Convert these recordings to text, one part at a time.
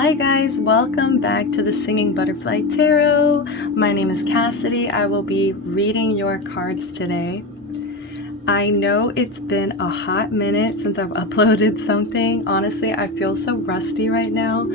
Hi guys, welcome back to the Singing Butterfly Tarot. My name is Cassidy. I will be reading your cards today. I know it's been a hot minute since I've uploaded something. Honestly, I feel so rusty right now,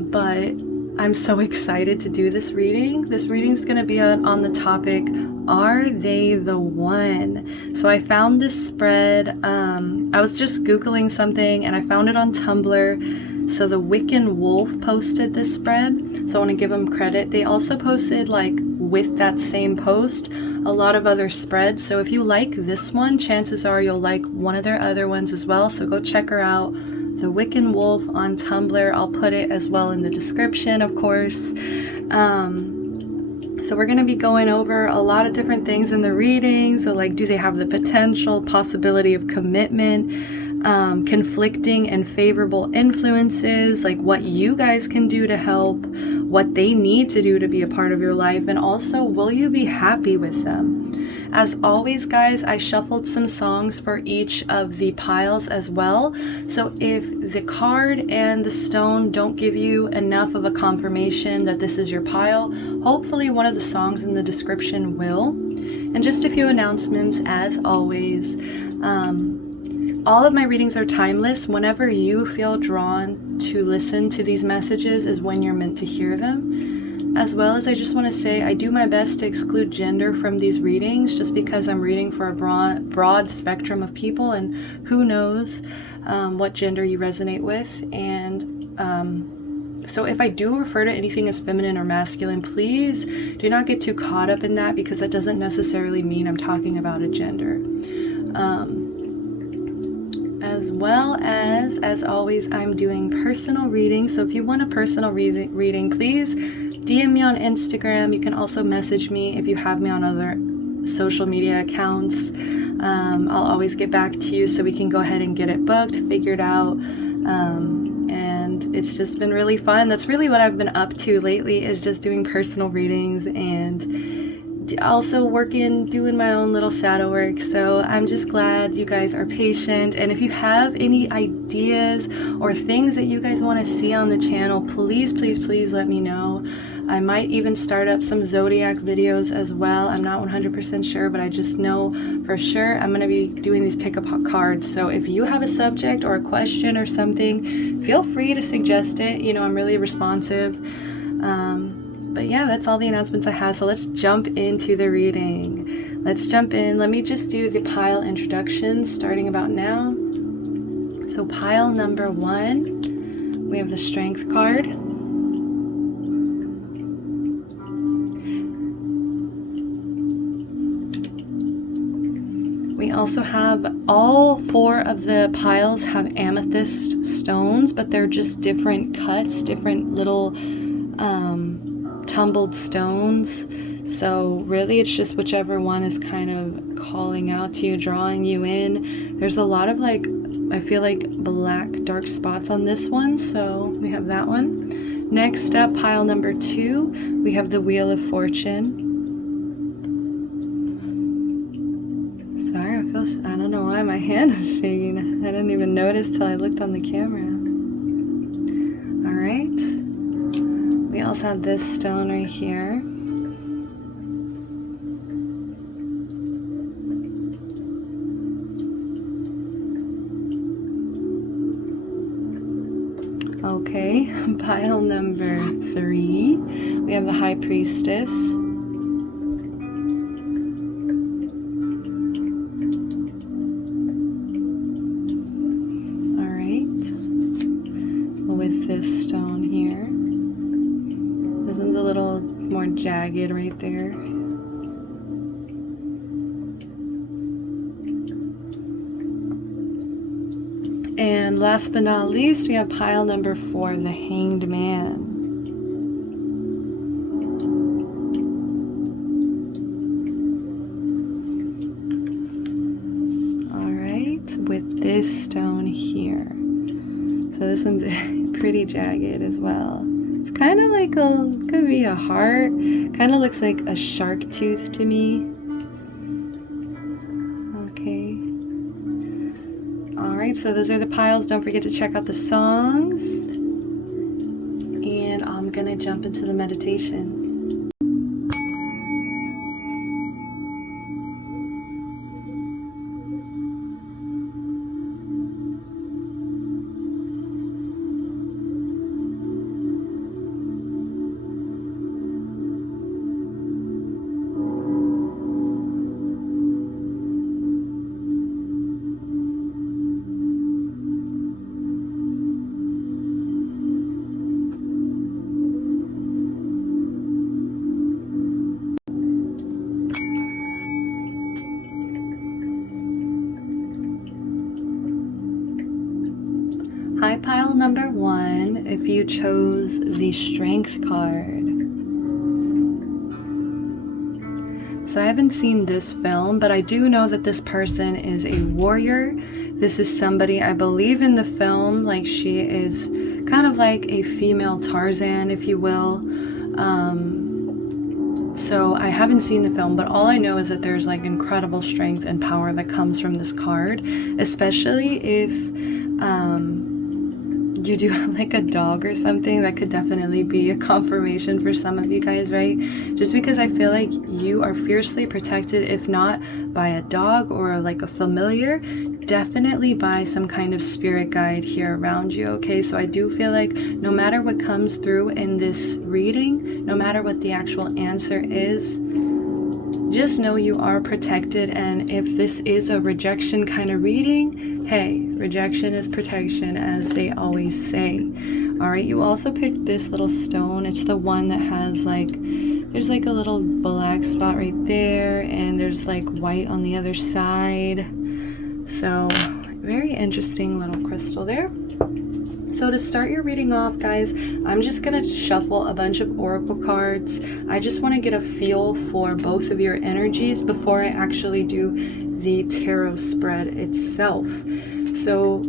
but I'm so excited to do this reading. This reading's going to be on the topic, are they the one? So I found this spread. I was just Googling something and I found it on Tumblr. So the Wiccan Wolf posted this spread, so I want to give them credit. They also posted, like, with that same post, a lot of other spreads. So if you like this one, chances are you'll like one of their other ones as well. So go check her out, the Wiccan Wolf on Tumblr. I'll put it as well in the description, of course. So we're going to be going over a lot of different things in the reading. So, like, do they have the potential, possibility of commitment, conflicting and favorable influences, like what you guys can do to help, what they need to do to be a part of your life, and also, will you be happy with them? As always, guys, I shuffled some songs for each of the piles as well. So if the card and the stone don't give you enough of a confirmation that this is your pile, hopefully one of the songs in the description will. And just a few announcements as always. All of my readings are timeless. Whenever you feel drawn to listen to these messages is when you're meant to hear them. As well as, I just want to say, I do my best to exclude gender from these readings, just because I'm reading for a broad spectrum of people, and who knows what gender you resonate with. And so if I do refer to anything as feminine or masculine, please do not get too caught up in that, because that doesn't necessarily mean I'm talking about a gender. As well as always, I'm doing personal readings. So if you want a personal reading, please DM me on Instagram. You can also message me if you have me on other social media accounts. I'll always get back to you so we can go ahead and get it booked, figured out. And it's just been really fun. That's really what I've been up to lately, is just doing personal readings and also doing my own little shadow work. So I'm just glad you guys are patient, and if you have any ideas or things that you guys want to see on the channel, please let me know. I might even start up some zodiac videos as well. I'm not 100% sure, but I just know for sure I'm going to be doing these pick-up cards. So if you have a subject or a question or something, feel free to suggest it. You know, I'm really responsive. But yeah, that's all the announcements I have. So let's jump into the reading. Let's jump in. Let me just do the pile introductions starting about now. So pile number 1, we have the Strength card. We also have all 4 of the piles have amethyst stones, but they're just different cuts, different little tumbled stones. So really it's just whichever one is kind of calling out to you, drawing you in. There's a lot of, like, I feel like black dark spots on this one, so we have that one. Next up, pile number 2, we have the Wheel of Fortune. Sorry, I don't know why my hand is shaking. I didn't even notice till I looked on the camera. All right. We also have this stone right here. Okay, pile number 3, we have the High Priestess. All right, with this stone here. This one's a little more jagged right there. And last but not least, we have pile number 4, the Hanged Man. All right, with this stone here. So this one's pretty jagged as well. It's kind of like could be a heart. Kind of looks like a shark tooth to me. Okay. All right, so those are the piles. Don't forget to check out the songs. gonna jump into the meditation. High pile number 1, if you chose the Strength card. So I haven't seen this film, but I do know that this person is a warrior. This is somebody, I believe in the film, like she is kind of like a female Tarzan, if you will. So I haven't seen the film, but all I know is that there's like incredible strength and power that comes from this card, especially if you do have like a dog or something. That could definitely be a confirmation for some of you guys, right? Just because I feel like you are fiercely protected, if not by a dog or like a familiar, definitely by some kind of spirit guide here around you, okay? So I do feel like no matter what comes through in this reading, no matter what the actual answer is, just know you are protected. And if this is a rejection kind of reading, hey, rejection is protection, as they always say. All right, you also picked this little stone. It's the one that has like, there's like a little black spot right there, and there's like white on the other side. So very interesting little crystal there. So to start your reading off, guys, I'm just going to shuffle a bunch of oracle cards. I just want to get a feel for both of your energies before I actually do the tarot spread itself. So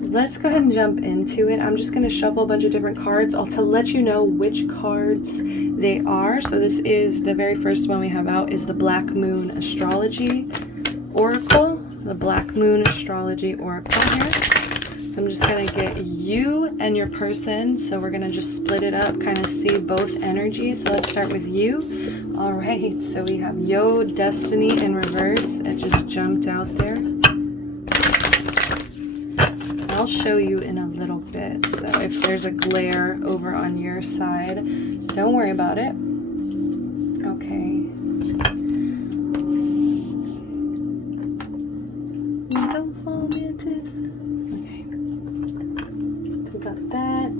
let's go ahead and jump into it. I'm just going to shuffle a bunch of different cards to let you know which cards they are. So this is the very first one we have out, is the Black Moon Astrology Oracle. The Black Moon Astrology Oracle here. So I'm just going to get you and your person. So we're going to just split it up, kind of see both energies. So let's start with you. All right. So we have Yo Destiny in reverse. It just jumped out there. I'll show you in a little bit. So if there's a glare over on your side, don't worry about it. Okay. Don't fall, Mantis. Okay. So we got that.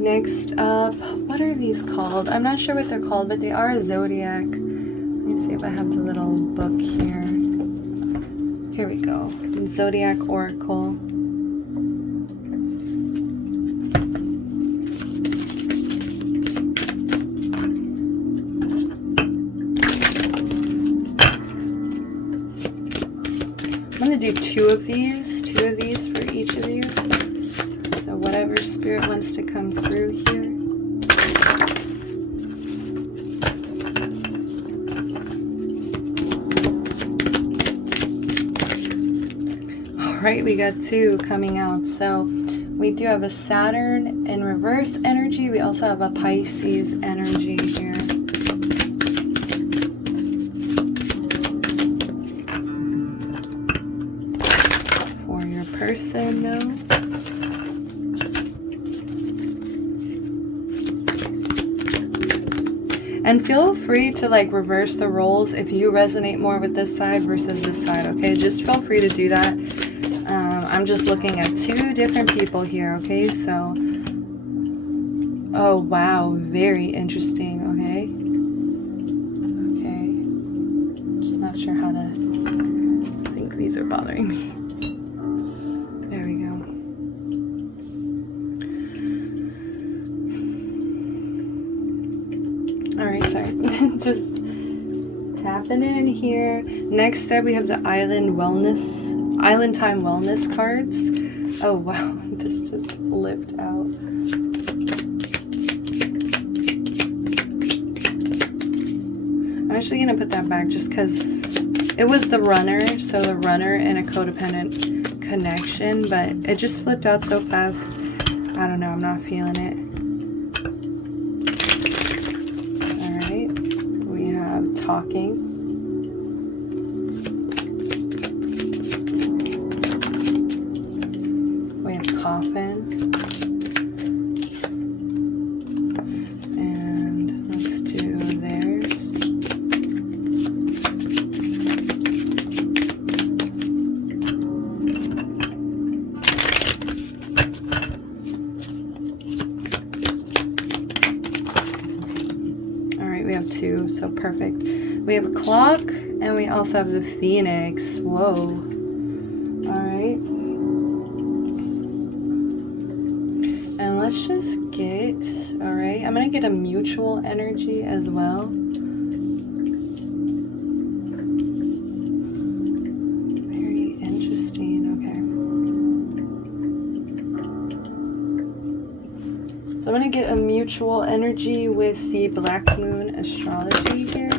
Next up, what are these called? I'm not sure what they're called, but they are a zodiac. Let me see if I have the little book here. Here we go. Zodiac Oracle. I'm going to do two of these for each of you. So whatever spirit wants to come through here. Right, we got two coming out. So we do have a Saturn in reverse energy. We also have a Pisces energy here. For your person, though. And feel free to like reverse the roles if you resonate more with this side versus this side, okay? Just feel free to do that. I'm just looking at two different people here, okay? So, oh wow, very interesting, okay? Okay, just not sure how to, I think these are bothering me. There we go. All right, sorry, just tapping in here. Next up, we have the Island Time Wellness cards. Oh wow, this just flipped out. I'm actually gonna put that back just because it was the runner, so the runner and a codependent connection, but it just flipped out so fast. I don't know, I'm not feeling it. All right, we have talking. We have coffin. And let's do theirs. All right, we have 2, so perfect. We have a clock, and we also have the phoenix. Whoa. All right. And let's just get, all right, I'm going to get a mutual energy as well. Very interesting. Okay. So I'm going to get a mutual energy with the Black Moon astrology here.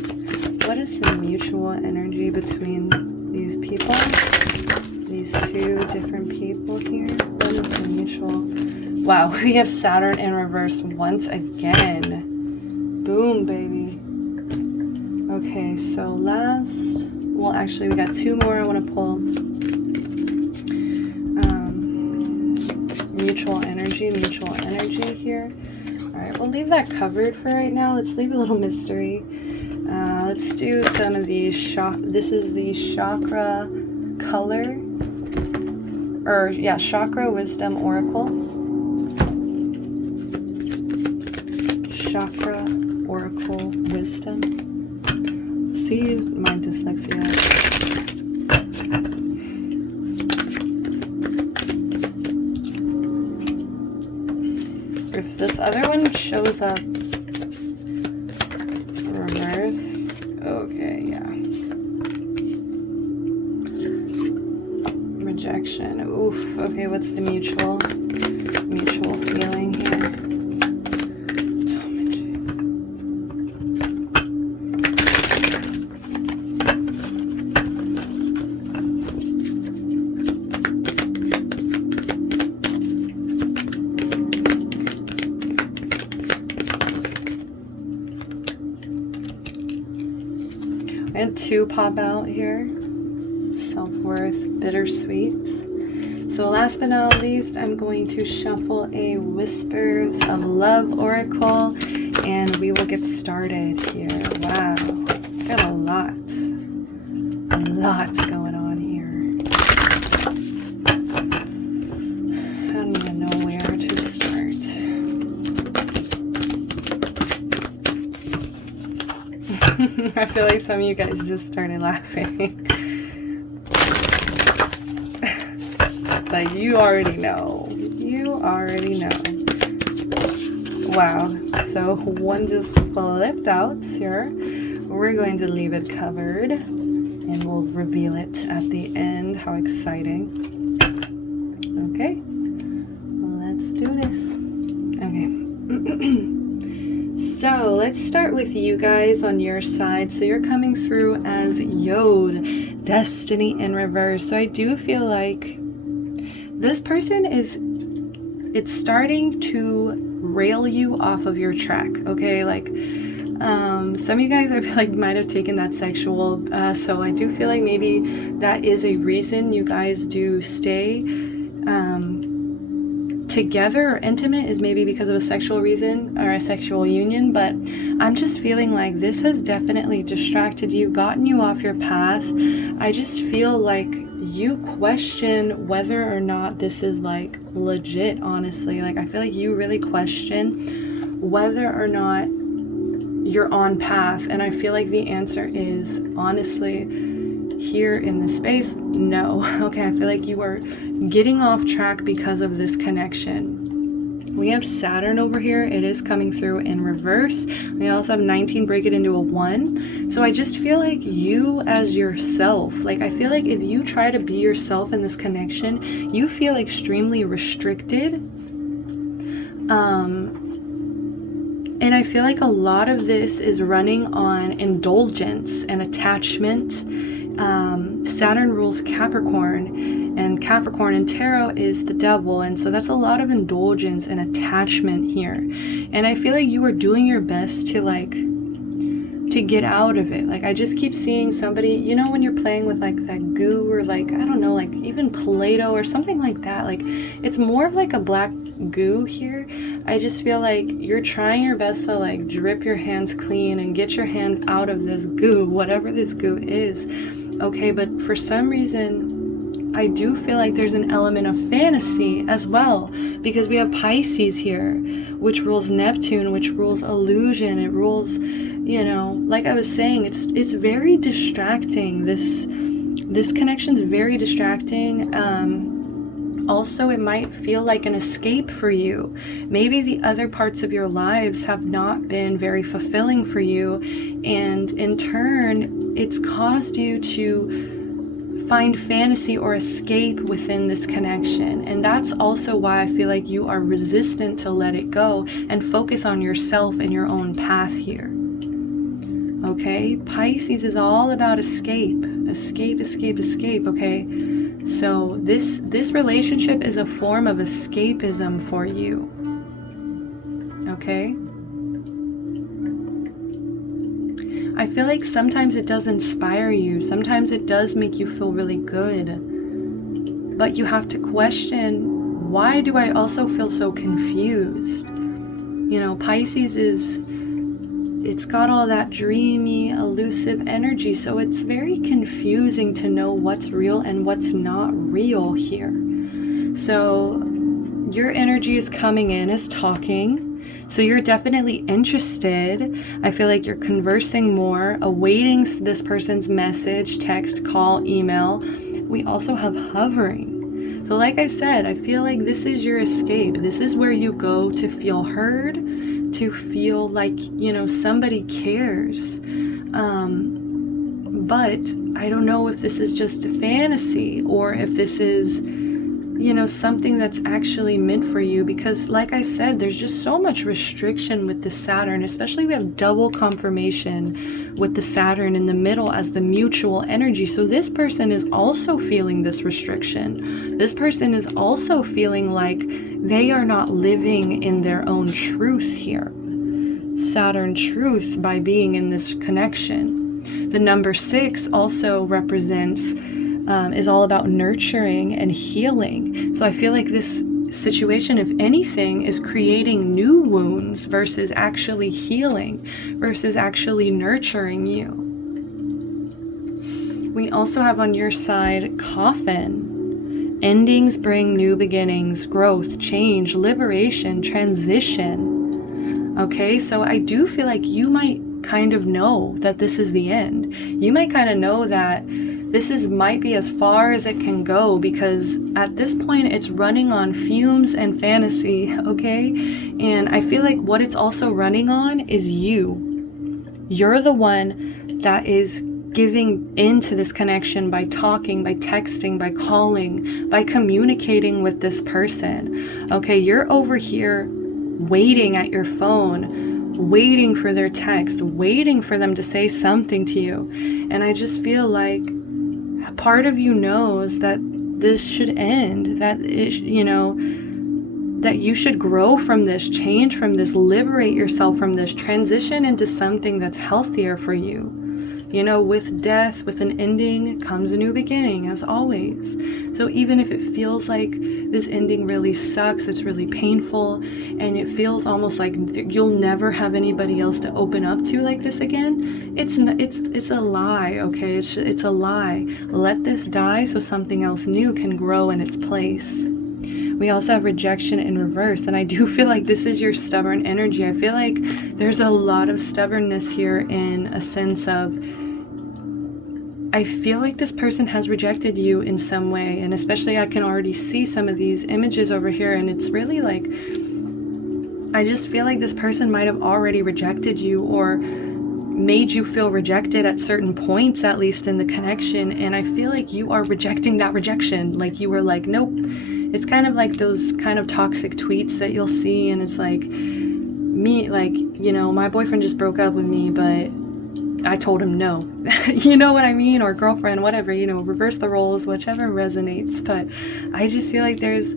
What is the mutual energy between these people? These 2 different people here? What is the mutual? Wow, we have Saturn in reverse once again. Boom, baby. Okay, so last, well, actually, we got 2 more I want to pull. Mutual energy here. All right, we'll leave that covered for right now. Let's leave a little mystery. Let's do some of these this is the chakra color, or yeah, chakra wisdom oracle. Chakra oracle wisdom. See my dyslexia. If this other one shows up reverse, okay, yeah. Rejection. Oof. Okay, what's the mutual feeling here? And 2 pop out here. Self-worth, bittersweet. So last but not least, I'm going to shuffle a Whispers of Love oracle, and we will get started here. Wow, got a lot going on here. I don't even know where to start. I feel like some of you guys just started laughing. But you already know. Wow, so one just flipped out here. We're going to leave it covered and we'll reveal it at the end. How exciting. Okay, let's do this. Okay. So let's start with you guys on your side. So you're coming through as Yod, Destiny in reverse. So I do feel like this person it's starting to rail you off of your track, okay? Like, some of you guys, I feel like, might have taken that sexual, so I do feel like maybe that is a reason you guys do stay together or intimate, is maybe because of a sexual reason or a sexual union. But I'm just feeling like this has definitely distracted you, gotten you off your path. I just feel like you question whether or not this is like legit, honestly. Like, I feel like you really question whether or not you're on path, and I feel like the answer is, honestly, here in this space, no. Okay, I feel like you are getting off track because of this connection. We have Saturn over here. It is coming through in reverse. We also have 19 break it into a 1. So I just feel like you as yourself, like, I feel like if you try to be yourself in this connection, you feel extremely restricted. And I feel like a lot of this is running on indulgence and attachment. Saturn rules Capricorn, and Capricorn in tarot is the devil, and so that's a lot of indulgence and attachment here. And I feel like you are doing your best to get out of it. Like, I just keep seeing somebody, you know, when you're playing with like that goo, or like, I don't know, like even Play-Doh or something like that, like it's more of like a black goo here. I just feel like you're trying your best to like drip your hands clean and get your hands out of this goo, whatever this goo is. Okay, but for some reason I do feel like there's an element of fantasy as well, because we have Pisces here, which rules Neptune, which rules illusion. It rules, you know, like I was saying, it's very distracting. This connection's very distracting. Also, it might feel like an escape for you. Maybe the other parts of your lives have not been very fulfilling for you, and in turn, it's caused you to find fantasy or escape within this connection. And that's also why I feel like you are resistant to let it go and focus on yourself and your own path here. Okay, Pisces is all about escape, okay? So this relationship is a form of escapism for you. Okay? I feel like sometimes it does inspire you. Sometimes it does make you feel really good. But you have to question, why do I also feel so confused? You know, Pisces it's got all that dreamy, elusive energy, so it's very confusing to know what's real and what's not real here. So your energy is coming in as talking, so you're definitely interested. I feel like you're conversing more, awaiting this person's message, text, call, email. We also have hovering. So like I said, I feel like this is your escape. This is where you go to feel heard, to feel like, you know, somebody cares. But I don't know if this is just a fantasy or if this is, you know, something that's actually meant for you, because like I said, there's just so much restriction with the Saturn, especially we have double confirmation with the Saturn in the middle as the mutual energy. So this person is also feeling this restriction. This person is also feeling like they are not living in their own truth here. Saturn truth by being in this connection. The number 6 also represents, is all about nurturing and healing. So I feel like this situation, if anything, is creating new wounds versus actually healing, versus actually nurturing you. We also have on your side Coffin. Endings bring new beginnings, growth, change, liberation, transition. Okay, so I do feel like you might kind of know that this is the end. You might kind of know that this might be as far as it can go, because at this point it's running on fumes and fantasy, okay? And I feel like what it's also running on is you. You're the one that is giving into this connection by talking, by texting, by calling, by communicating with this person. Okay, you're over here waiting at your phone, waiting for their text, waiting for them to say something to you. And I just feel like part of you knows that this should end, that it, you know, that you should grow from this, change from this, liberate yourself from this, transition into something that's healthier for you. You know, with death, with an ending, comes a new beginning, as always. So even if it feels like this ending really sucks, it's really painful, and it feels almost like you'll never have anybody else to open up to like this again, it's a lie, okay? It's a lie. Let this die so something else new can grow in its place. We also have rejection in reverse, and I do feel like this is your stubborn energy. I feel like there's a lot of stubbornness here, in a sense of, I feel like this person has rejected you in some way, and especially I can already see some of these images over here, and it's really like, I just feel like this person might have already rejected you or made you feel rejected at certain points, at least in the connection, and I feel like you are rejecting that rejection. Like you were like, nope. It's kind of like those kind of toxic tweets that you'll see, and it's like, me, like, you know, my boyfriend just broke up with me, but I told him no. You know what I mean? Or girlfriend, whatever, reverse the roles, whichever resonates. But I just feel like there's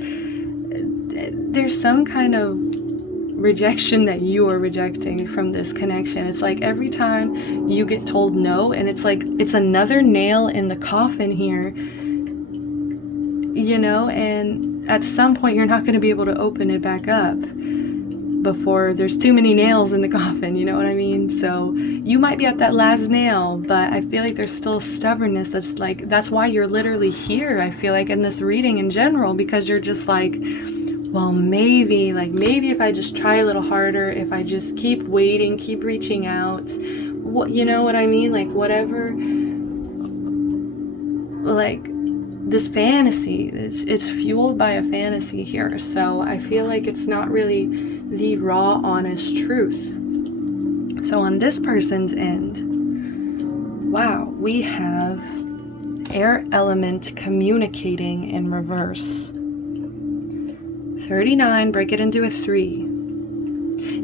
some kind of rejection that you are rejecting from this connection. It's like every time you get told no, and it's like it's another nail in the coffin here, and at some point you're not going to be able to open it back up before there's too many nails in the coffin, you know what I mean? So you might be at that last nail, but I feel like there's still stubbornness that's why you're literally here, I feel like, in this reading in general, because you're just like, well, maybe if I just try a little harder, if I just keep waiting, keep reaching out, you know what I mean? Like whatever, like this fantasy, it's fueled by a fantasy here. So I feel like it's not really the raw, honest truth. So on this person's end, wow, we have air element communicating in reverse. 39, break it into a 3.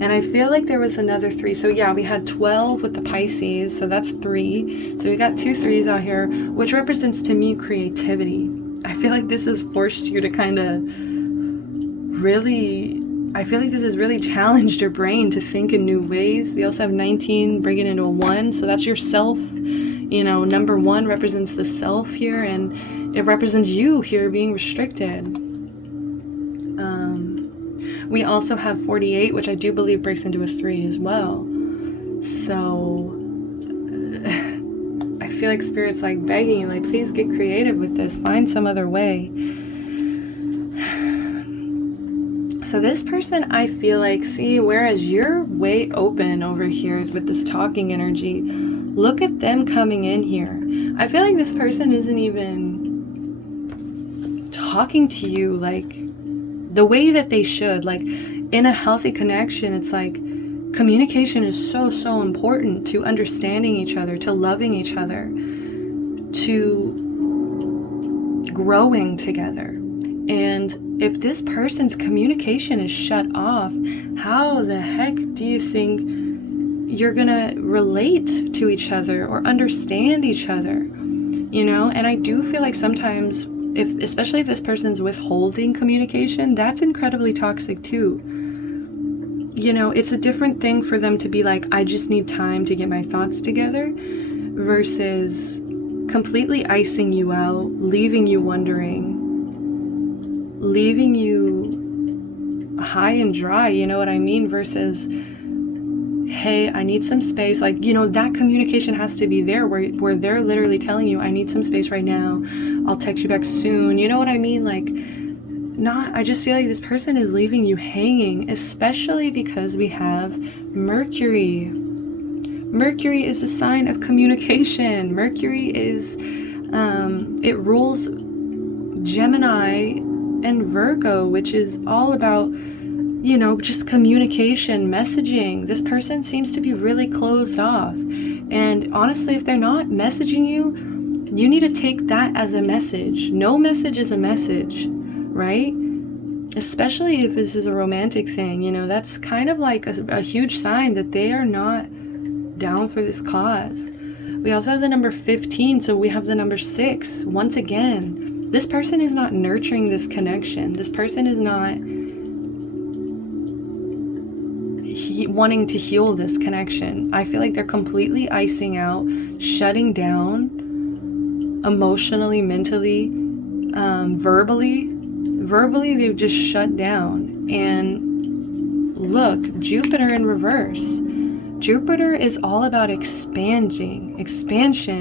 And I feel like there was another 3. So yeah, we had 12 with the Pisces, so that's 3. So we got 2 3s out here, which represents to me creativity. I feel like this has forced you to kind of really, I feel like this has really challenged your brain to think in new ways. We also have 19, bring it into a 1. So that's your self. Number 1 represents the self here, and it represents you here being restricted. We also have 48, which I do believe breaks into a 3 as well. So I feel like Spirit's like begging you, like, please get creative with this. Find some other way. So this person, I feel like, whereas you're way open over here with this talking energy, look at them coming in here. I feel like this person isn't even talking to you like the way that they should. Like in a healthy connection, it's like communication is so important to understanding each other, to loving each other, to growing together. And if this person's communication is shut off, how the heck do you think you're gonna relate to each other or understand each other? And I do feel like sometimes, especially if this person's withholding communication, that's incredibly toxic too. It's a different thing for them to be like, I just need time to get my thoughts together, versus completely icing you out, leaving you wondering, leaving you high and dry, you know what I mean? Versus, hey, I need some space. Like, that communication has to be there where they're literally telling you, I need some space right now. I'll text you back soon. You know what I mean? Like, I just feel like this person is leaving you hanging, especially because we have Mercury. Mercury is the sign of communication. Mercury is, it rules Gemini and Virgo, which is all about, just communication, messaging. This person seems to be really closed off. And honestly, if they're not messaging you, you need to take that as a message. No message is a message, right? Especially if this is a romantic thing, that's kind of like a huge sign that they are not down for this cause. We also have the number 15, so we have the number 6. Once again, this person is not nurturing this connection. This person is not wanting to heal this connection. I feel like they're completely icing out, shutting down, emotionally, mentally, verbally they've just shut down. And look, Jupiter in reverse. Jupiter is all about expansion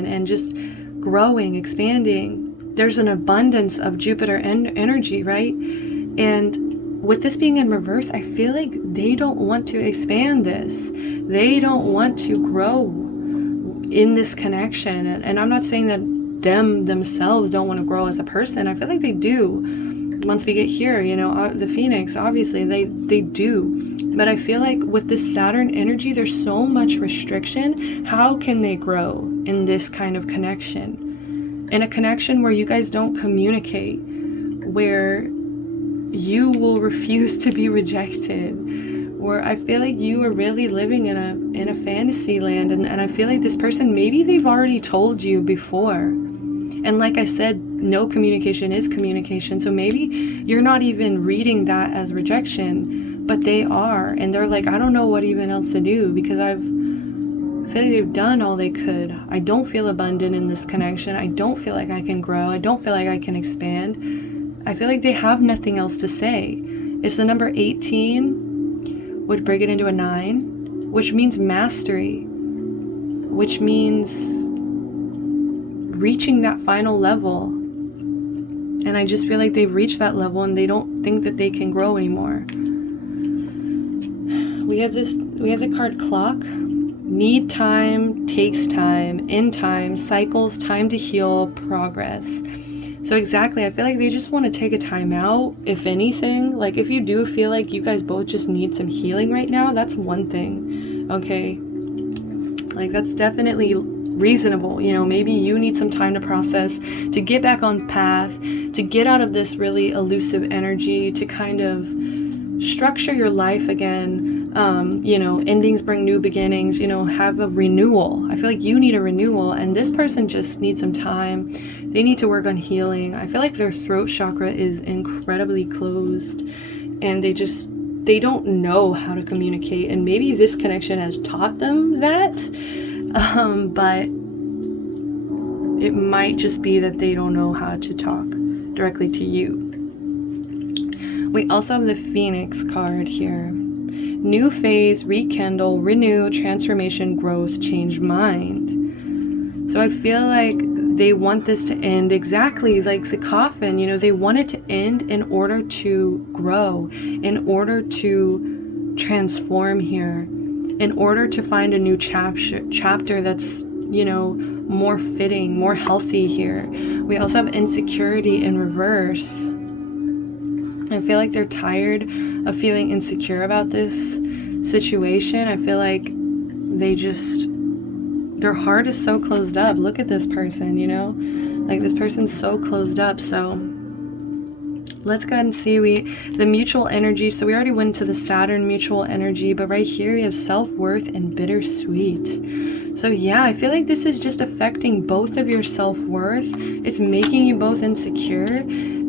and just growing, expanding. There's an abundance of Jupiter energy, right? And with this being in reverse, I feel like they don't want to expand this. They don't want to grow in this connection. And I'm not saying that themselves don't want to grow as a person. I feel like they do. Once we get here, the Phoenix, obviously they do. But I feel like with this Saturn energy, there's so much restriction. How can they grow in this kind of connection? In a connection where you guys don't communicate, where you will refuse to be rejected, where I feel like you are really living in a fantasy land, and I feel like this person, maybe they've already told you before. And like I said, no communication is communication. So maybe you're not even reading that as rejection, but they are. And they're like, I don't know what even else to do, because I feel like they've done all they could. I don't feel abundant in this connection. I don't feel like I can grow. I don't feel like I can expand. I feel like they have nothing else to say. It's the number 18, which bring it into a 9, which means mastery, which means reaching that final level. And I just feel like they've reached that level and they don't think that they can grow anymore. We have the card clock. Need time, takes time, in time, cycles, time to heal, progress. So exactly, I feel like they just want to take a time out, if anything. Like, if you do feel like you guys both just need some healing right now, that's one thing, okay? Like, that's definitely reasonable. You know, maybe you need some time to process, to get back on path, to get out of this really elusive energy, to kind of structure your life again. You know, endings bring new beginnings, you know, have a renewal. I feel like you need a renewal, and this person just needs some time. They need to work on healing. I feel like their throat chakra is incredibly closed, and they don't know how to communicate, and maybe this connection has taught them that, but it might just be that they don't know how to talk directly to you. We also have the Phoenix card here. New phase, rekindle, renew, transformation, growth, change mind. So I feel like they want this to end exactly like the coffin. You know, they want it to end in order to grow, in order to transform here, in order to find a new chapter that's, you know, more fitting, more healthy here. We also have insecurity in reverse. I feel like they're tired of feeling insecure about this situation. I feel like their heart is so closed up. Look at this person, you know? Like, this person's so closed up. So let's go ahead and see the mutual energy. So we already went to the Saturn mutual energy, but right here we have self-worth and bittersweet. So yeah, I feel like this is just affecting both of your self-worth. It's making you both insecure,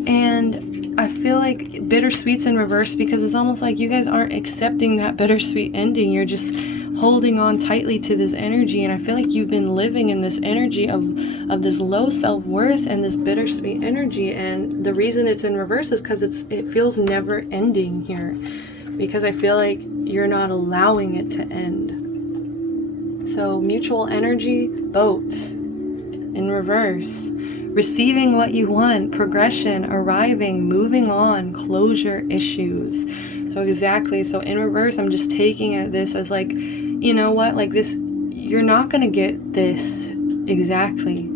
and I feel like bittersweet's in reverse because it's almost like you guys aren't accepting that bittersweet ending. You're just holding on tightly to this energy, and I feel like you've been living in this energy of this low self-worth and this bittersweet energy, and the reason it's in reverse is because it feels never ending here, because I feel like you're not allowing it to end. So mutual energy, boat in reverse. Receiving what you want, progression, arriving, moving on, closure issues. So exactly, so in reverse, I'm just taking this as like, you know what, like this, you're not going to get this exactly,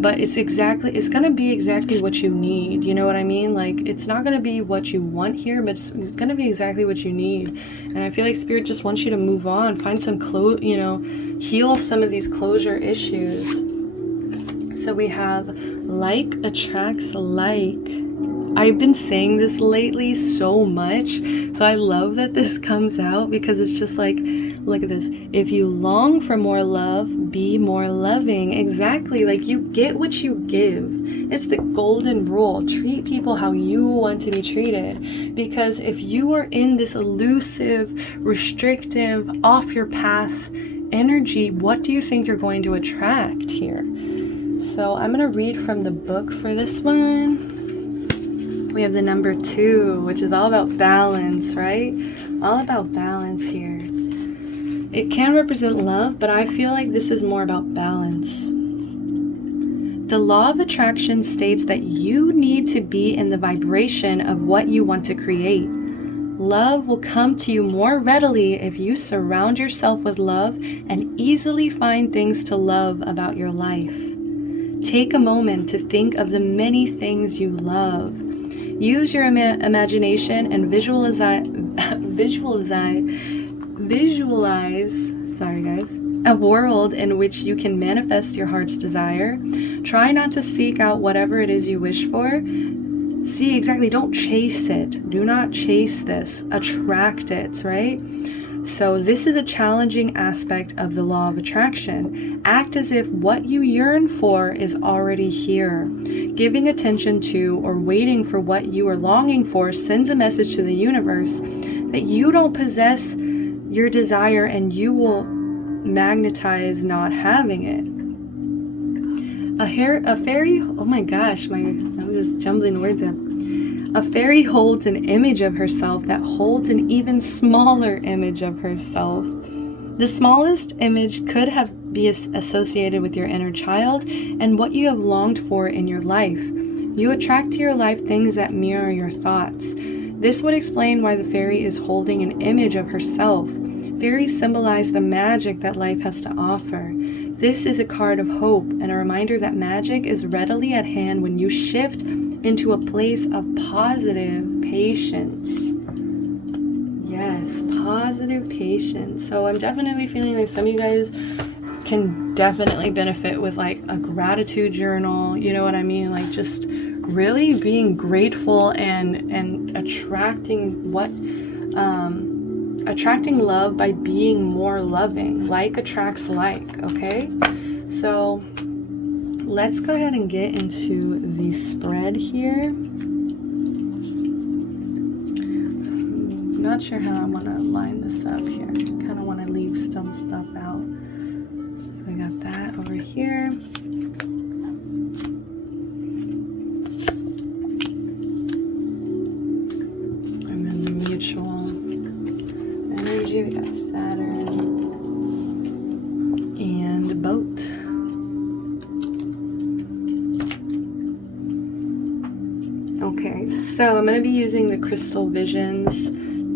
but it's going to be exactly what you need. You know what I mean? Like, it's not going to be what you want here, but it's going to be exactly what you need. And I feel like Spirit just wants you to move on, find some heal some of these closure issues. So we have like attracts like. I've been saying this lately so much, so I love that this comes out, because it's just like, look at this. If you long for more love, be more loving. Exactly, like you get what you give. It's the golden rule. Treat people how you want to be treated, because if you are in this elusive, restrictive, off your path energy, what do you think you're going to attract here? So I'm going to read from the book for this one. We have the number 2, which is all about balance, right? All about balance here. It can represent love, but I feel like this is more about balance. The law of attraction states that you need to be in the vibration of what you want to create. Love will come to you more readily if you surround yourself with love and easily find things to love about your life. Take a moment to think of the many things you love. Use your imagination and visualize, sorry guys, a world in which you can manifest your heart's desire. Try not to seek out whatever it is you wish for. See, exactly. Don't chase it. Do not chase this. Attract it, right? So this is a challenging aspect of the law of attraction. Act as if what you yearn for is already here. Giving attention to or waiting for what you are longing for sends a message to the universe that you don't possess your desire, and you will magnetize not having it. A fairy, oh my gosh, I'm just jumbling words up. A fairy holds an image of herself that holds an even smaller image of herself. The smallest image could be associated with your inner child and what you have longed for in your life. You attract to your life things that mirror your thoughts. This would explain why the fairy is holding an image of herself. Fairies symbolize the magic that life has to offer. This is a card of hope and a reminder that magic is readily at hand when you shift into a place of positive patience. Yes, positive patience. So I'm definitely feeling like some of you guys can definitely benefit with like a gratitude journal. You know what I mean? Like just really being grateful and attracting attracting love by being more loving. Like attracts like, okay? So let's go ahead and get into the spread here. I'm not sure how I want to line this up here. Kind of want to leave some stuff out. So we got that over here. And then the mutual energy, we got Saturn and the boat. Okay, so I'm going to be using the Crystal Visions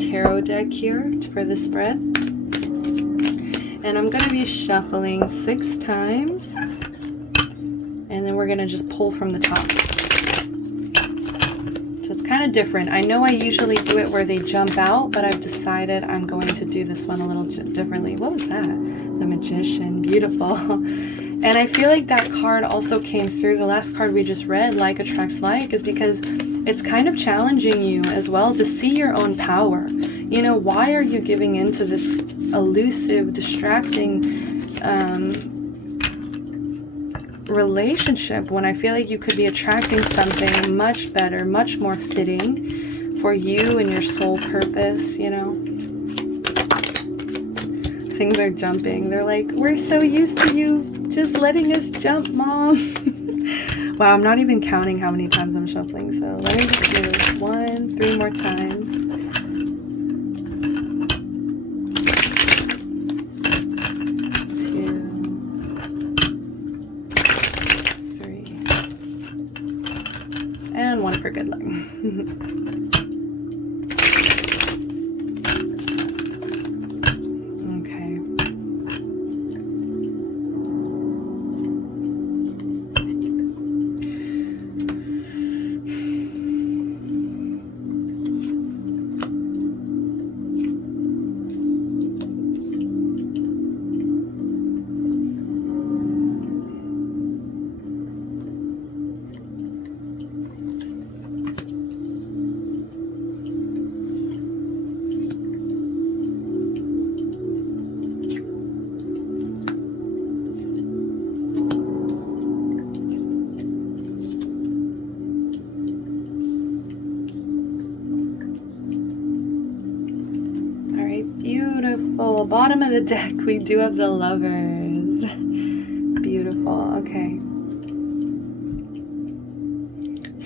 tarot deck here for the spread. And I'm going to be shuffling 6 times. And then we're going to just pull from the top. So it's kind of different. I know I usually do it where they jump out, but I've decided I'm going to do this one a little differently. What was that? The Magician. Beautiful. And I feel like that card also came through. The last card we just read, Like Attracts Like, is because it's kind of challenging you as well to see your own power. You know, why are you giving into this elusive, distracting relationship when I feel like you could be attracting something much better, much more fitting for you and your soul purpose, you know? Things are jumping. They're like, we're so used to you just letting us jump, Mom. Wow, I'm not even counting how many times I'm shuffling, so let me just do 3 more times. 2, 3, and 1 for good luck. Beautiful. Bottom of the deck, we do have the Lovers. Beautiful. Okay.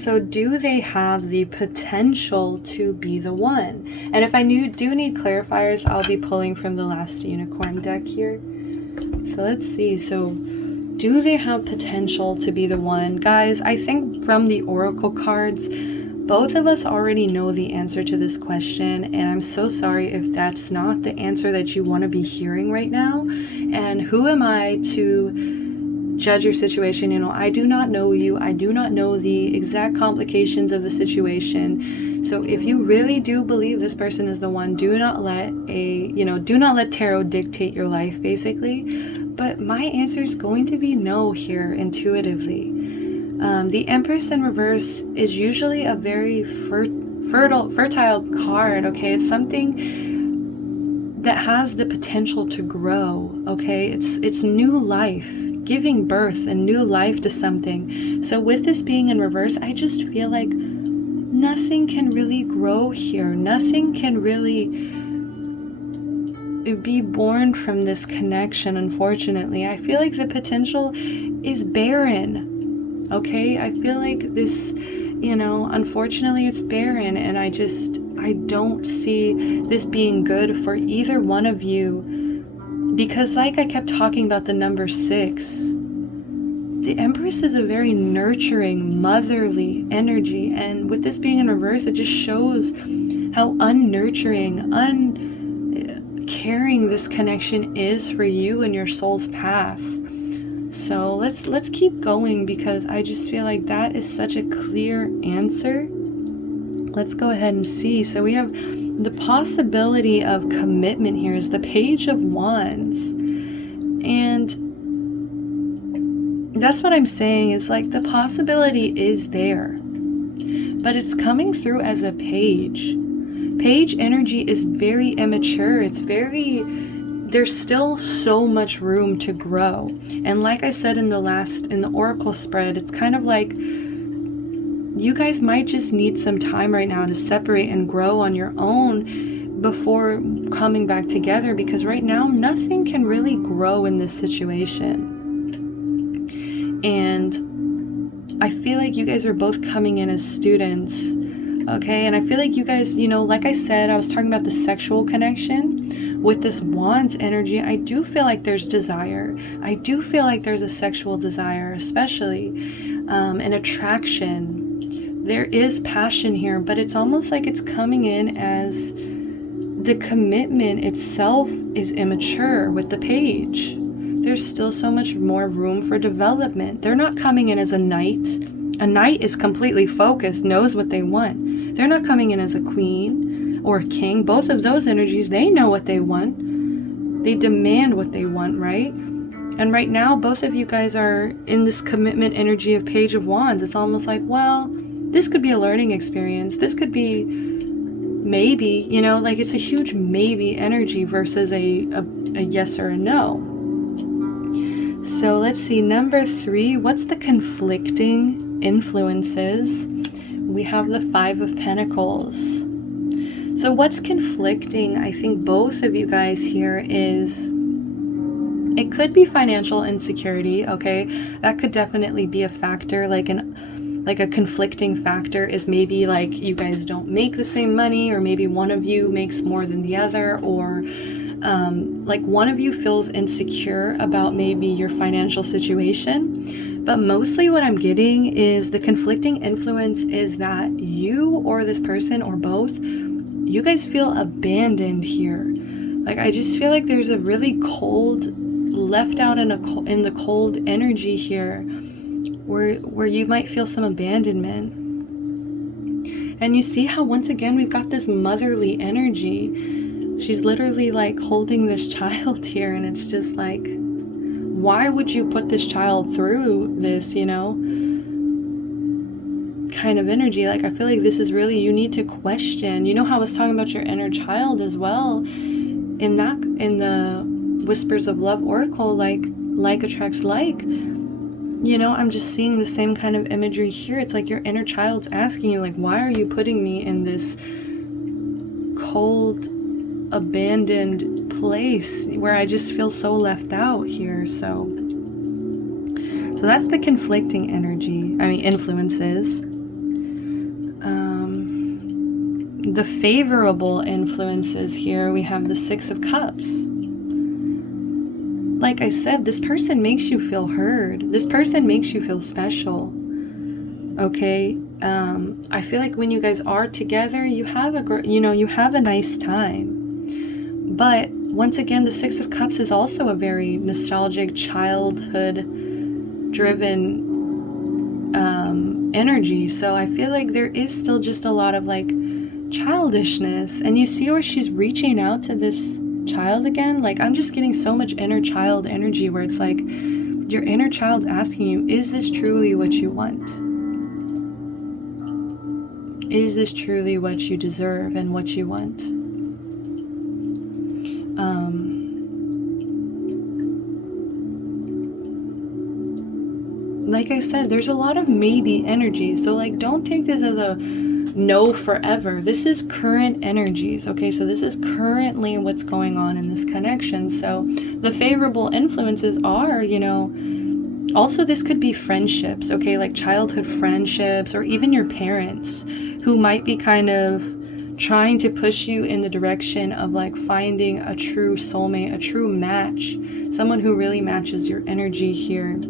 So do they have the potential to be the one? And if I do need clarifiers, I'll be pulling from the last Unicorn deck here. So let's see. So do they have potential to be the one? Guys, I think from the Oracle cards, both of us already know the answer to this question, and I'm so sorry if that's not the answer that you want to be hearing right now. And who am I to judge your situation? You know, I do not know you. I do not know the exact complications of the situation. So if you really do believe this person is the one, do not let tarot dictate your life, basically. But my answer is going to be no here intuitively. The Empress in reverse is usually a very fertile card, okay? It's something that has the potential to grow, okay? It's new life, giving birth and new life to something. So with this being in reverse, I just feel like nothing can really grow here. Nothing can really be born from this connection, unfortunately. I feel like the potential is barren, okay? I feel like this, unfortunately it's barren, and I don't see this being good for either one of you, because like I kept talking about the number 6, the Empress is a very nurturing, motherly energy, and with this being in reverse, it just shows how unnurturing, caring this connection is for you and your soul's path. So let's keep going, because I just feel like that is such a clear answer. Let's go ahead and see. So we have the possibility of commitment here is the Page of Wands, and that's what I'm saying, is like the possibility is there, but it's coming through as a page. Page energy is very immature. There's still so much room to grow. And like I said in the oracle spread, it's kind of like you guys might just need some time right now to separate and grow on your own before coming back together, because right now nothing can really grow in this situation. And I feel like you guys are both coming in as students, okay? And I feel like you guys, like I said, I was talking about the sexual connection. With this Wands energy, I do feel like there's desire. I do feel like there's a sexual desire, especially an attraction. There is passion here, but it's almost like it's coming in as the commitment itself is immature with the Page. There's still so much more room for development. They're not coming in as a knight. A knight is completely focused, knows what they want. They're not coming in as a queen or a king. Both of those energies, they know what they want. They demand what they want, right? And right now, both of you guys are in this commitment energy of Page of Wands. It's almost like, well, this could be a learning experience. This could be maybe, like it's a huge maybe energy versus a yes or a no. So let's see, number 3, what's the conflicting influences? We have the 5 of Pentacles. So what's conflicting, I think both of you guys here, is it could be financial insecurity, okay? That could definitely be a factor, like a conflicting factor is maybe like you guys don't make the same money, or maybe one of you makes more than the other, or like one of you feels insecure about maybe your financial situation. But mostly what I'm getting is the conflicting influence is that you or this person or both, you guys feel abandoned here. Like I just feel like there's a really cold, left out in the cold energy here, where you might feel some abandonment. And you see how once again we've got this motherly energy. She's literally like holding this child here, and it's just like, why would you put this child through this, kind of energy? Like I feel like this is really, you need to question, how I was talking about your inner child as well in the Whispers of Love Oracle, like attracts like, I'm just seeing the same kind of imagery here. It's like your inner child's asking you, like, why are you putting me in this cold, abandoned place where I just feel so left out here? So that's the conflicting influences. The favorable influences here, we have the 6 of Cups. Like I said, this person makes you feel heard. This person makes you feel special. Okay? I feel like when you guys are together, you have a nice time. But once again, the 6 of Cups is also a very nostalgic, childhood-driven energy. So I feel like there is still just a lot of like childishness. And you see where she's reaching out to this child again. Like I'm just getting so much inner child energy where it's like Your inner child's asking you, is this truly what you want? Is this truly what you deserve and what you want? Like I said, there's a lot of maybe energy. So like, don't take this as a no forever. This is current energies. Okay, so this is currently what's going on in this connection. So the favorable influences are, you know, also this could be friendships, okay, like childhood friendships, or even your parents who might be kind of trying to push you in the direction of like finding a true soulmate, a true match, someone who really matches your energy here.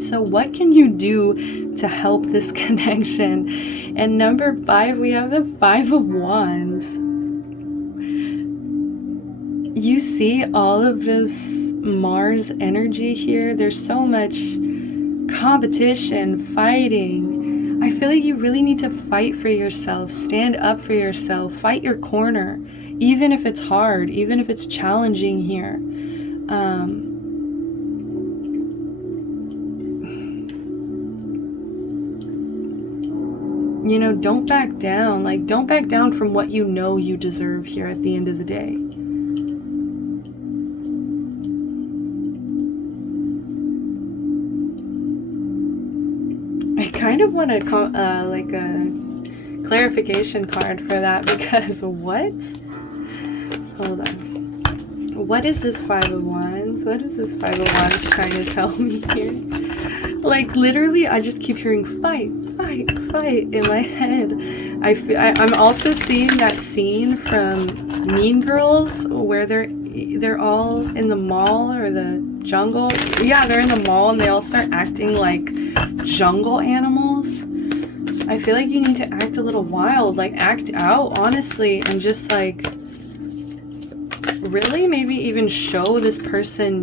So what can you do to help this connection? And number 5, we have the 5 of Wands. You see all of this Mars energy here. There's so much competition, fighting. I feel like you really need to fight for yourself, stand up for yourself, fight your corner, even if it's hard, even if it's challenging here. You know, don't back down. Like, don't back down from what you know you deserve here at the end of the day. I kind of want to like a clarification card for that, because what? Hold on. What is this 5 of Wands? What is this 5 of Wands trying to tell me here? Like, literally, I just keep hearing fight, fight, fight in my head. I'm also seeing that scene from Mean Girls where they're all in the mall or the jungle. Yeah, they're in the mall and they all start acting like jungle animals. I feel like you need to act a little wild, like act out, honestly, and just like really maybe even show this person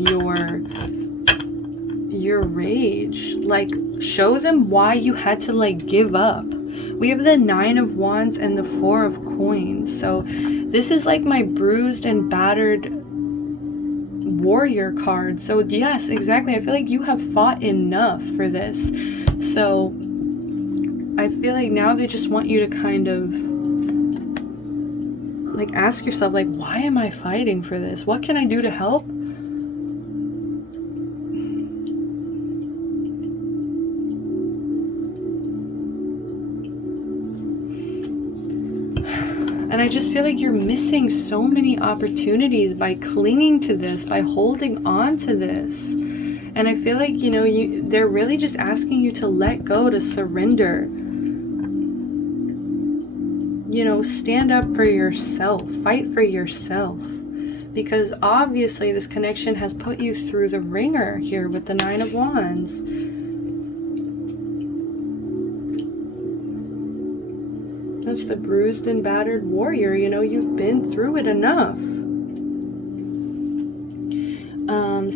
your rage. Like, show them why you had to like give up. We have the 9 of Wands and the 4 of Coins. So this is like my bruised and battered warrior card. So yes, exactly. I feel like you have fought enough for this. So I feel like now they just want you to kind of like ask yourself, like, why am I fighting for this? What can I do to help? And I just feel like you're missing so many opportunities by clinging to this, by holding on to this. And I feel like, you know, they're really just asking you to let go, to surrender. You know, stand up for yourself, fight for yourself. Because obviously this connection has put you through the ringer here with the 9 of Wands. That's the bruised and battered warrior. You know, you've been through it enough.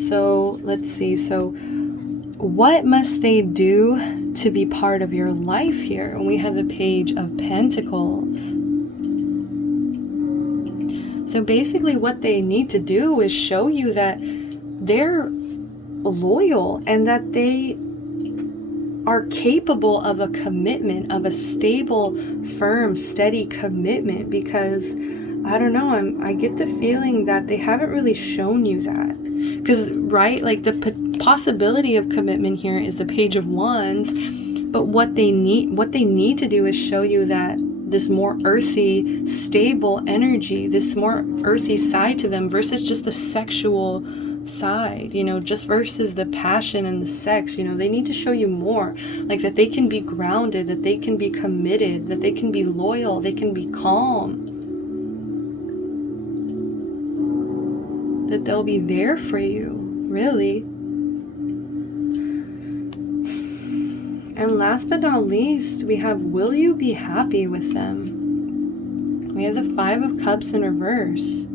So let's see. So what must they do to be part of your life here? And we have the Page of Pentacles. So basically what they need to do is show you that they're loyal and that they are capable of a commitment, of a stable, firm, steady commitment, because I don't know, I get the feeling that they haven't really shown you that. Because, right, like the possibility of commitment here is the Page of Wands, but what they need to do is show you that this more earthy, stable energy, this more earthy side to them versus just the sexual side, you know, just versus the passion and the sex. You know, they need to show you more, like that they can be grounded, that they can be committed, that they can be loyal, they can be calm, that they'll be there for you, really. And last but not least, we have, will you be happy with them? We have the 5 of Cups in reverse.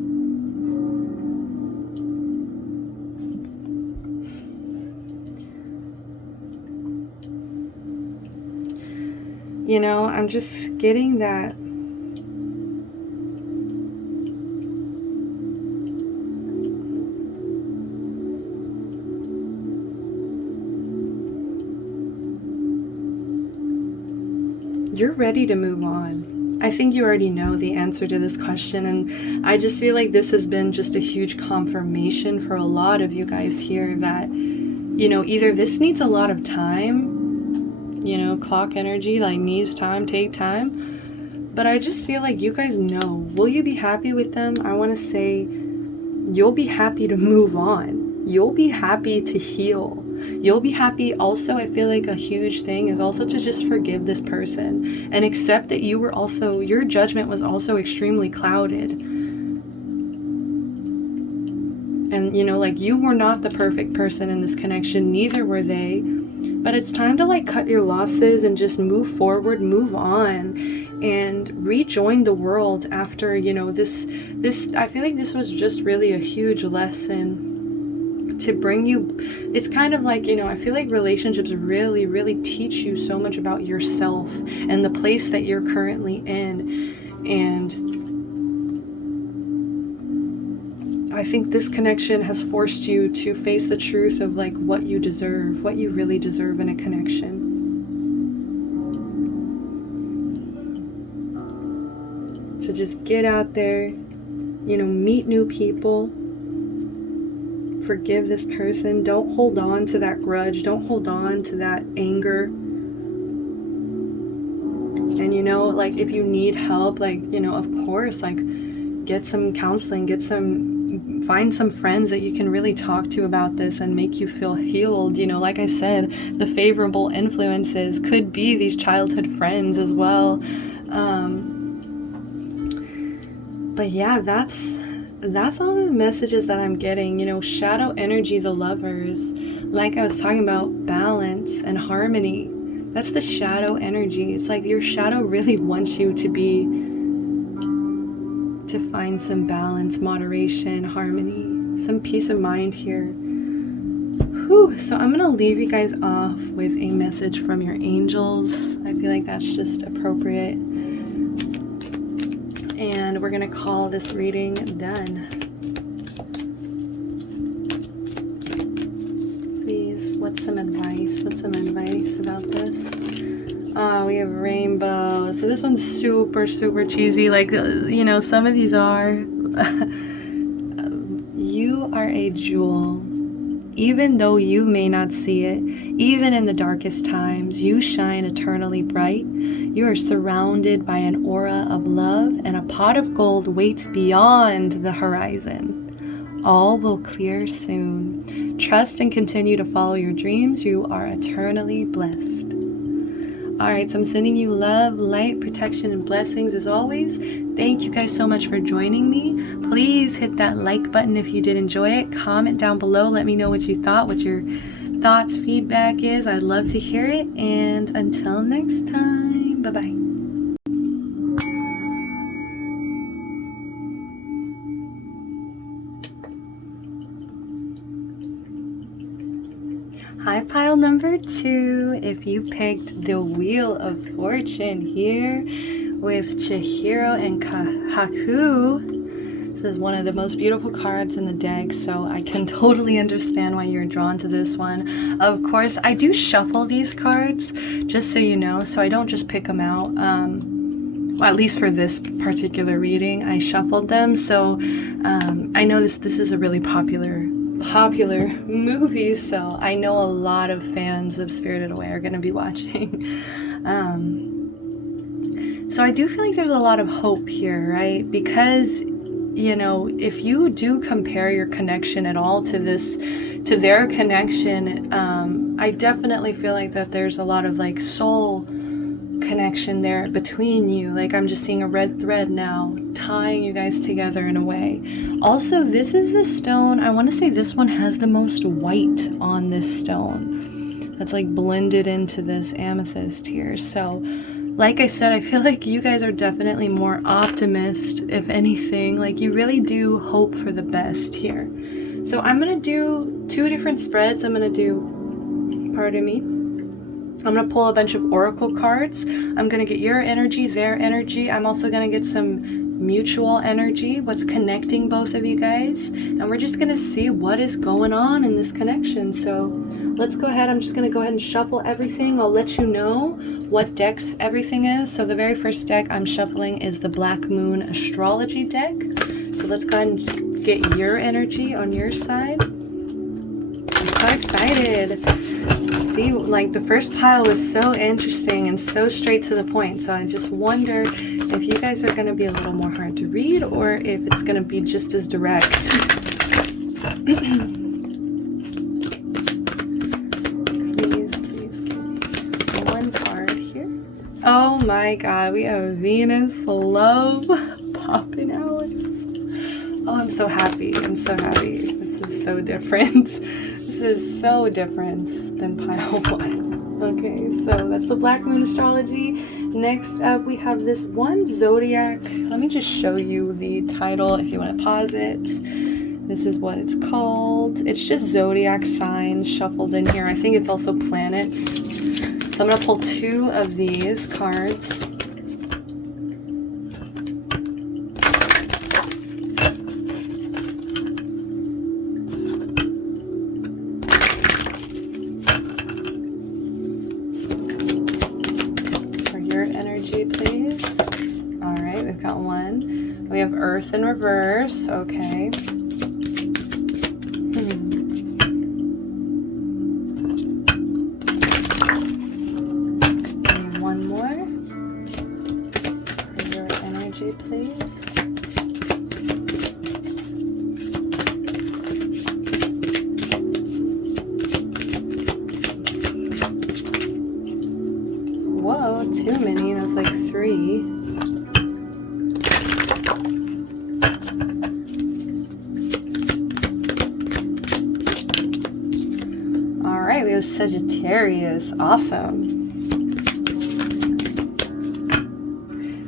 You know, I'm just getting that you're ready to move on. I think you already know the answer to this question, and I just feel like this has been just a huge confirmation for a lot of you guys here that, you know, either this needs a lot of time, you know, clock energy, like needs time, take time, but I just feel like you guys know. Will you be happy with them? I want to say you'll be happy to move on. You'll be happy to heal. You'll be happy also. I feel like a huge thing is also to just forgive this person and accept that you were also, your judgment was also extremely clouded. And, you know, like, you were not the perfect person in this connection, neither were they. But it's time to, like, cut your losses and just move forward, move on, and rejoin the world after, you know, this, I feel like this was just really a huge lesson to bring you. It's kind of like, you know, I feel like relationships really, really teach you so much about yourself and the place that you're currently in. And I think this connection has forced you to face the truth of, like, what you deserve, what you really deserve in a connection. So just get out there, you know, meet new people, forgive this person. Don't hold on to that grudge. Don't hold on to that anger. And, you know, like, if you need help, like, you know, of course, like, get some counseling, find some friends that you can really talk to about this and make you feel healed. You know, like I said, the favorable influences could be these childhood friends as well. But yeah, that's all the messages that I'm getting. You know, shadow energy, the lovers, like I was talking about, balance and harmony. That's the shadow energy. It's like your shadow really wants you to find some balance, moderation, harmony, some peace of mind here. Whew. So I'm gonna leave you guys off with a message from your angels. I feel like that's just appropriate. And we're gonna call this reading done. Please, what's some advice? What's some advice about this? We have rainbow. So this one's super, super cheesy. Like, you know, some of these are. You are a jewel. Even though you may not see it, even in the darkest times, you shine eternally bright. You are surrounded by an aura of love, and a pot of gold waits beyond the horizon. All will clear soon. Trust and continue to follow your dreams. You are eternally blessed. Alright, so I'm sending you love, light, protection, and blessings as always. Thank you guys so much for joining me. Please hit that like button if you did enjoy it. Comment down below. Let me know what you thought, what your thoughts, feedback is. I'd love to hear it. And until next time, bye-bye. Hi, pile number 2. If you picked the Wheel of Fortune here with Chihiro and Haku, this is one of the most beautiful cards in the deck, so I can totally understand why you're drawn to this one. Of course, I do shuffle these cards, just so you know, so I don't just pick them out. Well, at least for this particular reading, I shuffled them, so I know this is a really popular movie, so I know a lot of fans of Spirited Away are going to be watching. So I do feel like there's a lot of hope here, right? Because, you know, if you do compare your connection at all to their connection, I definitely feel like that there's a lot of, like, soul connection there between you. Like, I'm just seeing a red thread now tying you guys together in a way. Also, this is the stone, I want to say this one has the most white on this stone that's, like, blended into this amethyst here. So like I said, I feel like you guys are definitely more optimist, if anything. Like, you really do hope for the best here. So I'm gonna do 2 different spreads. I'm gonna do, pardon me, I'm going to pull a bunch of oracle cards. I'm going to get your energy, their energy. I'm also going to get some mutual energy, what's connecting both of you guys. And we're just going to see what is going on in this connection. So let's go ahead. I'm just going to go ahead and shuffle everything. I'll let you know what decks everything is. So the very first deck I'm shuffling is the Black Moon Astrology deck. So let's go ahead and get your energy on your side. I'm so excited. See, like the first pile was so interesting and so straight to the point. So I just wonder if you guys are going to be a little more hard to read or if it's going to be just as direct. Please give me one card here. Oh my God, we have Venus love popping out. Oh, I'm so happy. I'm so happy. This is so different. This is so different than pile 1. Okay, so that's the Black Moon Astrology. Next up, we have this one zodiac. Let me just show you the title if you want to pause it. This is what it's called. It's just zodiac signs shuffled in here. I think it's also planets. So I'm going to pull 2 of these cards. Please. All right, we've got 1. We have Earth in reverse. Okay. Maybe 1 more. Your energy, please. Whoa, too many. That's like 3. All right, we have Sagittarius. Awesome.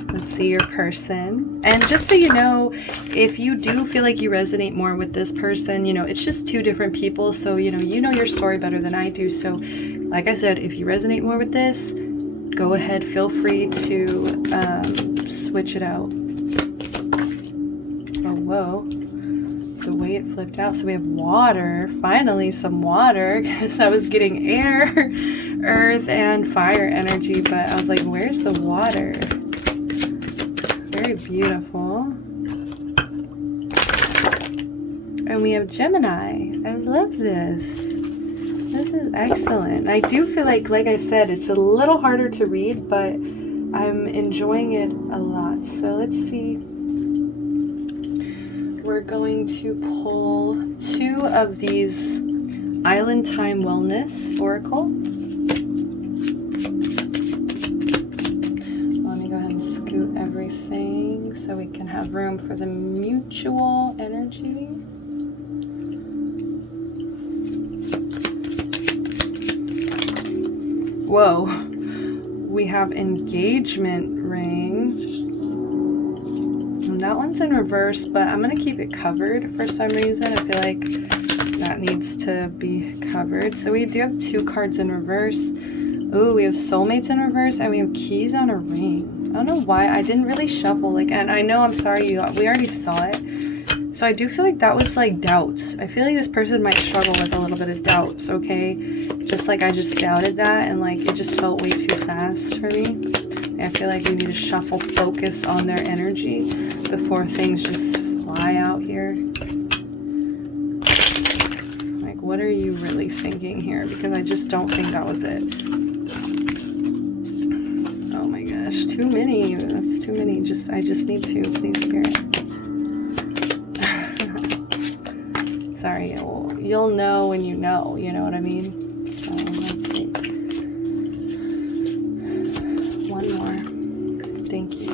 Let's see your person. And just so you know, if you do feel like you resonate more with this person, you know, it's just 2 different people. So, you know your story better than I do. So, like I said, if you resonate more with this, go ahead, feel free to switch it out. Oh, whoa. The way it flipped out. So we have water. Finally, some water. Because I was getting air, earth, and fire energy. But I was like, where's the water? Very beautiful. And we have Gemini. I love this. This is excellent. I do feel like I said, it's a little harder to read, but I'm enjoying it a lot. So let's see. We're going to pull 2 of these Island Time Wellness Oracle. Let me go ahead and scoot everything so we can have room for the mutual energy. Whoa, we have engagement ring. And that one's in reverse, but I'm going to keep it covered for some reason. I feel like that needs to be covered. So we do have 2 cards in reverse. Ooh, we have soulmates in reverse, and we have keys on a ring. I don't know why. I didn't really shuffle. And I know, I'm sorry, we already saw it. So I do feel like that was like doubts. I feel like this person might struggle with a little bit of doubts, okay? Just like I just doubted that, and like it just felt way too fast for me. And I feel like we need to shuffle focus on their energy before things just fly out here. Like, what are you really thinking here? Because I just don't think that was it. Oh my gosh, too many. That's too many. I just need to, please, Spirit. Sorry, you'll know when you know what I mean? So, let's see. 1 more. Thank you.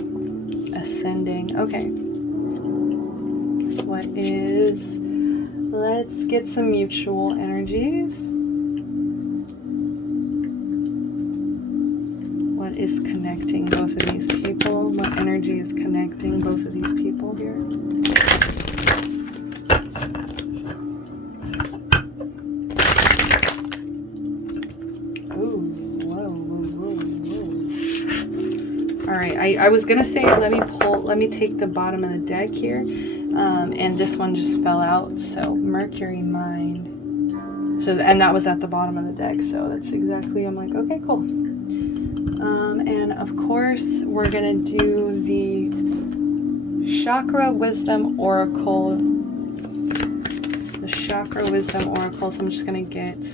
Ascending. Okay. What is... Let's get some mutual energies. What is connecting both of these people? What energy is connecting both of these people here? Alright, I was gonna say let me take the bottom of the deck here, and this one just fell out. So Mercury Mind. So, and that was at the bottom of the deck, so that's exactly, I'm like, okay, cool. And of course, we're going to do the Chakra Wisdom Oracle. The Chakra Wisdom Oracle. So I'm just going to get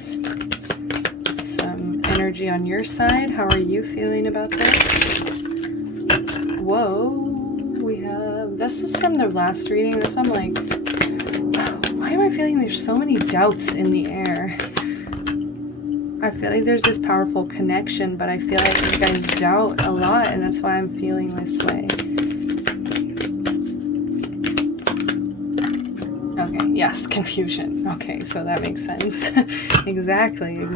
some energy on your side. How are you feeling about this? Whoa. We have... This is from the last reading. This I'm like... Why am I feeling there's so many doubts in the air? I feel like there's this powerful connection, but I feel like you guys doubt a lot, and that's why I'm feeling this way. Okay, yes, confusion. Okay, so that makes sense. Exactly.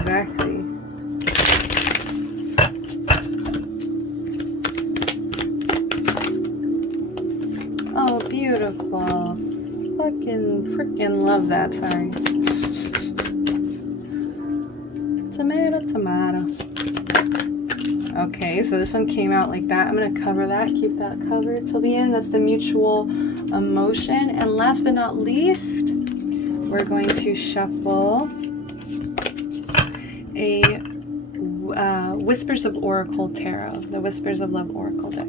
Oh, beautiful. Fucking freaking love that, sorry. Tomato. Okay, so this one came out like that. I'm going to cover that, keep that covered till the end. That's the mutual emotion. And last but not least, we're going to shuffle a Whispers of Oracle Tarot, the Whispers of Love Oracle deck.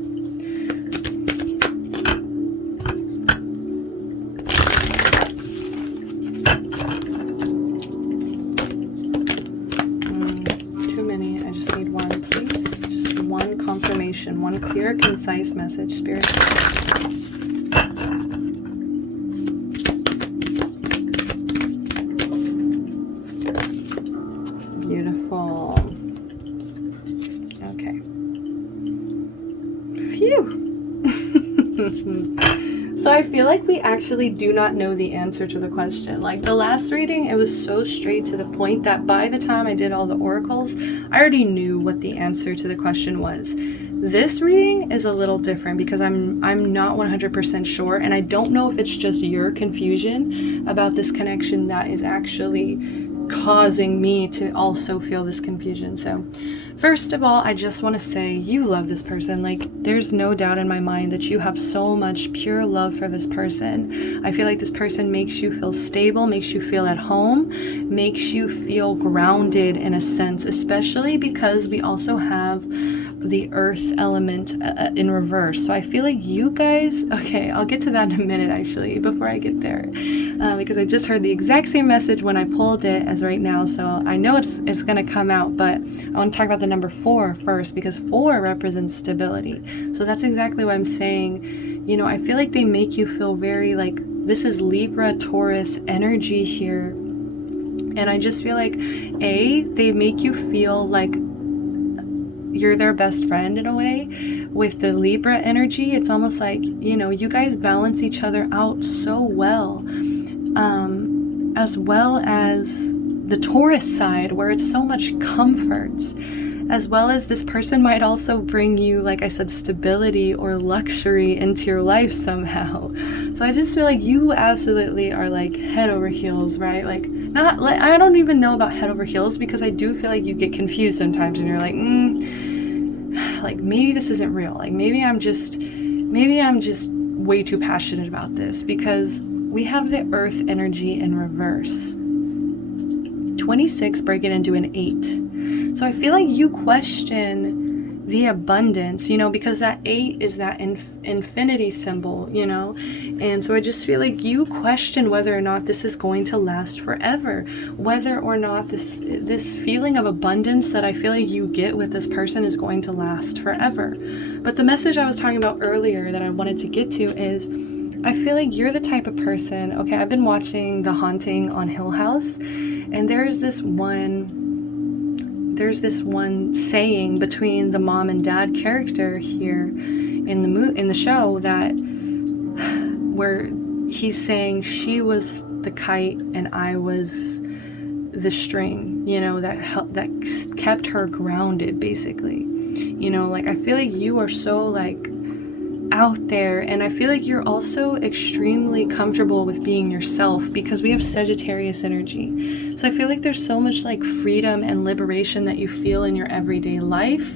One clear, concise message, Spirit. Beautiful. Okay. Phew. So I feel like we actually do not know the answer to the question. Like the last reading, it was so straight to the point that by the time I did all the oracles, I already knew what the answer to the question was. This reading is a little different because I'm not 100% sure, and I don't know if it's just your confusion about this connection that is actually causing me to also feel this confusion. So first of all, I just want to say you love this person. Like there's no doubt in my mind that you have so much pure love for this person. I feel like this person makes you feel stable, makes you feel at home, makes you feel grounded in a sense, especially because we also have the earth element in reverse. So I feel like you guys, okay, I'll get to that in a minute actually, before I get there, because I just heard the exact same message when I pulled it as right now. So I know it's going to come out, but I want to talk about the number 4 first, because 4 represents stability. So that's exactly what I'm saying. You know, I feel like they make you feel very like, this is Libra, Taurus energy here. And I just feel like, they make you feel like you're their best friend in a way. With the Libra energy, it's almost like, you know, you guys balance each other out so well. As well as the Taurus side, where it's so much comfort. As well as this person might also bring you, like I said, stability or luxury into your life somehow. So I just feel like you absolutely are like head over heels, right? Like, not like, I don't even know about head over heels, because I do feel like you get confused sometimes and you're like, like maybe this isn't real. Like maybe I'm just way too passionate about this, because we have the earth energy in reverse. 26, break it into an 8. So I feel like you question the abundance, you know, because that 8 is that infinity symbol, you know. And so I just feel like you question whether or not this is going to last forever, whether or not this feeling of abundance that I feel like you get with this person is going to last forever. But the message I was talking about earlier that I wanted to get to is, I feel like you're the type of person, okay, I've been watching The Haunting on Hill House, and there's this one saying between the mom and dad character here in the show, that where he's saying she was the kite and I was the string, you know, that kept her grounded, basically. You know, like I feel like you are so like out there, and I feel like you're also extremely comfortable with being yourself because we have Sagittarius energy. So I feel like there's so much like freedom and liberation that you feel in your everyday life.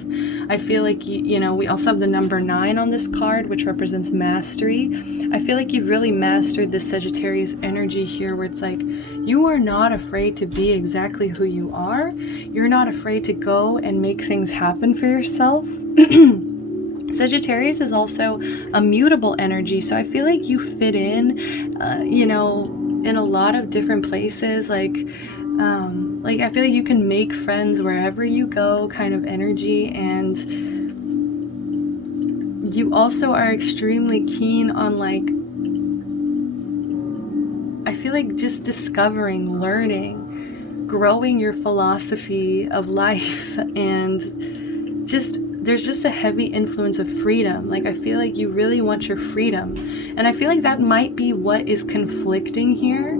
I feel like you know, we also have the number 9 on this card, which represents mastery. I feel like you've really mastered this Sagittarius energy here, where it's like you are not afraid to be exactly who you are. You're not afraid to go and make things happen for yourself. Sagittarius is also a mutable energy, so I feel like you fit in, you know, in a lot of different places. Like I feel like you can make friends wherever you go, kind of energy, and you also are extremely keen on, like, I feel like just discovering, learning, growing your philosophy of life, and just there's just a heavy influence of freedom. Like, I feel like you really want your freedom. And I feel like that might be what is conflicting here,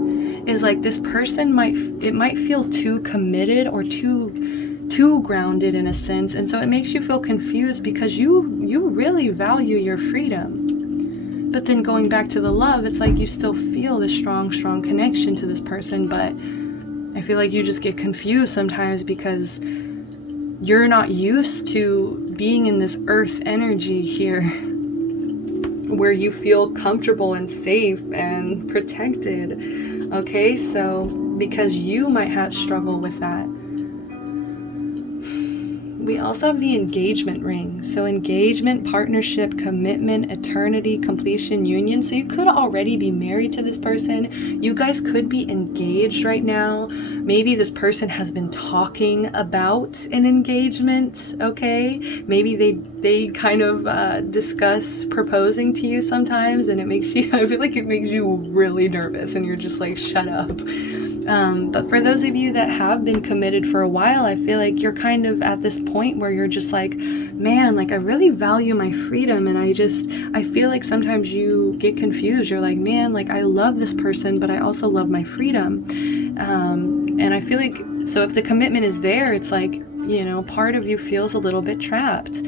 is like this person might feel too committed or too grounded in a sense. And so it makes you feel confused because you really value your freedom. But then going back to the love, it's like you still feel this strong connection to this person. But I feel like you just get confused sometimes because you're not used to being in this earth energy here where you feel comfortable and safe and protected. Okay, so because you might have struggled with that. We also have the engagement ring. So engagement, partnership, commitment, eternity, completion, union. So you could already be married to this person. You guys could be engaged right now. Maybe this person has been talking about an engagement, okay? Maybe they kind of discuss proposing to you sometimes, and it makes you, I feel like it makes you really nervous and you're just like, shut up. But for those of you that have been committed for a while, I feel like you're kind of at this point where you're just like, man, like I really value my freedom. And I feel like sometimes you get confused. You're like, man, like I love this person, but I also love my freedom. And I feel like, so if the commitment is there, it's like, you know, part of you feels a little bit trapped.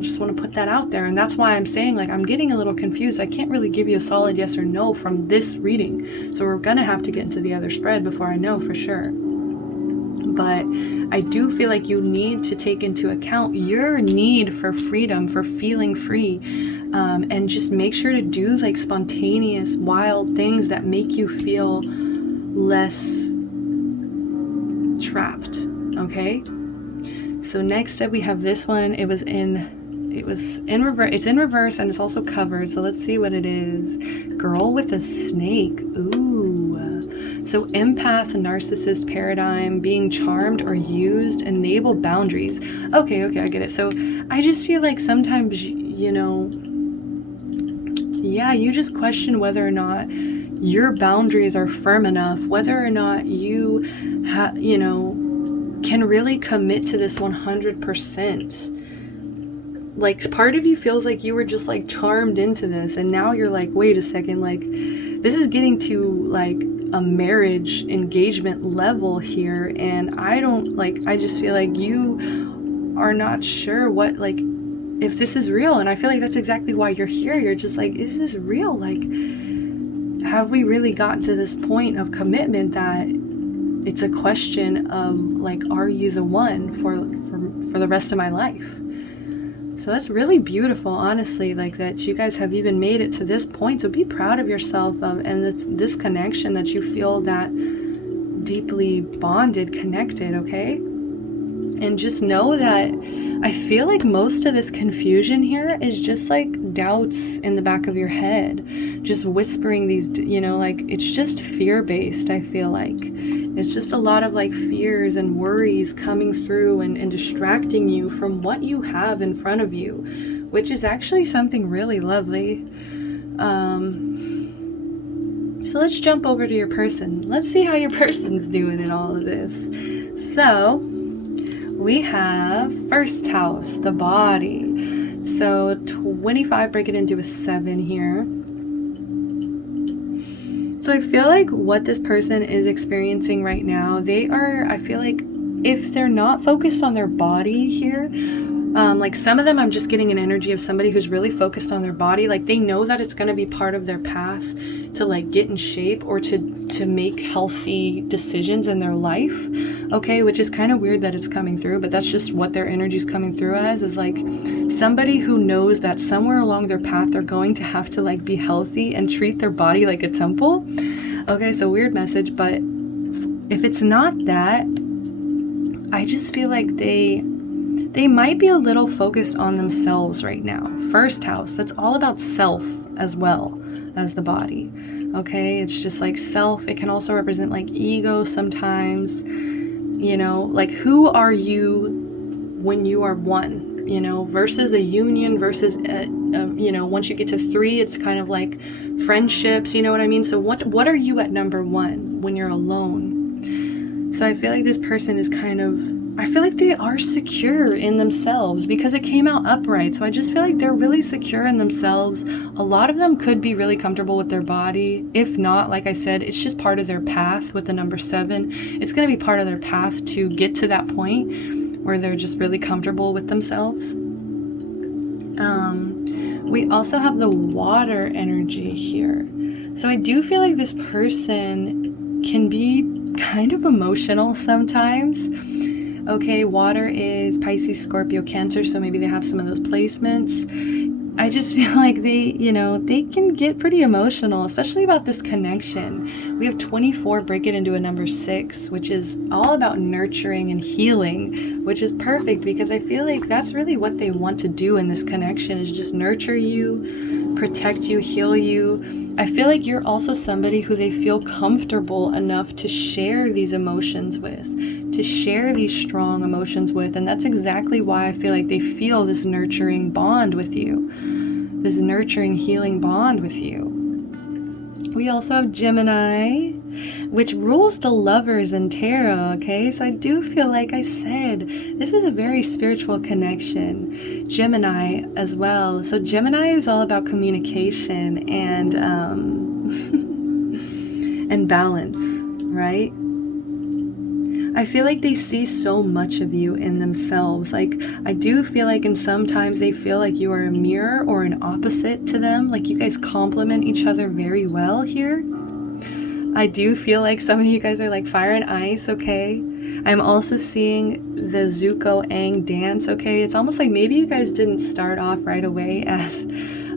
Just want to put that out there. And that's why I'm saying, like, I'm getting a little confused. I can't really give you a solid yes or no from this reading. So we're going to have to get into the other spread before I know for sure. But I do feel like you need to take into account your need for freedom, for feeling free. And just make sure to do like spontaneous, wild things that make you feel less trapped. Okay? So next up we have this one. It was in reverse. It's in reverse and it's also covered. So let's see what it is. Girl with a snake. Ooh. So empath, narcissist paradigm, being charmed or used, enable boundaries. Okay, I get it. So I just feel like sometimes, you know, yeah, you just question whether or not your boundaries are firm enough, whether or not you you know, can really commit to this 100%. Like, part of you feels like you were just like charmed into this, and now you're like, wait a second, like this is getting to like a marriage engagement level here, and I just feel like you are not sure what, like, if this is real. And I feel like that's exactly why you're here. You're just like, is this real? Like, have we really gotten to this point of commitment that it's a question of like, are you the one for the rest of my life? So that's really beautiful, honestly, like that you guys have even made it to this point. So be proud of yourself, and this connection, that you feel that deeply bonded, connected, okay? And just know that I feel like most of this confusion here is just like doubts in the back of your head, just whispering these, you know, like it's just fear-based. I feel like it's just a lot of like fears and worries coming through and distracting you from what you have in front of you, which is actually something really lovely. So let's jump over to your person. Let's see how your person's doing in all of this. So we have first house, the body. So 25, break it into a 7 here. So I feel like what this person is experiencing right now, I feel like if they're not focused on their body here, Like some of them, I'm just getting an energy of somebody who's really focused on their body. Like they know that it's going to be part of their path to like get in shape or to make healthy decisions in their life. Okay, which is kind of weird that it's coming through, but that's just what their energy is coming through as, is like somebody who knows that somewhere along their path they're going to have to like be healthy and treat their body like a temple. Okay, so weird message, but if it's not that, I just feel like they might be a little focused on themselves right now. First house, that's all about self as well as the body. Okay, it's just like self. It can also represent like ego sometimes, you know, like who are you when you are one, you know, versus a union, versus you know, once you get to 3, it's kind of like friendships, you know what I mean? So what are you at number 1 when you're alone? So I feel like this person is kind of, I feel like they are secure in themselves because it came out upright. So I just feel like they're really secure in themselves. A lot of them could be really comfortable with their body. If not, like I said, it's just part of their path with the number 7. It's going to be part of their path to get to that point where they're just really comfortable with themselves. We also have the water energy here. So I do feel like this person can be kind of emotional sometimes. Okay, water is Pisces, Scorpio, Cancer, so maybe they have some of those placements. I just feel like they, you know, they can get pretty emotional, especially about this connection. We have 24 break it into a number 6, which is all about nurturing and healing, which is perfect because I feel like that's really what they want to do in this connection, is just nurture you, protect you, heal you. I feel like you're also somebody who they feel comfortable enough to share these emotions with, to share these strong emotions with. And that's exactly why I feel like they feel this nurturing bond with you, this nurturing, healing bond with you. We also have Gemini, which rules the Lovers in tarot, okay? So I do feel, like I said, this is a very spiritual connection. Gemini as well. So Gemini is all about communication and and balance, right? I feel like they see so much of you in themselves. Like, I do feel like, and sometimes they feel like you are a mirror or an opposite to them. Like, you guys complement each other very well here. I do feel like some of you guys are like fire and ice, okay? I'm also seeing the Zuko Aang dance, okay? It's almost like maybe you guys didn't start off right away as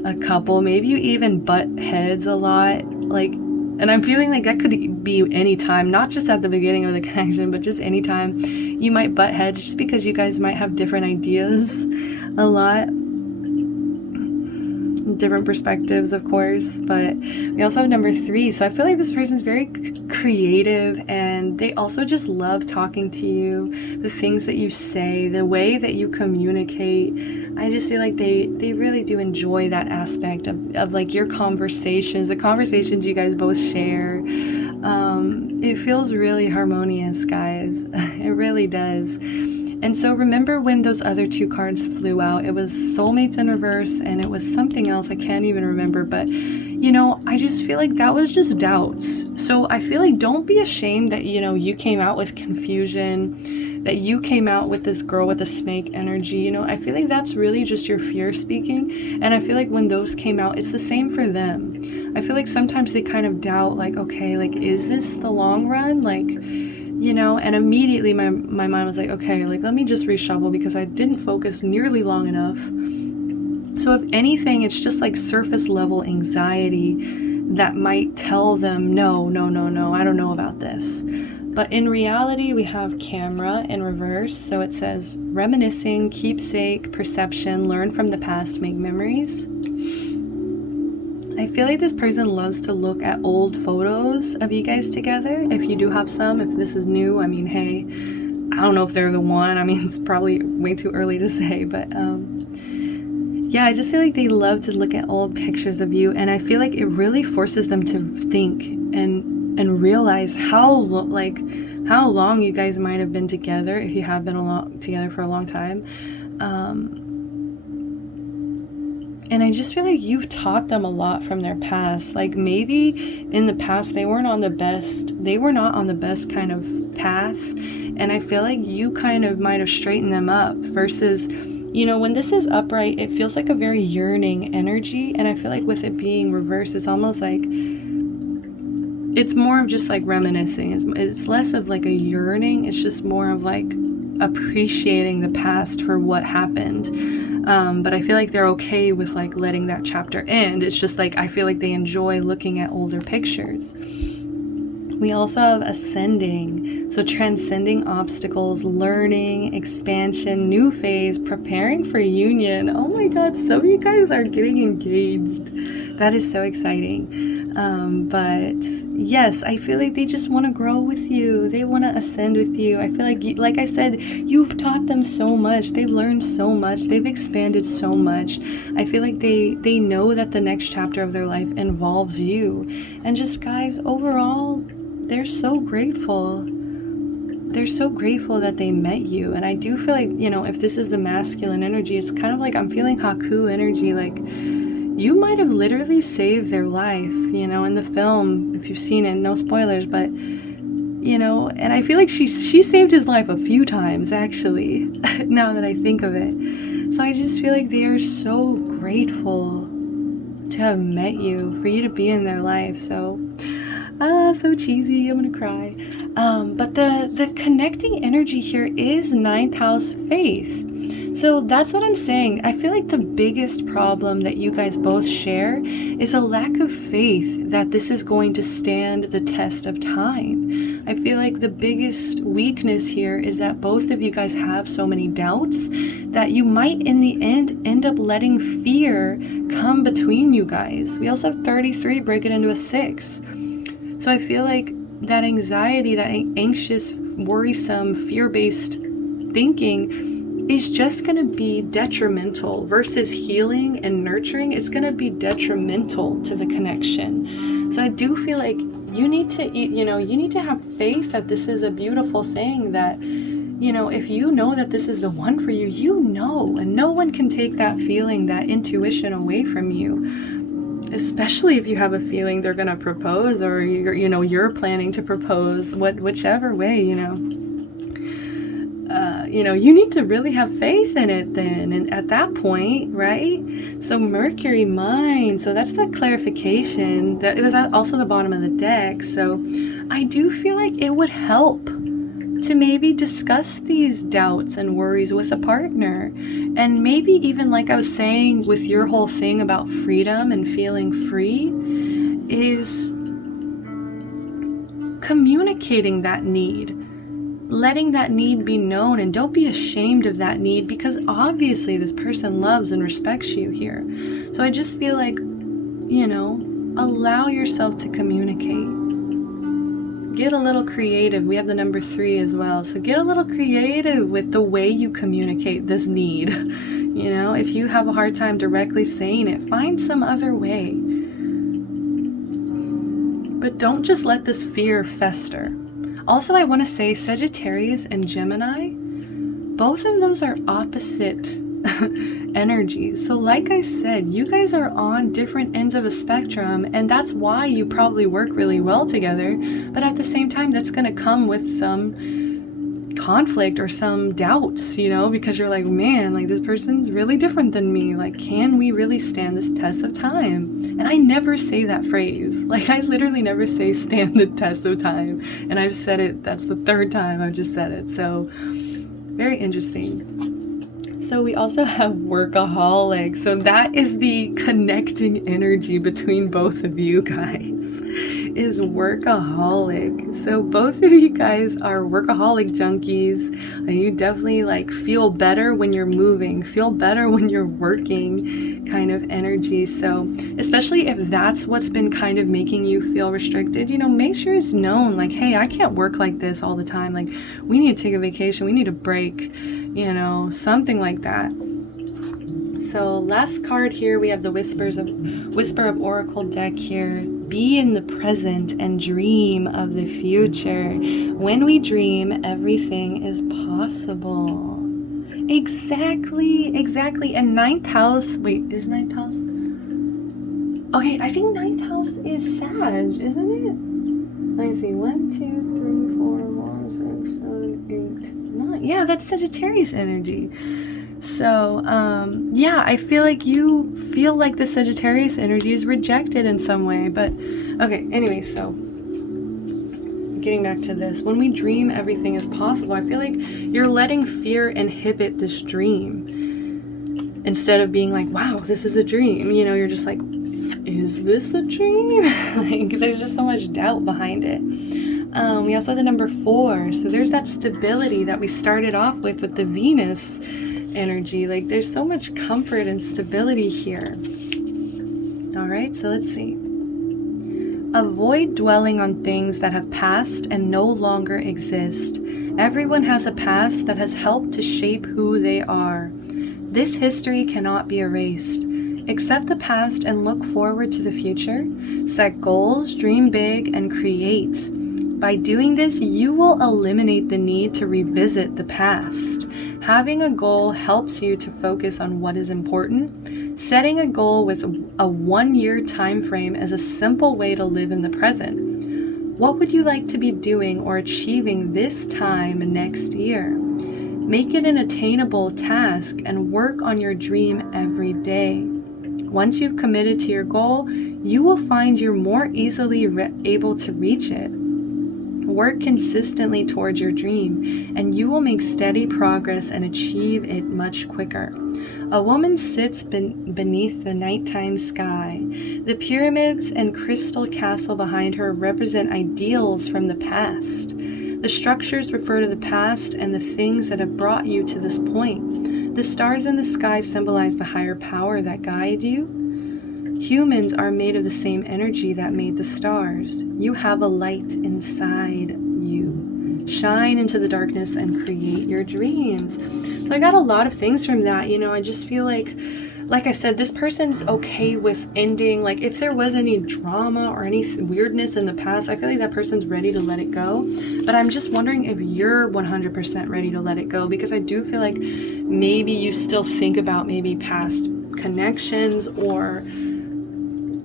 a couple. Maybe you even butt heads a lot. Like, and I'm feeling like that could be any time, not just at the beginning of the connection, but just any time you might butt heads, just because you guys might have different ideas a lot. Different perspectives, of course, but we also have number 3. So I feel like this person's very creative, and they also just love talking to you, the things that you say, the way that you communicate. I just feel like they really do enjoy that aspect of like your conversations, the conversations you guys both share. It feels really harmonious, guys. It really does. And so remember when those other 2 cards flew out, it was soulmates in reverse and it was something else, I can't even remember, but you know, I just feel like that was just doubts. So I feel like don't be ashamed that, you know, you came out with confusion, that you came out with this girl with a snake energy. You know, I feel like that's really just your fear speaking. And I feel like when those came out, it's the same for them. I feel like sometimes they kind of doubt, like, okay, like, is this the long run? Like, you know, and immediately my mind was like, okay, like, let me just reshuffle because I didn't focus nearly long enough. So if anything, it's just like surface level anxiety that might tell them, no, I don't know about this. But in reality, we have camera in reverse. So it says reminiscing, keepsake, perception, learn from the past, make memories. I feel like this person loves to look at old photos of you guys together. If you do have some, if this is new, I mean, hey, I don't know if they're the one. I mean, it's probably way too early to say, but yeah, I just feel like they love to look at old pictures of you, and I feel like it really forces them to think and realize how long you guys might have been together, if you have been together for a long time. And I just feel like you've taught them a lot from their past. Like, maybe in the past they were not on the best kind of path, and I feel like you kind of might have straightened them up versus, you know, when this is upright, it feels like a very yearning energy. And I feel like with it being reversed, it's almost like, it's more of just like reminiscing. It's less of like a yearning. It's just more of like appreciating the past for what happened. But I feel like they're okay with like letting that chapter end. It's just like, I feel like they enjoy looking at older pictures. We also have ascending, so transcending obstacles, learning, expansion, new phase, preparing for union. Oh my God, some of you guys are getting engaged. That is so exciting. But yes, I feel like they just want to grow with you. They want to ascend with you. I feel like I said, you've taught them so much. They've learned so much. They've expanded so much. I feel like they know that the next chapter of their life involves you. And just guys, overall, they're so grateful. They're so grateful that they met you. And I do feel like, you know, if this is the masculine energy, it's kind of like I'm feeling Haku energy. Like, you might have literally saved their life, you know, in the film, if you've seen it, no spoilers, but, you know, and I feel like she saved his life a few times, actually, now that I think of it. So I just feel like they are so grateful to have met you, for you to be in their life. So so cheesy, I'm gonna cry. But the connecting energy here is 9th house faith. So that's what I'm saying. I feel like the biggest problem that you guys both share is a lack of faith that this is going to stand the test of time. I feel like the biggest weakness here is that both of you guys have so many doubts that you might in the end up letting fear come between you guys. We also have 33 break it into a 6. So I feel like that anxiety, that anxious, worrisome, fear-based thinking is just going to be detrimental versus healing and nurturing. It's going to be detrimental to the connection. So I do feel like you need to have faith that this is a beautiful thing, that, you know, if you know that this is the one for you, you know, and no one can take that feeling, that intuition away from you. Especially if you have a feeling they're going to propose, or you're planning to propose, whichever way, you need to really have faith in it then. And at that point, right? So Mercury mind. So that's the clarification. That it was also the bottom of the deck. So I do feel like it would help to maybe discuss these doubts and worries with a partner. And maybe even, like I was saying, with your whole thing about freedom and feeling free, is communicating that need. Letting that need be known, and don't be ashamed of that need, because obviously this person loves and respects you here. So I just feel like, allow yourself to communicate. Get a little creative. We have the number 3 as well. So get a little creative with the way you communicate this need. If you have a hard time directly saying it, find some other way. But don't just let this fear fester. Also, I want to say Sagittarius and Gemini, both of those are opposite energies. So like I said, you guys are on different ends of a spectrum, and that's why you probably work really well together. But at the same time, that's going to come with some conflict or some doubts, because you're like, man, like this person's really different than me. Like, can we really stand this test of time? And I never say that phrase. Like, I literally never say stand the test of time. And I've said it, that's the 3rd time I've just said it. So very interesting. So we also have workaholic. So that is the connecting energy between both of you guys, is workaholic. So both of you guys are workaholic junkies, and you definitely feel better when you're moving, feel better when you're working kind of energy. So especially if that's what's been kind of making you feel restricted, make sure it's known, hey, I can't work like this all the time. We need to take a vacation, we need a break, something like that. So last card here, we have the Whisper of Oracle deck here. Be in the present and dream of the future. When we dream, everything is possible. Exactly. And 9th house, wait, is 9th house? Okay, I think 9th house is Sag, isn't it? Let me see, 1, 2, 3, 4, 5, 6, 7, 8, 9. Yeah, that's Sagittarius energy. So, yeah, I feel like you feel like the Sagittarius energy is rejected in some way. But, okay, anyway, so getting back to this, when we dream everything is possible, I feel like you're letting fear inhibit this dream. Instead of being like, wow, this is a dream. You know, you're just like, is this a dream? Like, there's just so much doubt behind it. We also have the number 4. So there's that stability that we started off with the Venus energy. Like, there's so much comfort and stability here. All right, so let's see. Avoid dwelling on things that have passed and no longer exist. Everyone has a past that has helped to shape who they are. This history cannot be erased. Accept the past and look forward to the future. Set goals, dream big, and create. By doing this, you will eliminate the need to revisit the past. Having a goal helps you to focus on what is important. Setting a goal with a 1-year time frame is a simple way to live in the present. What would you like to be doing or achieving this time next year? Make it an attainable task and work on your dream every day. Once you've committed to your goal, you will find you're more easily able to reach it. Work consistently towards your dream, and you will make steady progress and achieve it much quicker. A woman sits beneath the nighttime sky. The pyramids and crystal castle behind her represent ideals from the past. The structures refer to the past and the things that have brought you to this point. The stars in the sky symbolize the higher power that guide you. Humans are made of the same energy that made the stars. You have a light inside you. Shine into the darkness and create your dreams. So I got a lot of things from that. You know, I just feel like I said, this person's okay with ending. Like, if there was any drama or any weirdness in the past, I feel like that person's ready to let it go. But I'm just wondering if you're 100% ready to let it go, because I do feel like maybe you still think about maybe past connections or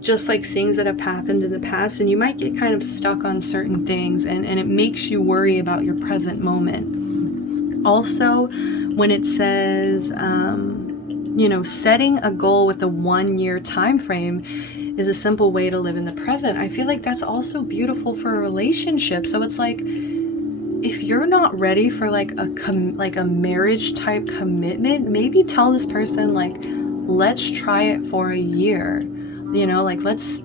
just like things that have happened in the past, and you might get kind of stuck on certain things, and it makes you worry about your present moment. Also, when it says, you know, setting a goal with a 1-year time frame is a simple way to live in the present. I feel like that's also beautiful for a relationship. So it's like, if you're not ready for like a marriage type commitment, maybe tell this person, like, let's try it for a year. You know, like, let's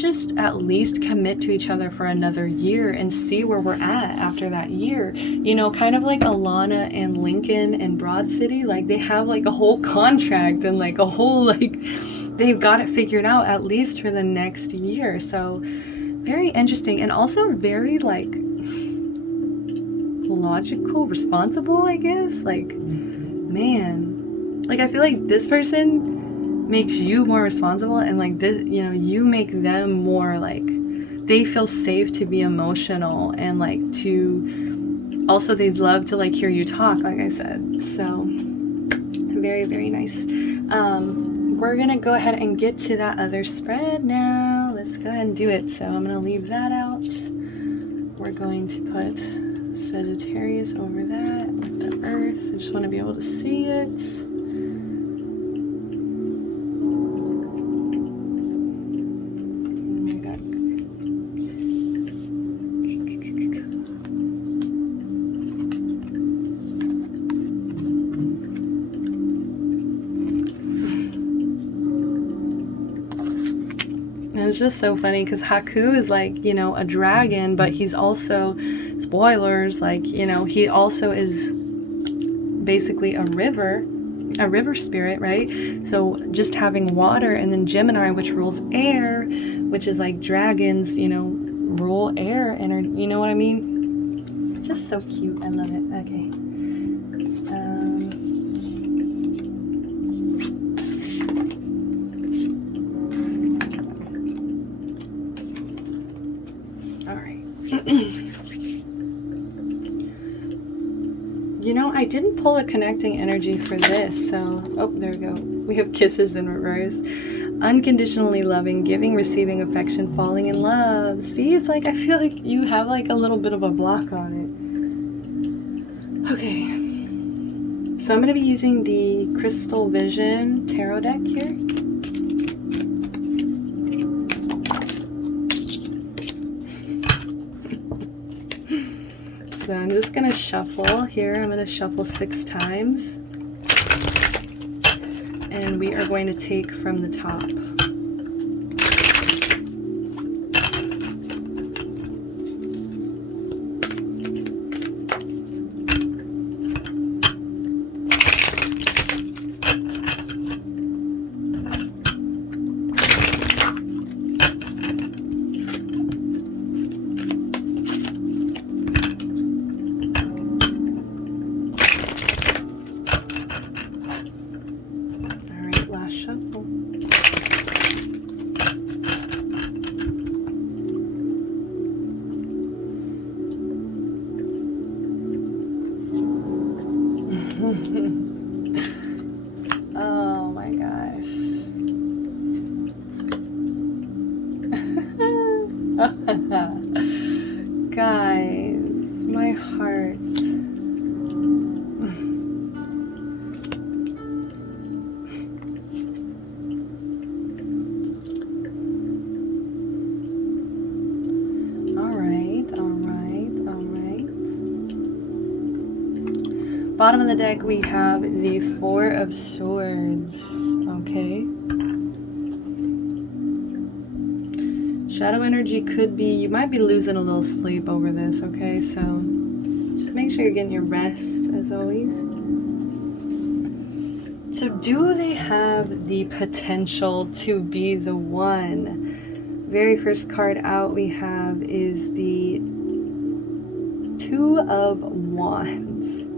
just at least commit to each other for another year and see where we're at after that year. You know, kind of like Alana and Lincoln and Broad City, like, they have like a whole contract and like a whole, like, they've got it figured out at least for the next year. So very interesting, and also very like logical, responsible, I guess. Like, man, like, I feel like this person makes you more responsible, and like this, you know, you make them more like, they feel safe to be emotional, and like to also, they'd love to like hear you talk, like I said. So very, very nice. We're gonna go ahead and get to that other spread now. Let's go ahead and do it. So I'm gonna leave that out. We're going to put Sagittarius over that with the Earth. I just want to be able to see it. It's just so funny because Haku is like, you know, a dragon, but he's also, spoilers, like, you know, he also is basically a river spirit, right? So just having water, and then Gemini, which rules air, which is like dragons, you know, rule air energy, you know what I mean? Just so cute. I love it. Okay. You know, I didn't pull a connecting energy for this, so, oh, there we go. We have kisses in reverse. Unconditionally loving, giving, receiving affection, falling in love. See, it's like, I feel like you have like a little bit of a block on it. Okay. So I'm going to be using the Crystal Vision Tarot deck here. So I'm just going to shuffle here. I'm going to shuffle 6 times. And we are going to take from the top. Oh my gosh. Guys, my heart. Bottom of the deck, we have the 4 of Swords. Okay. Shadow energy could be, you might be losing a little sleep over this, okay? So just make sure you're getting your rest, as always. So do they have the potential to be the one? Very first card out we have is the 2 of Wands.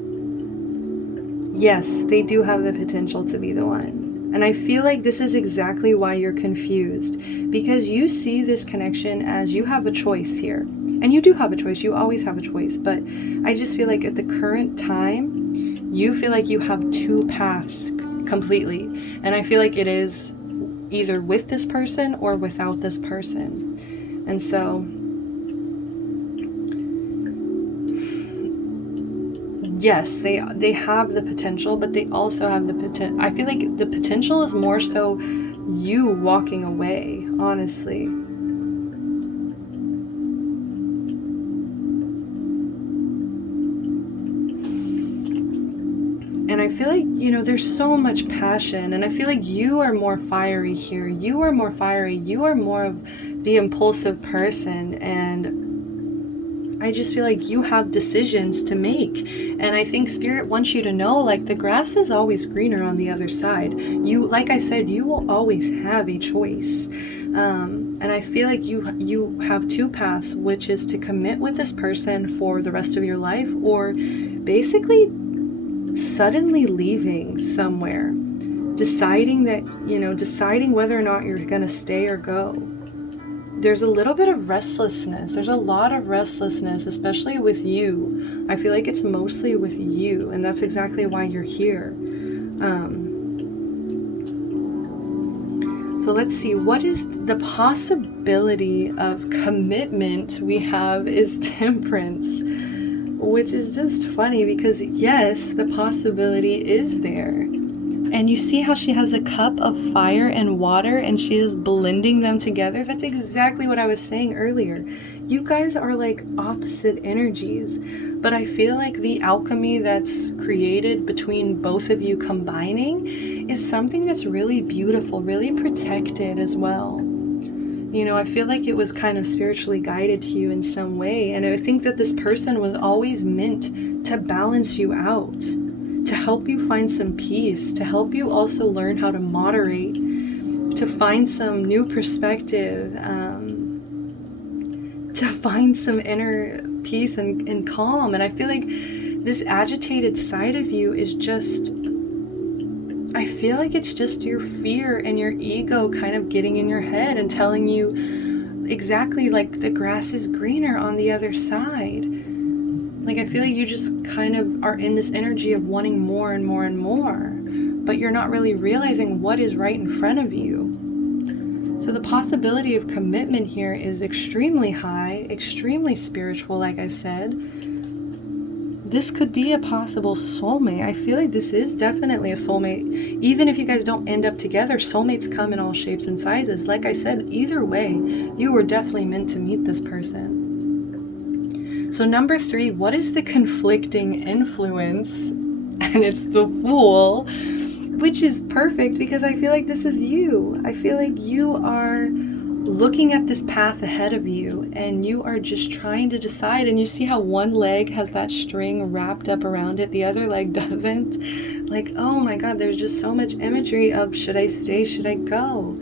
Yes, they do have the potential to be the one. And I feel like this is exactly why you're confused, because you see this connection as you have a choice here. And you do have a choice, you always have a choice, but I just feel like at the current time, you feel like you have 2 paths completely. And I feel like it is either with this person or without this person. And so yes, they have the potential, but they also have the potential. I feel like the potential is more so you walking away, honestly. And I feel like, you know, there's so much passion, and I feel like you are more fiery here. You are more fiery. You are more of the impulsive person, and I just feel like you have decisions to make. And I think Spirit wants you to know, like, the grass is always greener on the other side. You, like I said, you will always have a choice. And I feel like you have 2 paths, which is to commit with this person for the rest of your life, or basically suddenly leaving somewhere, deciding that, you know, deciding whether or not you're going to stay or go. There's a little bit of restlessness. There's a lot of restlessness, especially with you. I feel like it's mostly with you, and that's exactly why you're here. So let's see, what is the possibility of commitment we have is Temperance, which is just funny because yes, the possibility is there. And you see how she has a cup of fire and water and she is blending them together? That's exactly what I was saying earlier. You guys are like opposite energies, but I feel like the alchemy that's created between both of you combining is something that's really beautiful, really protected as well. You know, I feel like it was kind of spiritually guided to you in some way. And I think that this person was always meant to balance you out, to help you find some peace, to help you also learn how to moderate, to find some new perspective, to find some inner peace and calm. And I feel like this agitated side of you is just, I feel like it's just your fear and your ego kind of getting in your head and telling you exactly like the grass is greener on the other side. Like, I feel like you just kind of are in this energy of wanting more and more and more, but you're not really realizing what is right in front of you. So the possibility of commitment here is extremely high, extremely spiritual, like I said. this could be a possible soulmate. I feel like this is definitely a soulmate. Even if you guys don't end up together, soulmates come in all shapes and sizes. Like I said, either way, you were definitely meant to meet this person. So number 3, what is the conflicting influence? And it's the Fool, which is perfect because I feel like this is you. I feel like you are looking at this path ahead of you and you are just trying to decide, and you see how one leg has that string wrapped up around it, the other leg doesn't. Like, oh my god, there's just so much imagery of should I stay, should I go?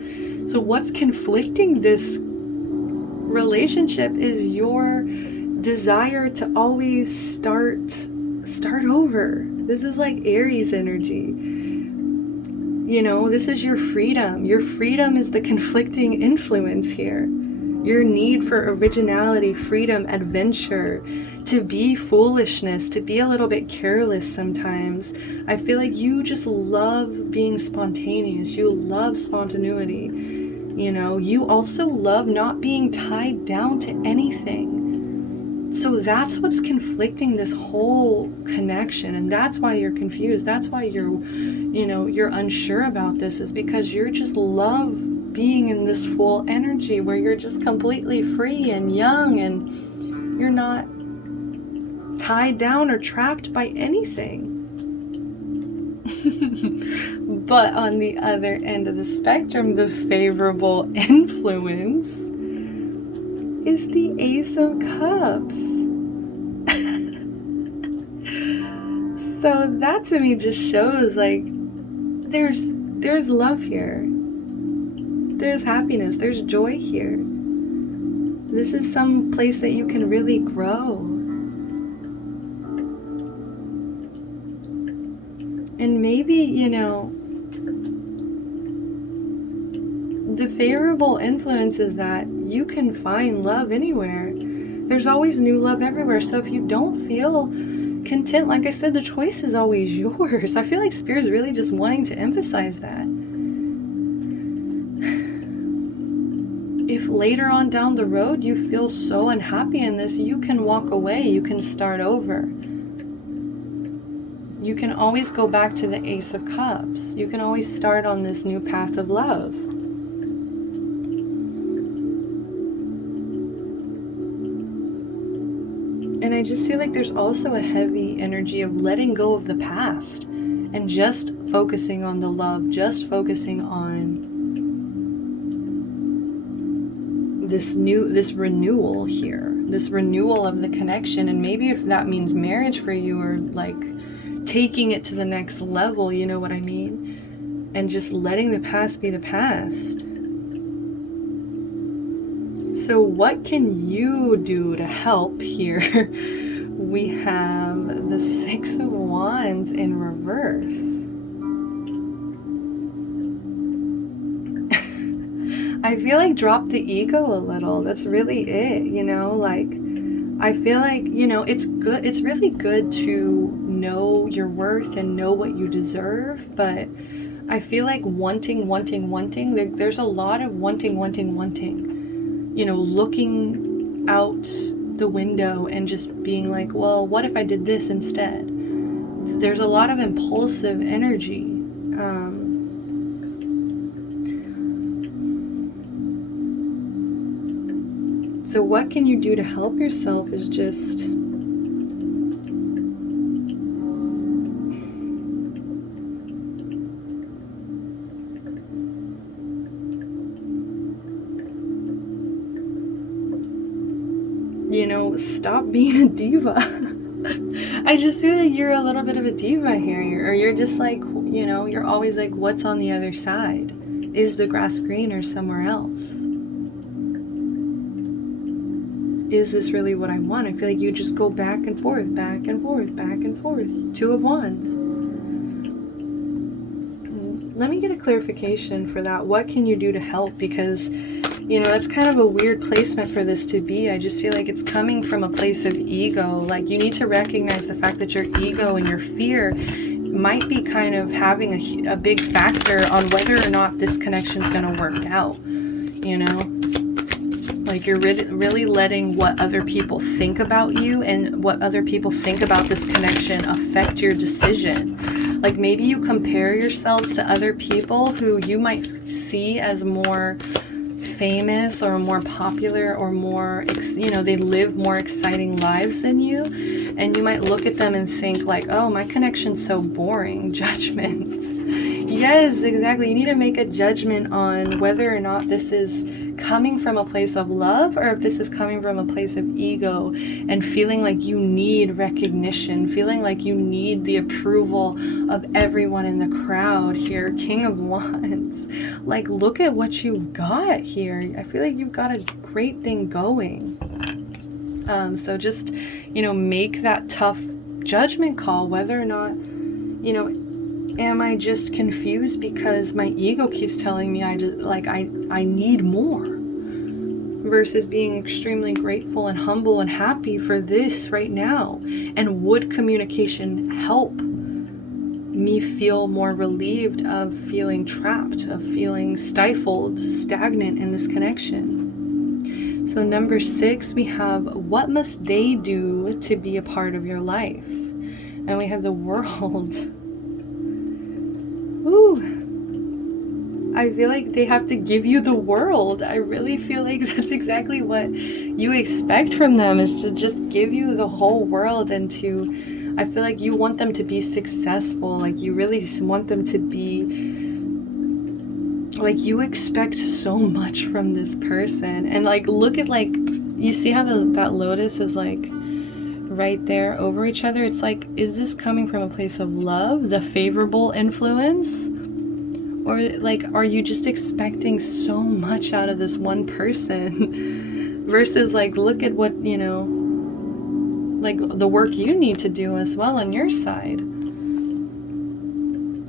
So what's conflicting this relationship is your desire to always start over. This is like Aries energy. You know, this is your freedom. Your freedom is the conflicting influence here. Your need for originality, freedom, adventure, to be foolishness, to be a little bit careless sometimes. I feel like you just love being spontaneous. You love spontaneity. You know, you also love not being tied down to anything. So that's what's conflicting this whole connection, and that's why you're confused. That's why you're unsure about this, is because you just love being in this full energy where you're just completely free and young and you're not tied down or trapped by anything. But on the other end of the spectrum, the favorable influence is the Ace of Cups. So that to me just shows like there's love here. There's happiness, there's joy here. This is some place that you can really grow. And maybe, you know, the favorable influence is that you can find love anywhere. There's always new love everywhere. So if you don't feel content, like I said, the choice is always yours. I feel like Spirit's really just wanting to emphasize that. If later on down the road you feel so unhappy in this, you can walk away. You can start over. You can always go back to the Ace of Cups. You can always start on this new path of love. And I just feel like there's also a heavy energy of letting go of the past and just focusing on the love, just focusing on this renewal here, this renewal of the connection. And maybe if that means marriage for you, or like taking it to the next level, you know what I mean? And just letting the past be the past. So what can you do to help here? We have the Six of Wands in reverse. I feel like drop the ego a little. That's really it, you know? Like, I feel like, you know, it's good. It's really good to know your worth and know what you deserve, but I feel like wanting. There's a lot of wanting. You know, looking out the window and just being like, well, what if I did this instead? There's a lot of impulsive energy. So what can you do to help yourself is just you know, stop being a diva. I just feel like you're a little bit of a diva here, or you're just like, you know, you're always like, what's on the other side? Is the grass greener somewhere else? Is this really what I want? I feel like you just go back and forth. Two of Wands. Let me get a clarification for that. What can you do to help? Because, you know, that's kind of a weird placement for this to be. I just feel like it's coming from a place of ego. Like, you need to recognize the fact that your ego and your fear might be kind of having a big factor on whether or not this connection's going to work out, you know? Like you're really letting what other people think about you and what other people think about this connection affect your decision. Like maybe you compare yourselves to other people who you might see as more famous or more popular or more, they live more exciting lives than you. And you might look at them and think like, oh, my connection's so boring. Judgment. Yes, exactly. You need to make a judgment on whether or not this is coming from a place of love or if this is coming from a place of ego and feeling like you need recognition, feeling like you need the approval of everyone in the crowd here. King of Wands. Like, look at what you've got here. I feel like you've got a great thing going. So just, make that tough judgment call whether or not, am I just confused because my ego keeps telling me I need more, versus being extremely grateful and humble and happy for this right now? And would communication help me feel more relieved of feeling trapped, of feeling stifled, stagnant in this connection? So number 6, we have, what must they do to be a part of your life? And we have the World. Ooh, I feel like they have to give you the world. I really feel like that's exactly what you expect from them, is to just give you the whole world, and I feel like you want them to be successful. Like you really want them to be, like you expect so much from this person. And like, look at, like, you see how that lotus is like right there over each other? It's like, is this coming from a place of love, the favorable influence? Or like, are you just expecting so much out of this one person? Versus like, look at what, like the work you need to do as well on your side.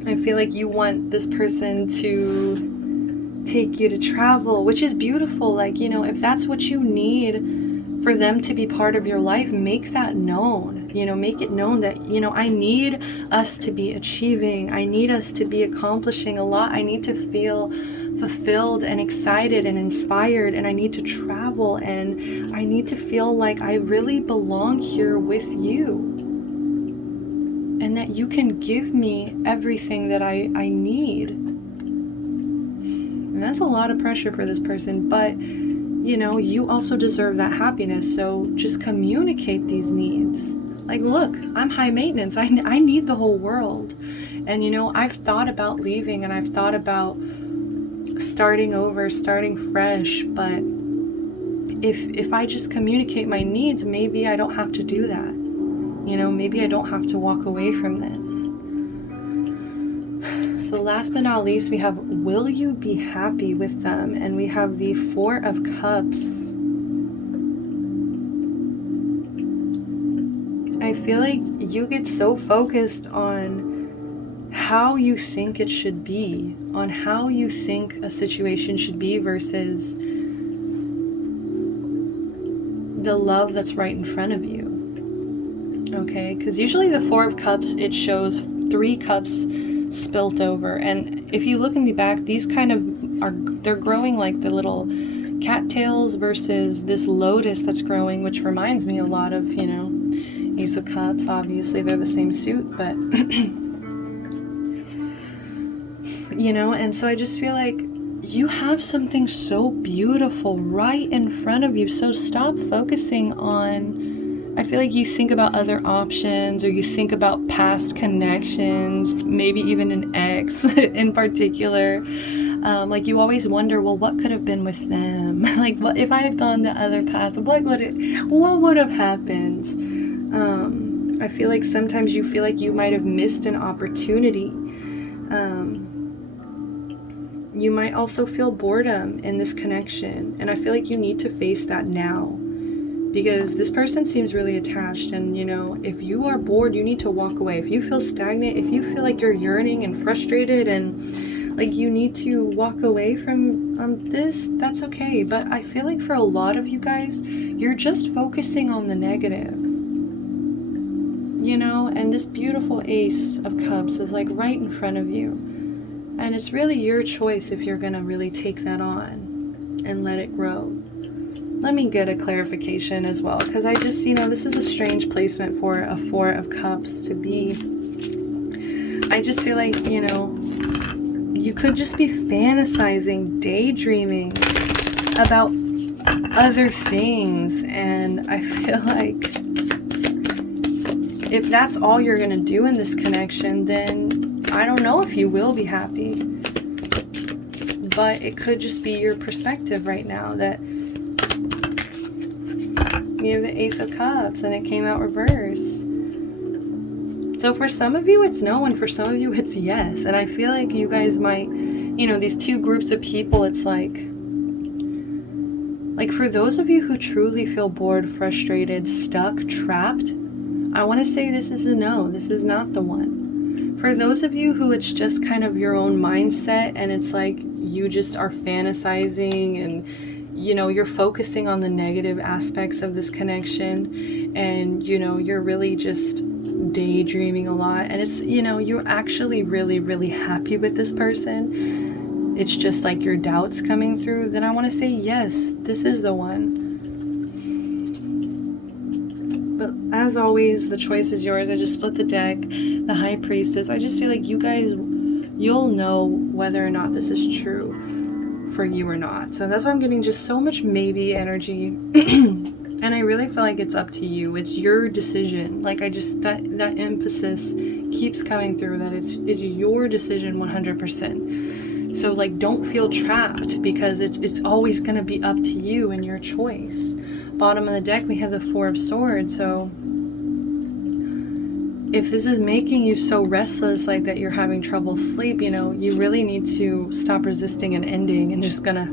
I feel like you want this person to take you to travel, which is beautiful. Like, if that's what you need for them to be part of your life, make that known. Make it known that, I need us to be achieving. I need us to be accomplishing a lot. I need to feel fulfilled and excited and inspired, and I need to travel, and I need to feel like I really belong here with you, and that you can give me everything that I need. And that's a lot of pressure for this person, but you also deserve that happiness. So just communicate these needs. Like, look, I'm high maintenance. I need the whole world. And, I've thought about leaving, and I've thought about starting over, starting fresh. But if I just communicate my needs, maybe I don't have to do that. Maybe I don't have to walk away from this. So last but not least, we have, will you be happy with them? And we have the 4 of Cups. I feel like you get so focused on how you think it should be, on how you think a situation should be, versus the love that's right in front of you. Okay, because usually the 4 of Cups, it shows 3 cups spilt over. And if you look in the back, these kind of they're growing like the little cattails, versus this lotus that's growing, which reminds me a lot of, Ace of Cups. Obviously they're the same suit, but and so I just feel like you have something so beautiful right in front of you. So stop focusing on, I feel like you think about other options, or you think about past connections, maybe even an ex in particular. Like you always wonder, well, what could have been with them? Like, what if I had gone the other path? What would have happened? I feel like sometimes you feel like you might have missed an opportunity. You might also feel boredom in this connection, and I feel like you need to face that now, because this person seems really attached. And if you are bored, you need to walk away. If you feel stagnant, if you feel like you're yearning and frustrated and like you need to walk away from this, that's okay. But I feel like for a lot of you guys, you're just focusing on the negative, and this beautiful Ace of Cups is like right in front of you. And it's really your choice if you're going to really take that on and let it grow. let me get a clarification as well, because I just, this is a strange placement for a Four of Cups to be. I just feel like, you could just be fantasizing, daydreaming about other things, and I feel like if that's all you're going to do in this connection, then I don't know if you will be happy. But it could just be your perspective right now that you have the Ace of Cups and it came out reverse. So for some of you it's no, and for some of you it's yes. And I feel like you guys might, these two groups of people, it's like for those of you who truly feel bored, frustrated, stuck, trapped, I want to say this is a no. This is not the one. For those of you who it's just kind of your own mindset and it's like you just are fantasizing and, you're focusing on the negative aspects of this connection and, you're really just daydreaming a lot. And it's, you're actually really, really happy with this person. It's just like your doubts coming through. Then I want to say, yes, this is the one. But as always, the choice is yours. I just split the deck, the High Priestess. I just feel like you guys, you'll know whether or not this is true for you or not. So that's why I'm getting just so much maybe energy. And I really feel like it's up to you. It's your decision. Like that emphasis keeps coming through, that it's your decision 100%. So don't feel trapped, because it's always going to be up to you and your choice. Bottom of the deck, we have the Four of Swords. So if this is making you so restless, like that you're having trouble sleep, you really need to stop resisting an ending and just gonna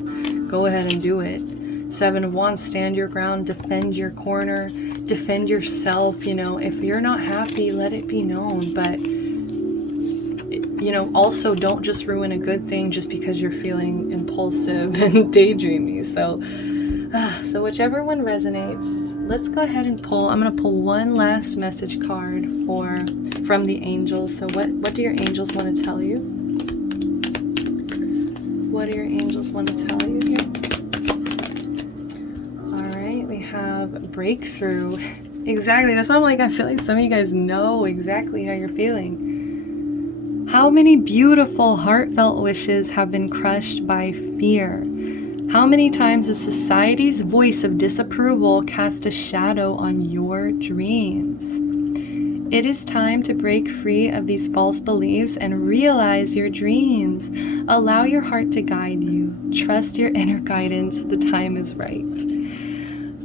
go ahead and do it. Seven of Wands, stand your ground, defend your corner, defend yourself. If you're not happy, let it be known. But also don't just ruin a good thing just because you're feeling impulsive and daydreamy. So whichever one resonates, let's go ahead and pull. I'm going to pull one last message card from the angels. So what do your angels want to tell you? What do your angels want to tell you here? All right, we have breakthrough. Exactly. That's why I'm like, I feel like some of you guys know exactly how you're feeling. How many beautiful, heartfelt wishes have been crushed by fear? How many times has society's voice of disapproval cast a shadow on your dreams? It is time to break free of these false beliefs and realize your dreams. Allow your heart to guide you. Trust your inner guidance. The time is right.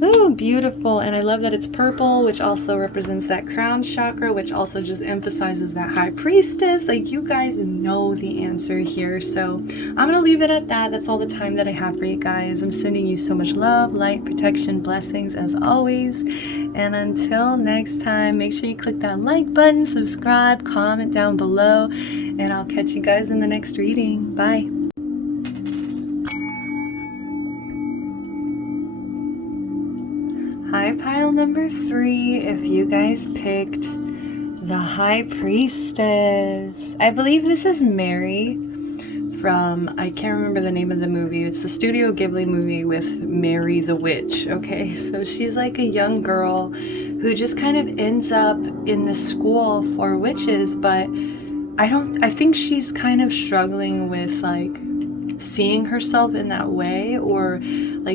Ooh, beautiful. And I love that it's purple, which also represents that crown chakra, which also just emphasizes that High Priestess. Like, you guys know the answer here. So I'm going to leave it at that. That's all the time that I have for you guys. I'm sending you so much love, light, protection, blessings as always. And until next time, make sure you click that like button, subscribe, comment down below, and I'll catch you guys in the next reading. Bye. Hi, pile number 3. If you guys picked the High Priestess, I believe this is Mary from, I can't remember the name of the movie. It's the Studio Ghibli movie with Mary the Witch. Okay, so she's like a young girl who just kind of ends up in the school for witches, but I think she's kind of struggling with seeing herself in that way, or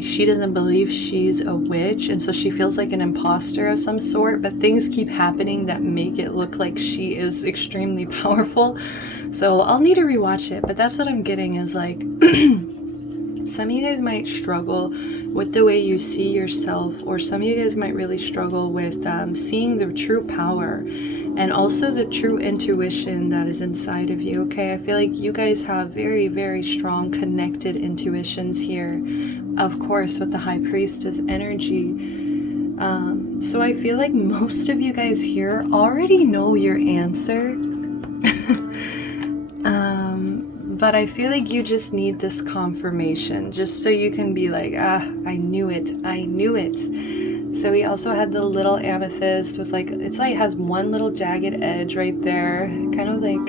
she doesn't believe she's a witch, and so she feels like an imposter of some sort, but things keep happening that make it look like she is extremely powerful. So I'll need to rewatch it, but that's what I'm getting is some of you guys might struggle with the way you see yourself, or some of you guys might really struggle with seeing the true power and also the true intuition that is inside of you. Okay, I feel like you guys have very, very strong connected intuitions here, of course, with the High Priestess energy. So I feel like most of you guys here already know your answer. But I feel like you just need this confirmation, just so you can be like, I knew it. So we also had the little amethyst with it has one little jagged edge right there, kind of like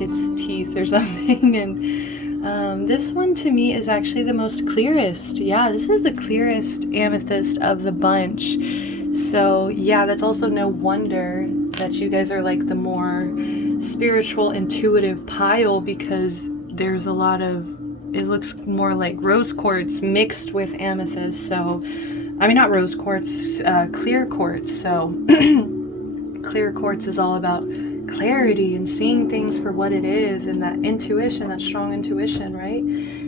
its teeth or something. And This one to me is actually the most clearest. Yeah, this is the clearest amethyst of the bunch. So yeah, that's also no wonder that you guys are like the more spiritual, intuitive pile, because there's a lot of, it looks more like rose quartz mixed with amethyst. So, I mean, not rose quartz, clear quartz. So clear quartz is all about clarity and seeing things for what it is, and that intuition, that strong intuition, right?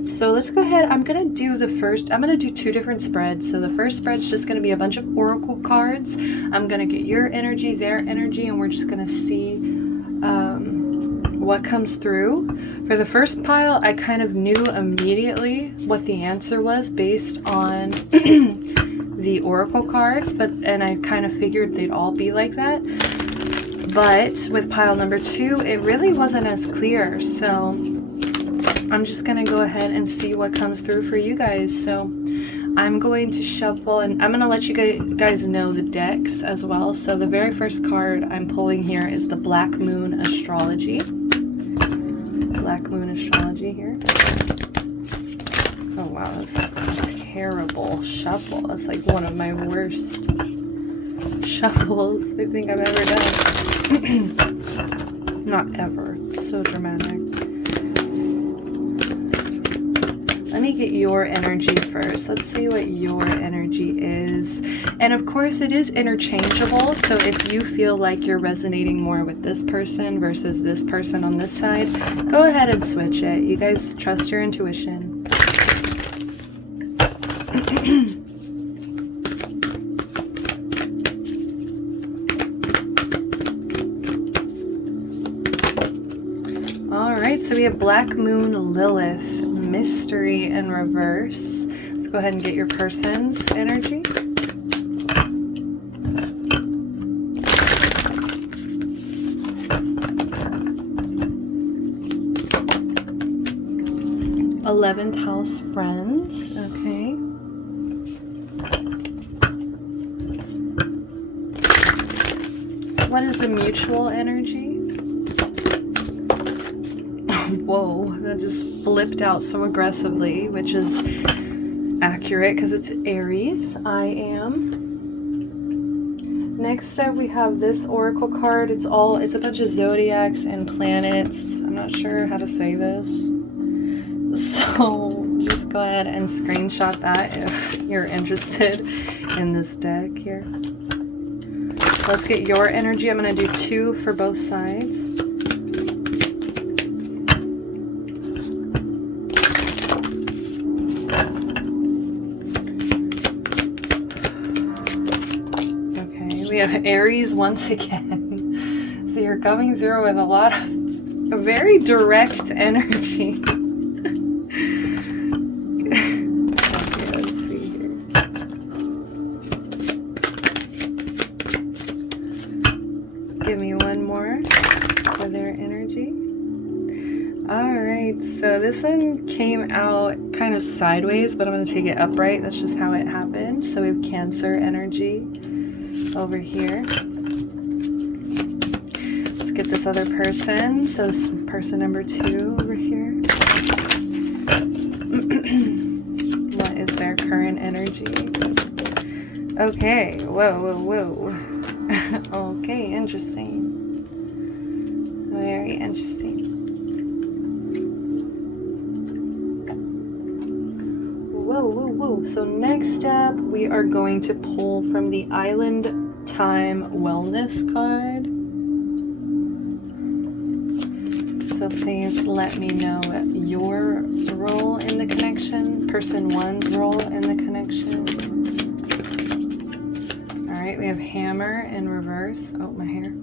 So let's go ahead. I'm gonna do I'm gonna do 2 different spreads. So the first spread's just gonna be a bunch of oracle cards. I'm gonna get your energy, their energy, and we're just gonna see what comes through. For the first pile, I kind of knew immediately what the answer was based on the oracle cards, and I kind of figured they'd all be like that. But with pile number 2, it really wasn't as clear. So I'm just gonna go ahead and see what comes through for you guys. So I'm going to shuffle, and I'm gonna let you guys know the decks as well. So the very first card I'm pulling here is the Black Moon Astrology. Black Moon Astrology here. Oh wow, that's a terrible shuffle. That's like one of my worst shuffles I think I've ever done. Not ever. It's so dramatic. Let me get your energy first. Let's see what your energy is. And of course it is interchangeable. So if you feel like you're resonating more with this person versus this person on this side, go ahead and switch it. You guys trust your intuition. Alright, so we have Black Moon Lilith, Mystery in reverse. Let's go ahead and get your person's energy. Eleventh house friends, okay. What is the mutual energy? Whoa, that just flipped out so aggressively, which is accurate because it's Aries. I am. Next up we have this oracle card. It's a bunch of zodiacs and planets. I'm not sure how to say this. So just go ahead and screenshot that if you're interested in this deck here. Let's get your energy. I'm going to do 2 for both sides. We have Aries once again. So you're coming through with a lot of very direct energy. Okay, let's see here. Give me one more for their energy. Alright, so this one came out kind of sideways, but I'm going to take it upright. That's just how it happened. So we have Cancer energy over here. Let's get this other person. So this is person number 2 over here. What is their current energy? Okay, whoa. Okay, interesting. Very interesting. Whoa. So next up, we are going to pull from the Island Time Wellness card. So please let me know your role in the connection, person 1's role in the connection. All right, we have Hammer in reverse. Oh, my hair.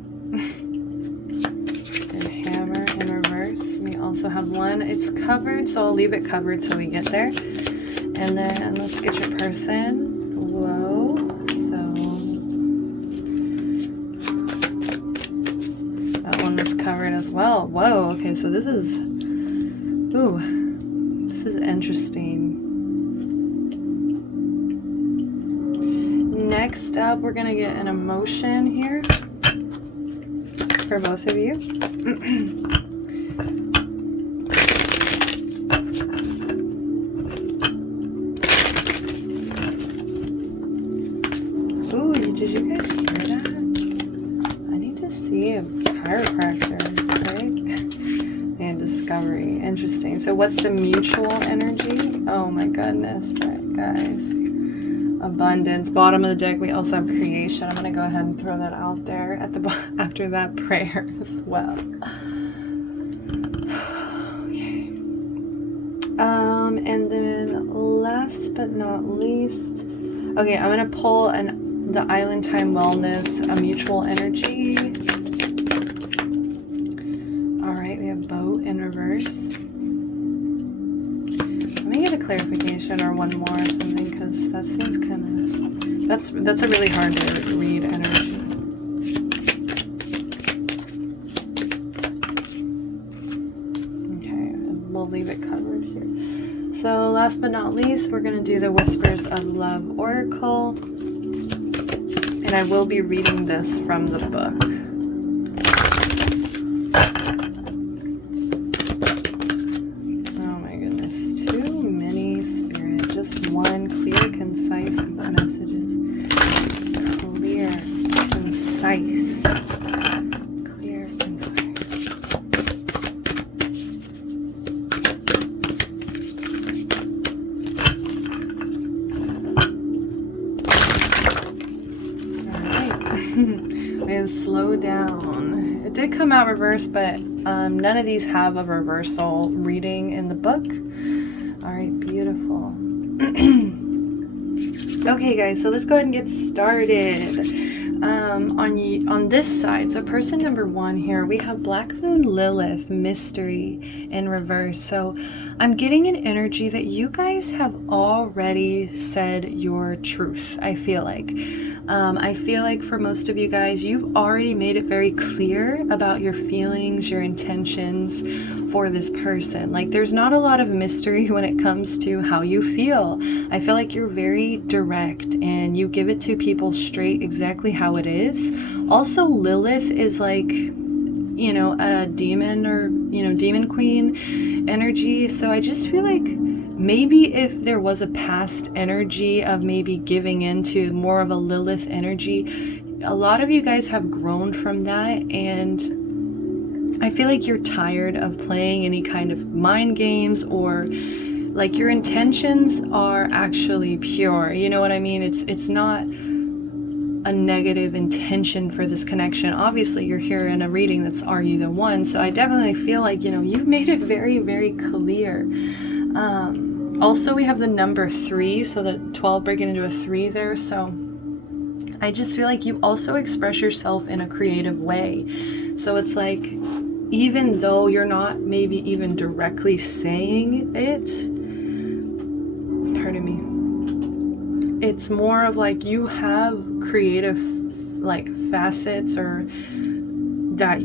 And Hammer in reverse. We also have one. It's covered, so I'll leave it covered till we get there. And then let's get your person. Whoa. So that one was covered as well. Whoa. Okay, so this is interesting. Next up, we're gonna get an emotion here for both of you. interesting. So what's the mutual energy? Oh my goodness, guys. Abundance. Bottom of the deck, we also have creation. I'm going to go ahead and throw that out there at the after that prayer as well. Okay. And then last but not least, okay, I'm going to pull the Island Time Wellness, a mutual energy. All right, we have boat in reverse. Let me get a clarification or one more or something, because that seems kind of, that's a really hard to read energy. Okay, we'll leave it covered here. So last but not least, we're going to do the Whispers of Love Oracle. And I will be reading this from the book. One clear, concise messages. Clear, concise. Clear, concise. Alright. We have slow down. It did come out reverse, but none of these have a reversal reading in the book. Alright, beautiful. Okay guys, so let's go ahead and get started. On this side, so person number 1 here, we have Black Moon Lilith Mystery in reverse. So I'm getting an energy that you guys have already said your truth. I feel like for most of you guys, you've already made it very clear about your feelings, your intentions for this person. Like, there's not a lot of mystery when it comes to how you feel. I feel like you're very direct and you give it to people straight, exactly how it is. Also, Lilith is like, you know, a demon or, you know, demon queen energy. So I just feel like maybe if there was a past energy of maybe giving into more of a Lilith energy, a lot of you guys have grown from that, and I feel like you're tired of playing any kind of mind games, or like your intentions are actually pure. You know what I mean? It's not a negative intention for this connection. Obviously, you're here in a reading that's Are You the One? So I definitely feel like, you know, you've made it very, very clear. Also, we have the number 3, so the 12 breaking into a 3 there. So I just feel like you also express yourself in a creative way. So it's like, even though you're not maybe even directly saying it, pardon me, it's more of like you have creative like facets or that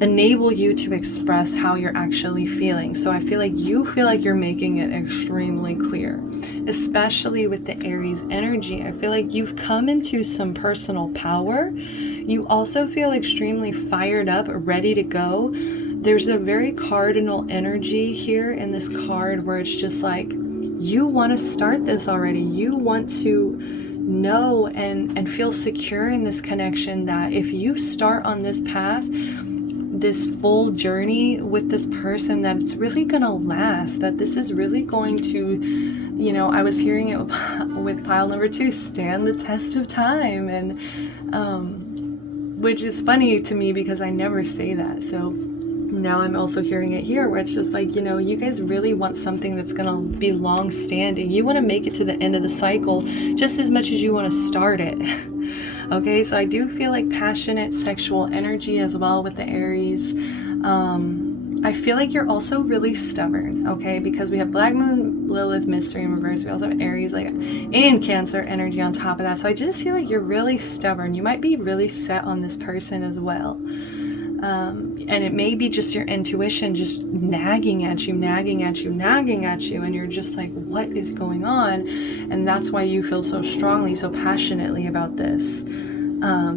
enable you to express how you're actually feeling. So I feel like you feel like you're making it extremely clear, especially with the Aries energy. I feel like you've come into some personal power. You also feel extremely fired up, ready to go. There's a very cardinal energy here in this card where it's just like, you want to start this already. You want to know and feel secure in this connection, that if you start on this path, this full journey with this person, that it's really gonna last, that this is really going to, you know, I was hearing it with pile number 2, stand the test of time, and which is funny to me because I never say that. So now I'm also hearing it here where it's just like, you know, you guys really want something that's gonna be long standing. You want to make it to the end of the cycle just as much as you want to start it. Okay, so I do feel like passionate sexual energy as well with the Aries. I feel like you're also really stubborn, okay, because we have Black Moon Lilith Mystery in reverse. We also have Aries like and Cancer energy on top of that. So I just feel like you're really stubborn. You might be really set on this person as well. And it may be just your intuition just nagging at you, and you're just like, what is going on? And that's why you feel so strongly, so passionately about this.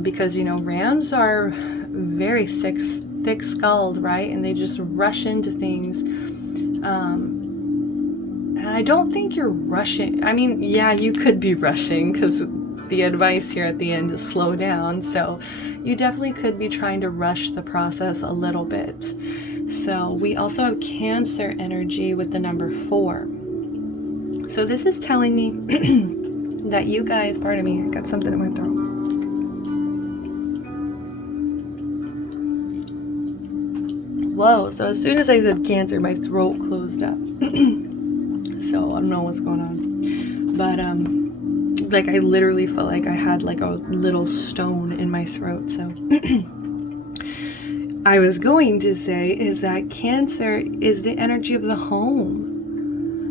Because, you know, Rams are very thick-skulled, right? And they just rush into things. And I don't think you're rushing. I mean, yeah, you could be rushing because the advice here at the end is slow down. So you definitely could be trying to rush the process a little bit. So we also have Cancer energy with the number 4. So this is telling me that you guys, pardon me, I got something in my throat. Whoa, so as soon as I said Cancer, my throat closed up. So I don't know what's going on. But like I literally felt like I had like a little stone in my throat. So I was going to say is that Cancer is the energy of the home.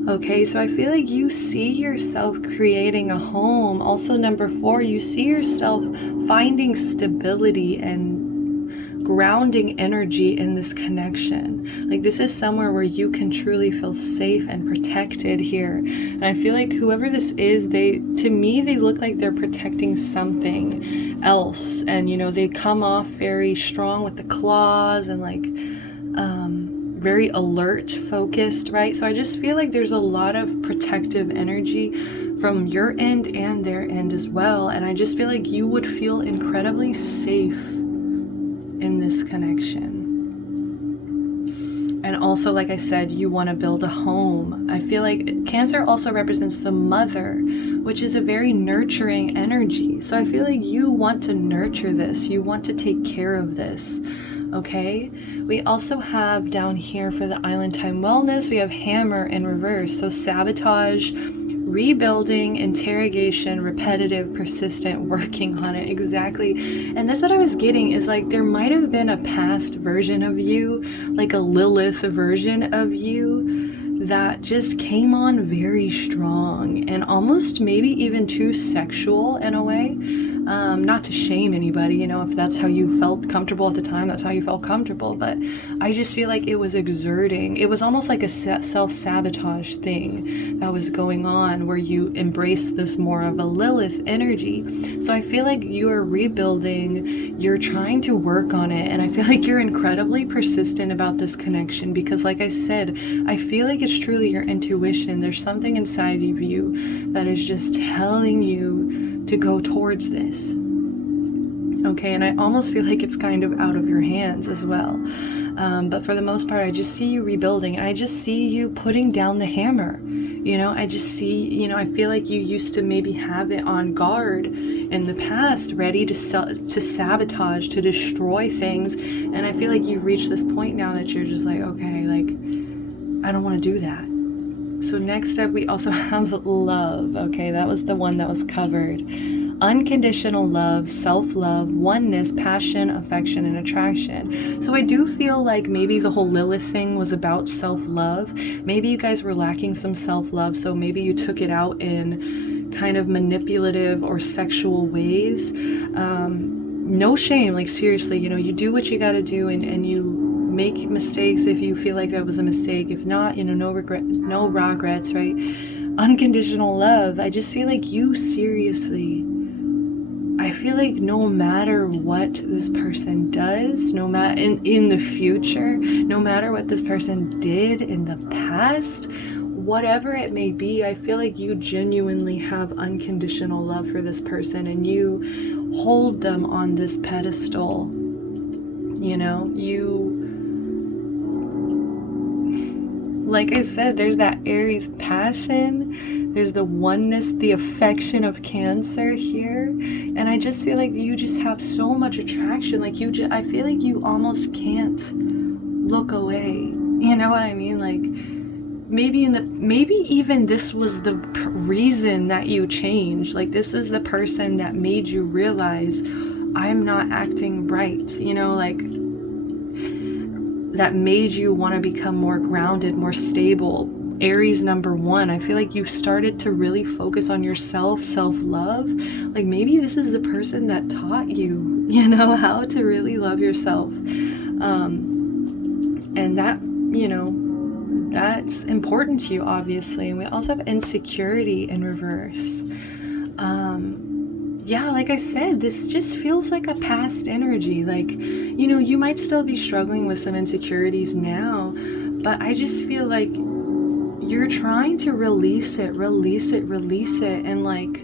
Okay, so I feel like you see yourself creating a home. Also, number 4, you see yourself finding stability and grounding energy in this connection. Like this is somewhere where you can truly feel safe and protected here. And I feel like whoever this is, to me, they look like they're protecting something else. And, you know, they come off very strong with the claws and like, very alert, focused, right? So I just feel like there's a lot of protective energy from your end and their end as well. And I just feel like you would feel incredibly safe in this connection. And also, like I said, you want to build a home. I feel like Cancer also represents the mother, which is a very nurturing energy. So I feel like you want to nurture this. You want to take care of this. Okay, we also have down here for the Island Time Wellness, we have Hammer in reverse. So sabotage, rebuilding, interrogation, repetitive, persistent, working on it. Exactly. And that's what I was getting is like there might have been a past version of you, like a Lilith version of you that just came on very strong and almost maybe even too sexual in a way. Not to shame anybody, you know, if that's how you felt comfortable at the time, that's how you felt comfortable. But I just feel like it was exerting. It was almost like a self-sabotage thing that was going on where you embrace this more of a Lilith energy. So I feel like you are rebuilding, you're trying to work on it. And I feel like you're incredibly persistent about this connection because like I said, I feel like it's truly your intuition. There's something inside of you that is just telling you to go towards this. Okay, and I almost feel like it's kind of out of your hands as well. But for the most part, I just see you rebuilding. I just see you putting down the hammer. You know, I just see, you know, I feel like you used to maybe have it on guard in the past, ready to sabotage, to destroy things. And I feel like you've reached this point now that you're just like, okay, like, I don't want to do that. So next up, we also have love. Okay, that was the one that was covered. Unconditional love, self-love, oneness, passion, affection, and attraction. So I do feel like maybe the whole Lilith thing was about self-love. Maybe you guys were lacking some self-love, so maybe you took it out in kind of manipulative or sexual ways. No shame, like seriously, you know, you do what you got to do and you make mistakes if you feel like that was a mistake. If not, you know, no regrets, right? Unconditional love. I just feel like you seriously, I feel like no matter what this person does, no matter in the future, no matter what this person did in the past, whatever it may be, I feel like you genuinely have unconditional love for this person and you hold them on this pedestal. You know, like I said, there's that Aries passion, there's the oneness, the affection of Cancer here, and I just feel like you just have so much attraction. Like I feel like you almost can't look away. You know what I mean? Like maybe even this was the reason that you changed. Like this is the person that made you realize I'm not acting right. You know, like that made you want to become more grounded, more stable. Aries number 1, I feel like you started to really focus on yourself, self-love. Like maybe this is the person that taught you, you know, how to really love yourself. And that, you know, that's important to you, obviously. And we also have insecurity in reverse. Yeah, like I said, this just feels like a past energy. Like, you know, you might still be struggling with some insecurities now, but I just feel like you're trying to release it, and like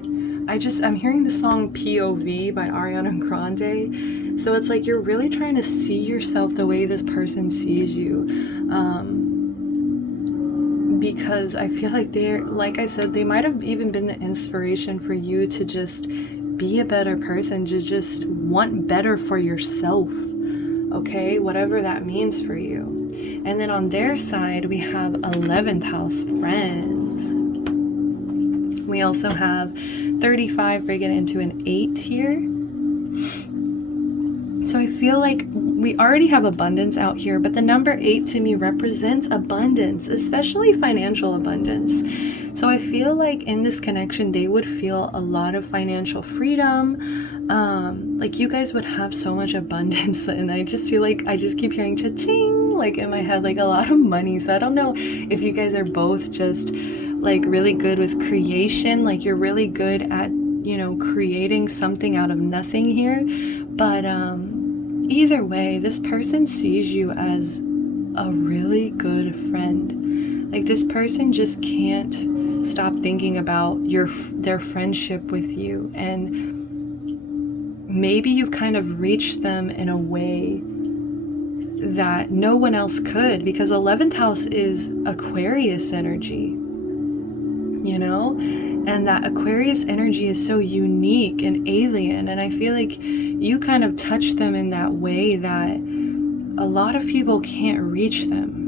I'm hearing the song POV by Ariana Grande. So it's like you're really trying to see yourself the way this person sees you. Because I feel like like I said, they might have even been the inspiration for you to just be a better person, to just want better for yourself. Okay, whatever that means for you. And then on their side, we have 11th house friends. We also have 35 breaking into an 8 here. So I feel like we already have abundance out here, but the number 8 to me represents abundance, especially financial abundance. So I feel like in this connection, they would feel a lot of financial freedom. Like you guys would have so much abundance, and I just feel like I just keep hearing cha-ching, like in my head, like a lot of money. So I don't know if you guys are both just like really good with creation, like you're really good at, you know, creating something out of nothing here. But either way, this person sees you as a really good friend. Like this person just can't stop thinking about their friendship with you, and maybe you've kind of reached them in a way that no one else could, because 11th house is Aquarius energy, you know, and that Aquarius energy is so unique and alien, and I feel like you kind of touch them in that way that a lot of people can't reach them.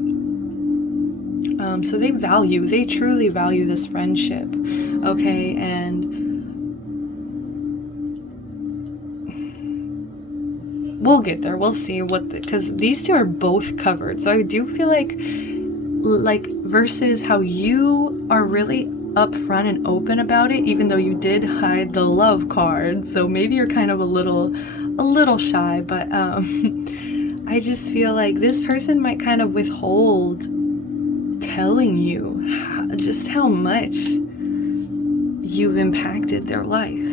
So they truly value this friendship, okay? And we'll get there. We'll see because these two are both covered. So I do feel like versus how you are really upfront and open about it, even though you did hide the love card. So maybe you're kind of a little shy, but I just feel like this person might kind of withhold telling you just how much you've impacted their life.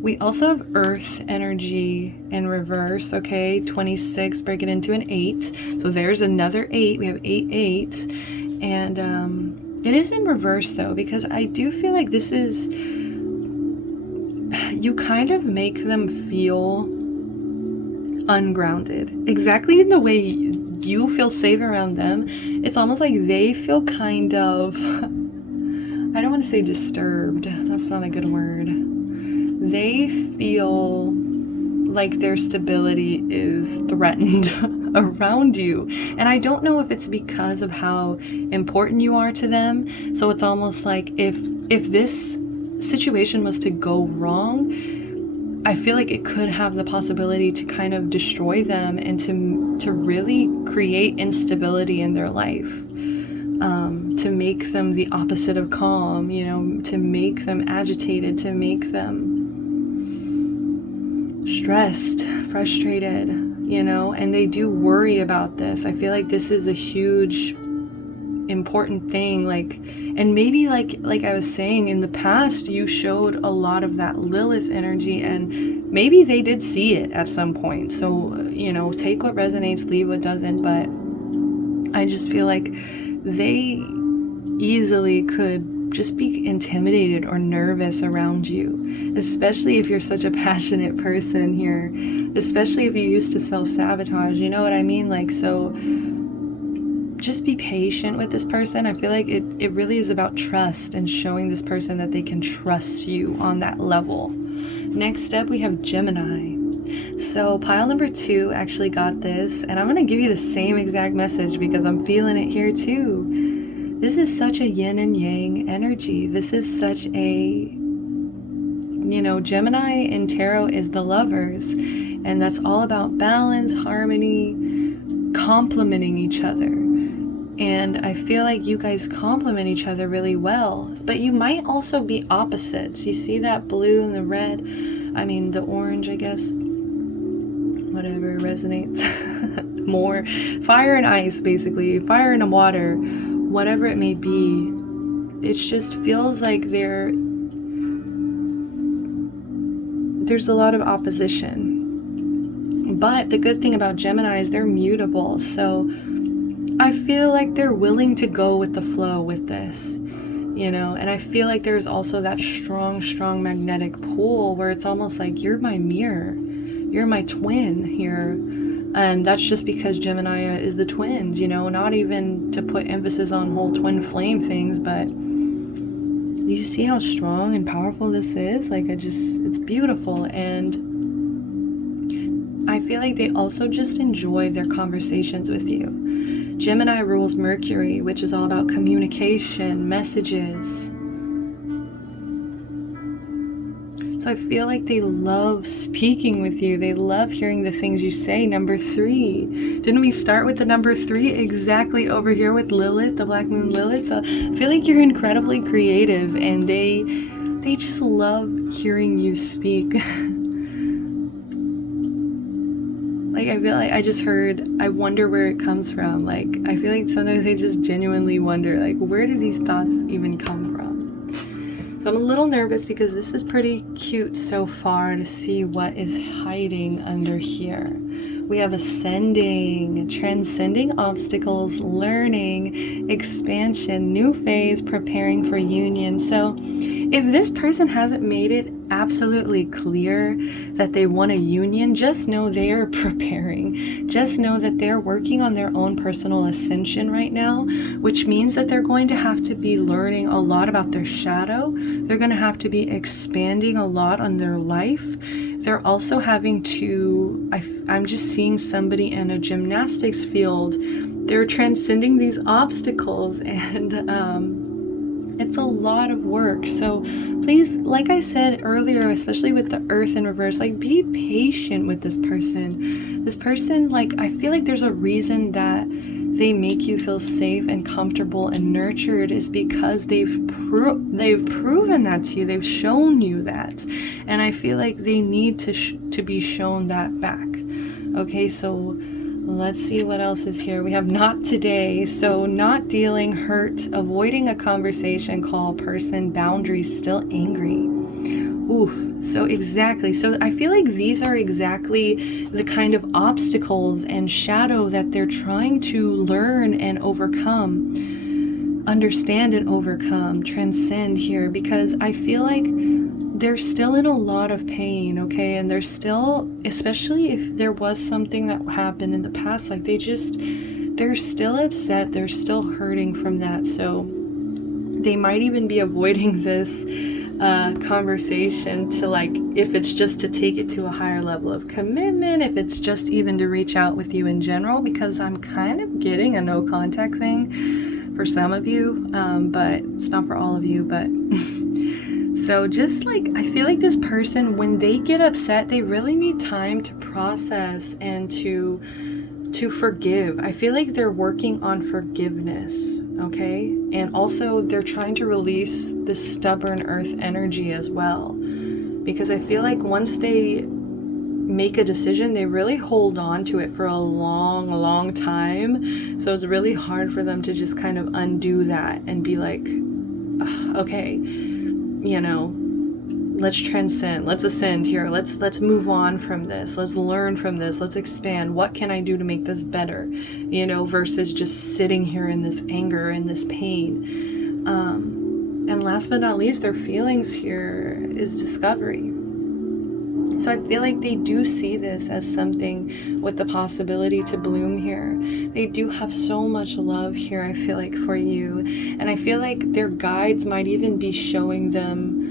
We also have Earth energy in reverse, okay? 26, break it into an 8. So there's another 8. We have 8, 8. And it is in reverse, though, because I do feel like this is... You kind of make them feel ungrounded. Exactly in the way you feel safe around them. It's almost like they feel kind of... I don't want to say disturbed. That's not a good word. They feel like their stability is threatened around you. And I don't know if it's because of how important you are to them. So it's almost like if this situation was to go wrong, I feel like it could have the possibility to kind of destroy them and to really create instability in their life. To make them the opposite of calm, you know, to make them agitated, to make them stressed, frustrated, you know, and they do worry about this. I feel like this is a huge important thing, like, and maybe like I was saying, in the past you showed a lot of that Lilith energy, and maybe they did see it at some point. So, you know, take what resonates, leave what doesn't, but I just feel like they easily could just be intimidated or nervous around you, especially if you're such a passionate person here, especially if you used to self-sabotage, you know what I mean? Like, so just be patient with this person. I feel like it really is about trust and showing this person that they can trust you on that level. Next up, we have Gemini. So pile number 2 actually got this, and I'm going to give you the same exact message because I'm feeling it here too. This is such a yin and yang energy. This is such a, you know, Gemini in tarot is the Lovers, and that's all about balance, harmony, complementing each other. And I feel like you guys complement each other really well, but you might also be opposites. You see that blue and the red? I mean, the orange, I guess. Whatever resonates more. Fire and ice, basically. Fire and water. Whatever it may be. It just feels like there's a lot of opposition. But the good thing about Gemini is they're mutable. So I feel like they're willing to go with the flow with this. you know. And I feel like there's also that strong magnetic pull where it's almost like you're my mirror, you're my twin here. And that's just because Gemini is the twins, you know, not even to put emphasis on whole twin flame things, but you see how strong and powerful this is? Like, it's beautiful. And I feel like they also just enjoy their conversations with you. Gemini rules Mercury, which is all about communication, messages. So I feel like they love speaking with you. They love hearing the things you say. Number 3. Didn't we start with the number 3 exactly over here with Lilith, the Black Moon Lilith? So I feel like you're incredibly creative, and they just love hearing you speak. Like, I feel like I just heard, I wonder where it comes from. Like, I feel like sometimes they just genuinely wonder, like, where do these thoughts even come from? So I'm a little nervous because this is pretty cute so far to see what is hiding under here. We have ascending, transcending obstacles, learning, expansion, new phase, preparing for union. So if this person hasn't made it absolutely clear that they want a union, just know they are preparing. Just know that they're working on their own personal ascension right now, which means that they're going to have to be learning a lot about their shadow. They're going to have to be expanding a lot on their life. They're also having to, I'm just seeing somebody in a gymnastics field. They're transcending these obstacles, and it's a lot of work. So please, like I said earlier, especially with the Earth in reverse, like, be patient with this person. This person, like, I feel like there's a reason that they make you feel safe and comfortable and nurtured, is because they've proven that to you. They've shown you that, and I feel like they need to be shown that back. Okay, so let's see what else is here. We have not today. So not dealing, hurt, avoiding a conversation, call, person, boundaries, still angry. Oof. So exactly. So I feel like these are exactly the kind of obstacles and shadow that they're trying to learn and overcome, understand and overcome, transcend here, because I feel like they're still in a lot of pain, okay? And they're still, especially if there was something that happened in the past, like, they're still upset, they're still hurting from that. So they might even be avoiding this conversation to, like, if it's just to take it to a higher level of commitment, if it's just even to reach out with you in general, because I'm kind of getting a no contact thing for some of you, but it's not for all of you. But so just, like, I feel like this person, when they get upset, they really need time to process and to forgive. I feel like they're working on forgiveness, okay? And also they're trying to release this stubborn earth energy as well, because I feel like once they make a decision, they really hold on to it for a long time. So it's really hard for them to just kind of undo that and be like, okay, you know, let's transcend, let's ascend here, let's move on from this, let's learn from this, let's expand, what can I do to make this better, you know, versus just sitting here in this anger and this pain. And last but not least, their feelings here is discovery. So I feel like they do see this as something with the possibility to bloom here. They do have so much love here, I feel like, for you. And I feel like their guides might even be showing them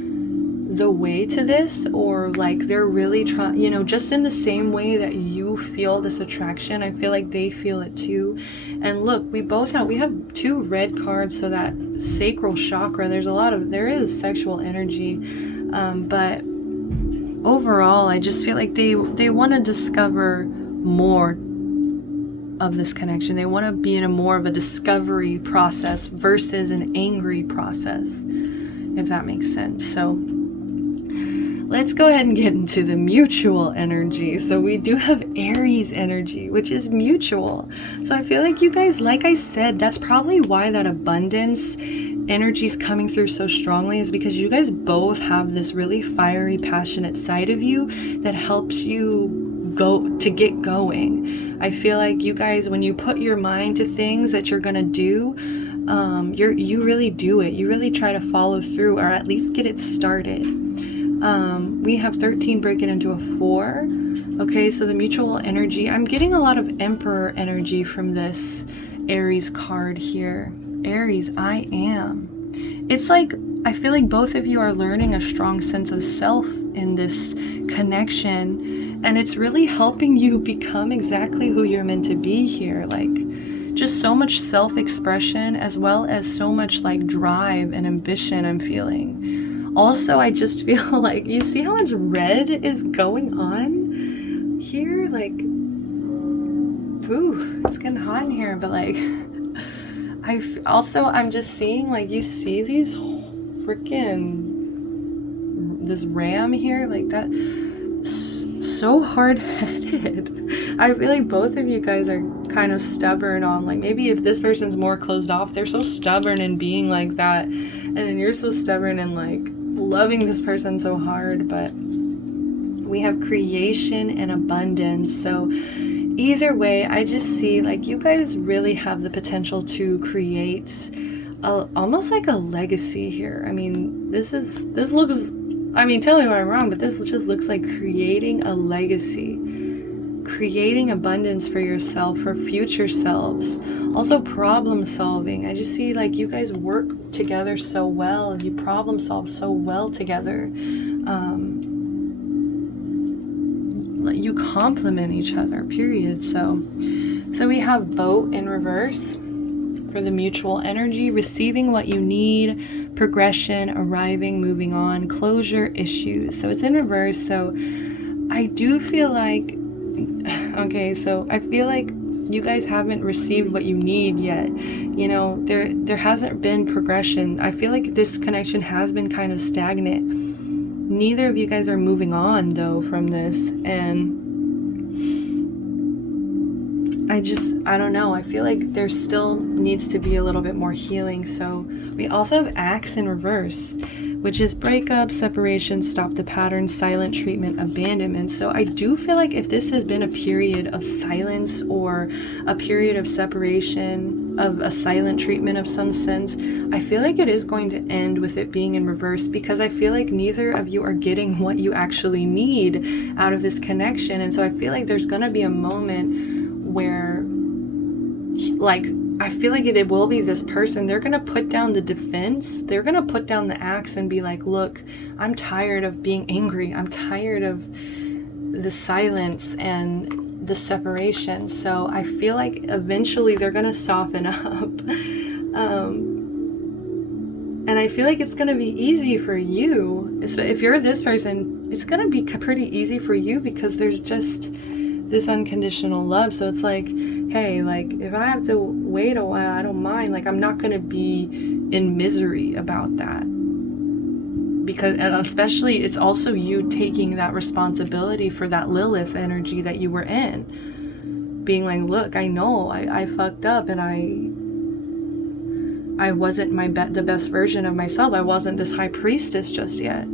the way to this, or like they're really trying, you know, just in the same way that you feel this attraction, I feel like they feel it too. And look, we have 2 red cards, so that sacral chakra, there is sexual energy, but overall, I just feel like they want to discover more of this connection. They want to be in a more of a discovery process versus an angry process, if that makes sense. So let's go ahead and get into the mutual energy. So we do have Aries energy, which is mutual. So I feel like you guys, like I said, that's probably why that abundance energy is coming through so strongly, is because you guys both have this really fiery, passionate side of you that helps you get going. I feel like you guys, when you put your mind to things that you're gonna do, you really do it. You really try to follow through, or at least get it started. We have 13 breaking into a 4. Okay, so the mutual energy, I'm getting a lot of Emperor energy from this Aries card here. Aries, I am. It's like, I feel like both of you are learning a strong sense of self in this connection, and it's really helping you become exactly who you're meant to be here. Like, just so much self-expression, as well as so much like drive and ambition I'm feeling. Also, I just feel like, you see how much red is going on here? Like, ooh, it's getting hot in here, but like, I'm just seeing, like, you see these freaking, this ram here, like that, so hard-headed. I feel like both of you guys are kind of stubborn on, like, maybe if this person's more closed off, they're so stubborn in being like that, and then you're so stubborn in like loving this person so hard. But we have creation and abundance. So either way, I just see like you guys really have the potential to create almost like a legacy here. I mean, this looks, I mean, tell me if I'm wrong, but this just looks like creating a legacy, creating abundance for yourself, for future selves. Also problem solving. I just see like you guys work together so well. You problem solve so well together. You complement each other, period. So we have boat in reverse for the mutual energy, receiving what you need, progression, arriving, moving on, closure, issues. So it's in reverse. So I do feel like, okay, so I feel like you guys haven't received what you need yet. You know, there hasn't been progression. I feel like this connection has been kind of stagnant. Neither of you guys are moving on though from this, and I don't know, I feel like there still needs to be a little bit more healing. So we also have Axe in reverse, which is breakup, separation, stop the pattern, silent treatment, abandonment. So I do feel like if this has been a period of silence or a period of separation, of a silent treatment of some sense, I feel like it is going to end with it being in reverse, because I feel like neither of you are getting what you actually need out of this connection. And so I feel like there's going to be a moment where, like, I feel like it will be this person, they're going to put down the defense, they're going to put down the axe and be like, look, I'm tired of being angry, I'm tired of the silence and the separation. So I feel like eventually they're going to soften up. And I feel like it's going to be easy for you. If you're this person, it's going to be pretty easy for you, because there's just this unconditional love. So it's like, hey, like, if I have to wait a while, I don't mind. Like, I'm not going to be in misery about that. Because, and especially, it's also you taking that responsibility for that Lilith energy that you were in. Being like, look, I know I fucked up, and I wasn't the best version of myself. I wasn't this high priestess just yet.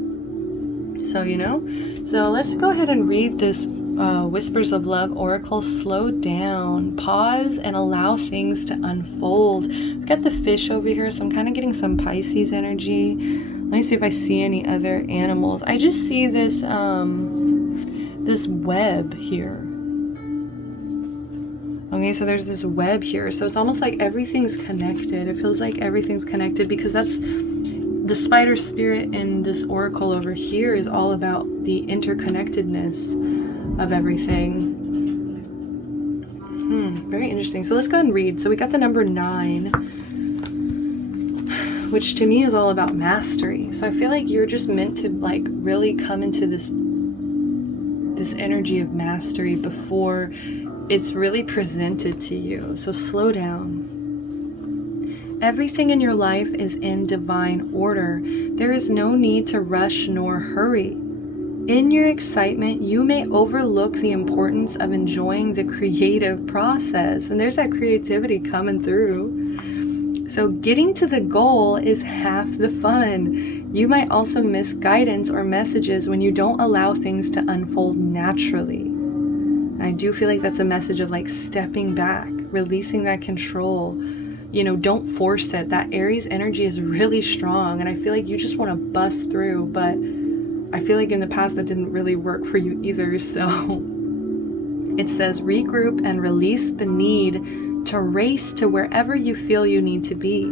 So, you know? So let's go ahead and read this Whispers of Love Oracle. Slow down, pause, and allow things to unfold. We've got the fish over here, so I'm kind of getting some Pisces energy. Let me see if I see any other animals. I just see this this web here. Okay, so there's this web here. So it's almost like everything's connected. It feels like everything's connected, because that's the spider spirit in this oracle over here is all about the interconnectedness of everything. Very interesting. So let's go ahead and read. So we got the number 9, which to me is all about mastery. So I feel like you're just meant to like really come into this energy of mastery before it's really presented to you. So slow down. Everything in your life is in divine order. There is no need to rush nor hurry. In your excitement, you may overlook the importance of enjoying the creative process. And there's that creativity coming through. So getting to the goal is half the fun. You might also miss guidance or messages when you don't allow things to unfold naturally. I do feel like that's a message of like stepping back, releasing that control. You know, don't force it. That Aries energy is really strong, and I feel like you just want to bust through, but I feel like in the past that didn't really work for you either. So it says regroup and release the need to race to wherever you feel you need to be.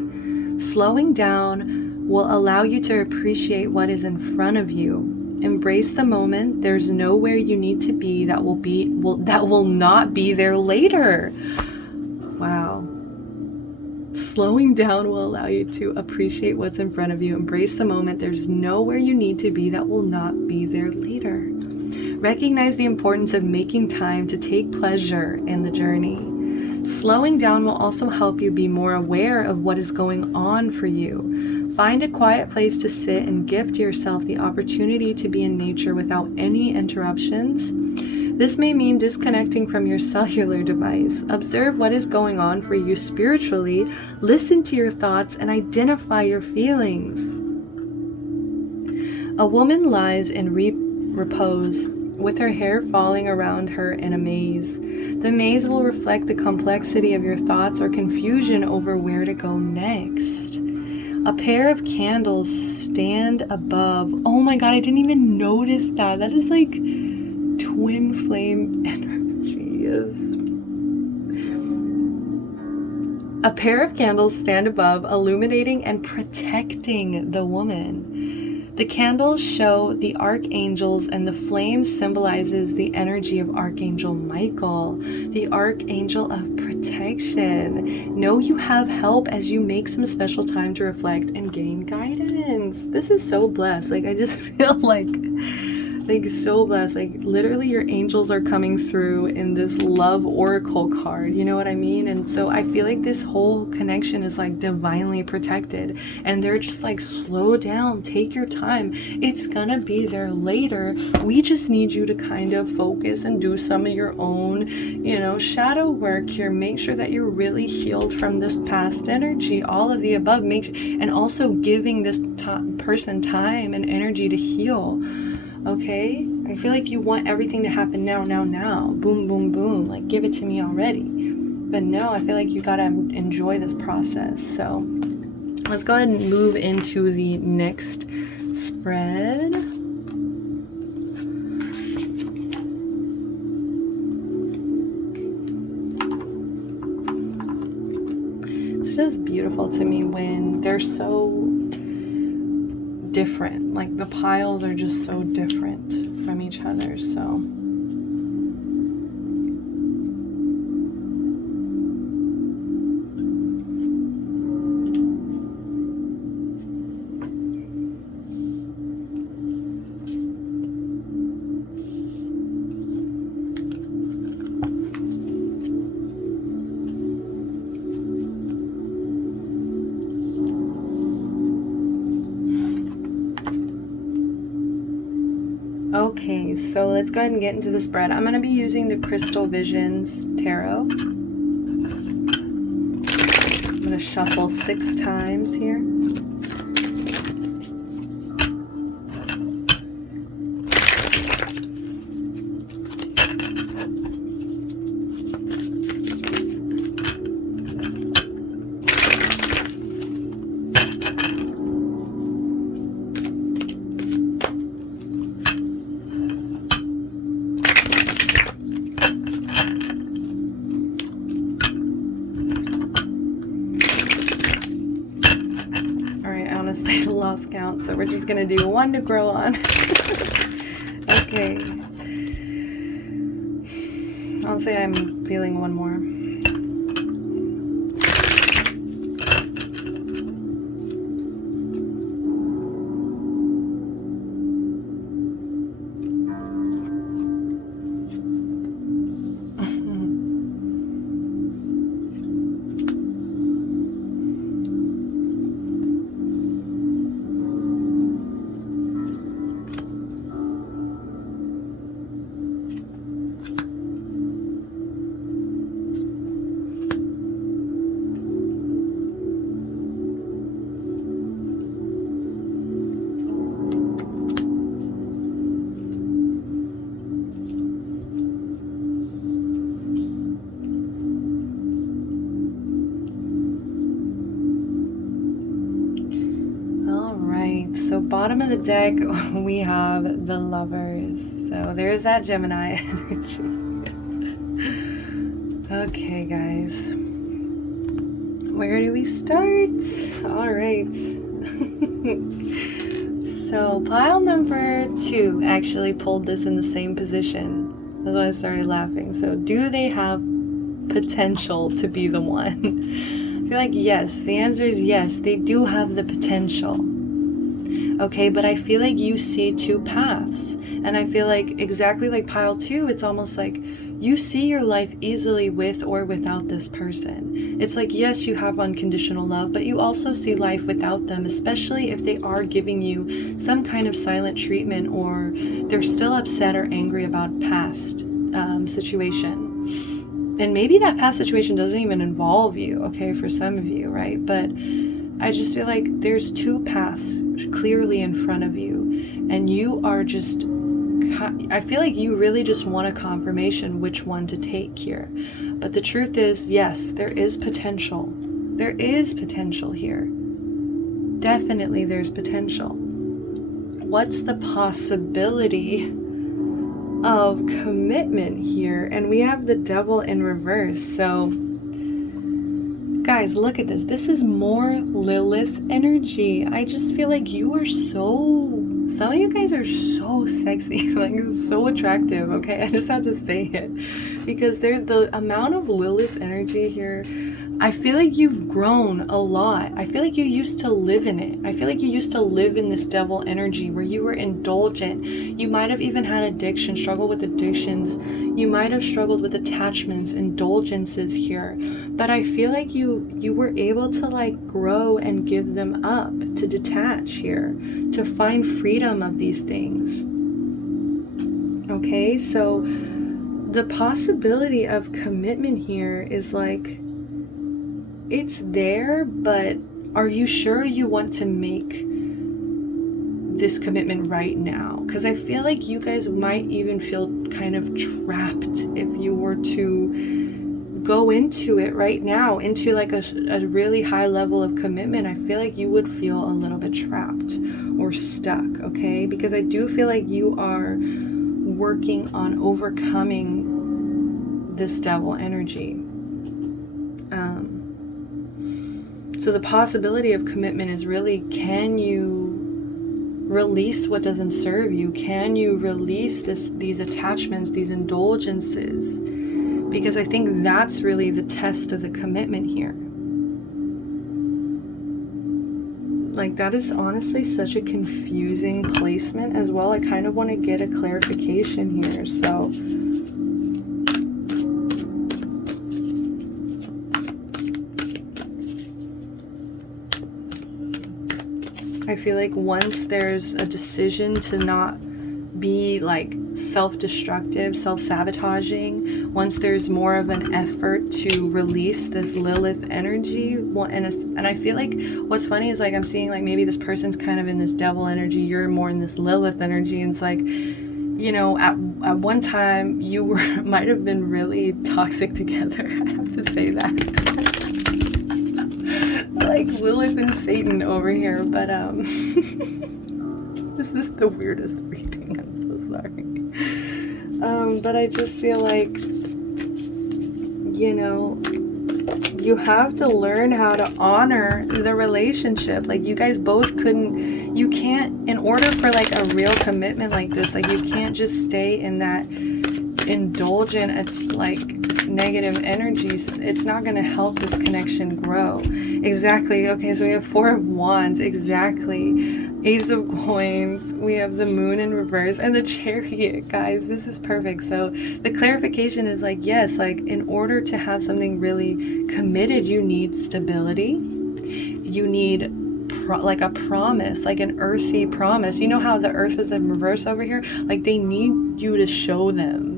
Slowing down will allow you to appreciate what is in front of you. Embrace the moment. There's nowhere you need to be that will not be there later. Wow. Slowing down will allow you to appreciate what's in front of you. Embrace the moment. There's nowhere you need to be that will not be there later. Recognize the importance of making time to take pleasure in the journey. Slowing down will also help you be more aware of what is going on for you. Find a quiet place to sit and gift yourself the opportunity to be in nature without any interruptions. This may mean disconnecting from your cellular device. Observe what is going on for you spiritually, listen to your thoughts, and identify your feelings. A woman lies in repose, with her hair falling around her in a maze. The maze will reflect the complexity of your thoughts or confusion over where to go next. A pair of candles stand above. Oh my god, I didn't even notice that. That is like twin flame energy. Yes. A pair of candles stand above, illuminating and protecting the woman. The candles show the archangels, and the flame symbolizes the energy of Archangel Michael, the archangel of protection. Know you have help as you make some special time to reflect and gain guidance. This is so blessed. Like, I just feel like so blessed. Like, literally your angels are coming through in this love oracle card, you know what I mean? And so I feel like this whole connection is like divinely protected, and they're just like, slow down, take your time, it's gonna be there later. We just need you to kind of focus and do some of your own, you know, shadow work here. Make sure that you're really healed from this past energy, all of the above. And also giving this person time and energy to heal. Okay, I feel like you want everything to happen now, boom, boom, boom, like give it to me already. But no, I feel like you gotta enjoy this process. So let's go ahead and move into the next spread. It's just beautiful to me when they're so different. Like, the piles are just so different from each other. So okay, so let's go ahead and get into the spread. I'm going to be using the Crystal Visions Tarot. I'm going to shuffle 6 times here. Lost count, so we're just gonna do 1 to grow on. Okay, I'll say I'm feeling 1 more. so bottom of the deck, we have the Lovers. So there's that Gemini energy. Okay, guys. Where do we start? All right. So pile number 2 actually pulled this in the same position. That's why I started laughing. So do they have potential to be the one? I feel like yes. The answer is yes. They do have the potential. Okay, but I feel like you see 2 paths. And I feel like exactly like pile 2, it's almost like you see your life easily with or without this person. It's like, yes, you have unconditional love, but you also see life without them, especially if they are giving you some kind of silent treatment or they're still upset or angry about past situation. And maybe that past situation doesn't even involve you, okay, for some of you, right? But I just feel like there's 2 paths clearly in front of you, and you are just, I feel like you really just want a confirmation which one to take here. But the truth is, yes, there is potential. There is potential here. Definitely there's potential. What's the possibility of commitment here? And we have the Devil in reverse. So guys, look at this. This is more Lilith energy. I just feel like you are some of you guys are so sexy, like so attractive, okay? I just have to say it. Because the amount of Lilith energy here, I feel like you've grown a lot. I feel like you used to live in it. I feel like you used to live in this devil energy where you were indulgent. You might have even had addiction, struggle with addictions. You might have struggled with attachments, indulgences here. But I feel like you were able to like grow and give them up, to detach here, to find freedom of these things. Okay, so the possibility of commitment here is like, it's there, but are you sure you want to make this commitment right now? Because I feel like you guys might even feel kind of trapped if you were to go into it right now, into like a really high level of commitment. I feel like you would feel a little bit trapped or stuck, okay? Because I do feel like you are working on overcoming this devil energy. So the possibility of commitment is really, can you release what doesn't serve you? Can you release these attachments, these indulgences? Because I think that's really the test of the commitment here. Like, that is honestly such a confusing placement as well. I kind of want to get a clarification here. So I feel like once there's a decision to not be like self-destructive, self-sabotaging, once there's more of an effort to release this Lilith energy, and I feel like what's funny is like I'm seeing like maybe this person's kind of in this devil energy, you're more in this Lilith energy, and it's like, you know, at one time you might have been really toxic together. I have to say that. Like Lilith and Satan over here, but this is the weirdest reading, I'm so sorry. But I just feel like, you know, you have to learn how to honor the relationship. Like, you guys both you can't, in order for like a real commitment like this, like you can't just stay in that indulgent, like negative energies. It's not going to help this connection grow. Exactly. Okay, so we have 4 of Wands. Exactly. Ace of Coins. We have the Moon in reverse and the Chariot. Guys, this is perfect. So the clarification is like, yes, like in order to have something really committed, you need stability. You need like a promise, like an earthy promise. You know how the earth was in reverse over here? Like, they need you to show them,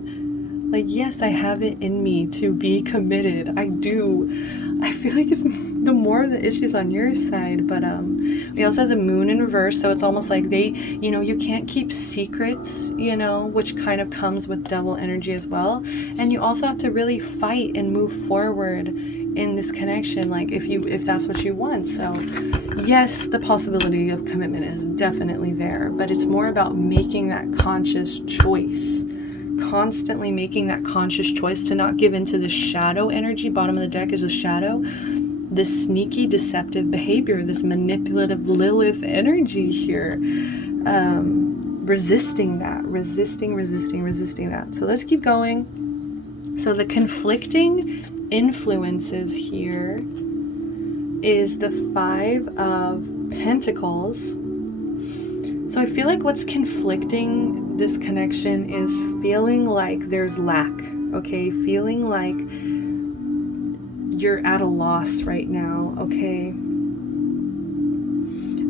like, yes, I have it in me to be committed. I do. I feel like it's the more the issues on your side, but we also have the Moon in reverse, so it's almost like they, you know, you can't keep secrets, you know, which kind of comes with devil energy as well. And you also have to really fight and move forward in this connection, like if that's what you want. So yes, the possibility of commitment is definitely there, but it's more about making that conscious choice, constantly making that conscious choice to not give into the shadow energy. Bottom of the deck is a shadow, this sneaky deceptive behavior, this manipulative Lilith energy here, resisting that, resisting that. So let's keep going. So the conflicting influences here is the 5 of Pentacles. So I feel like what's conflicting this connection is feeling like there's lack, okay? Feeling like you're at a loss right now, okay?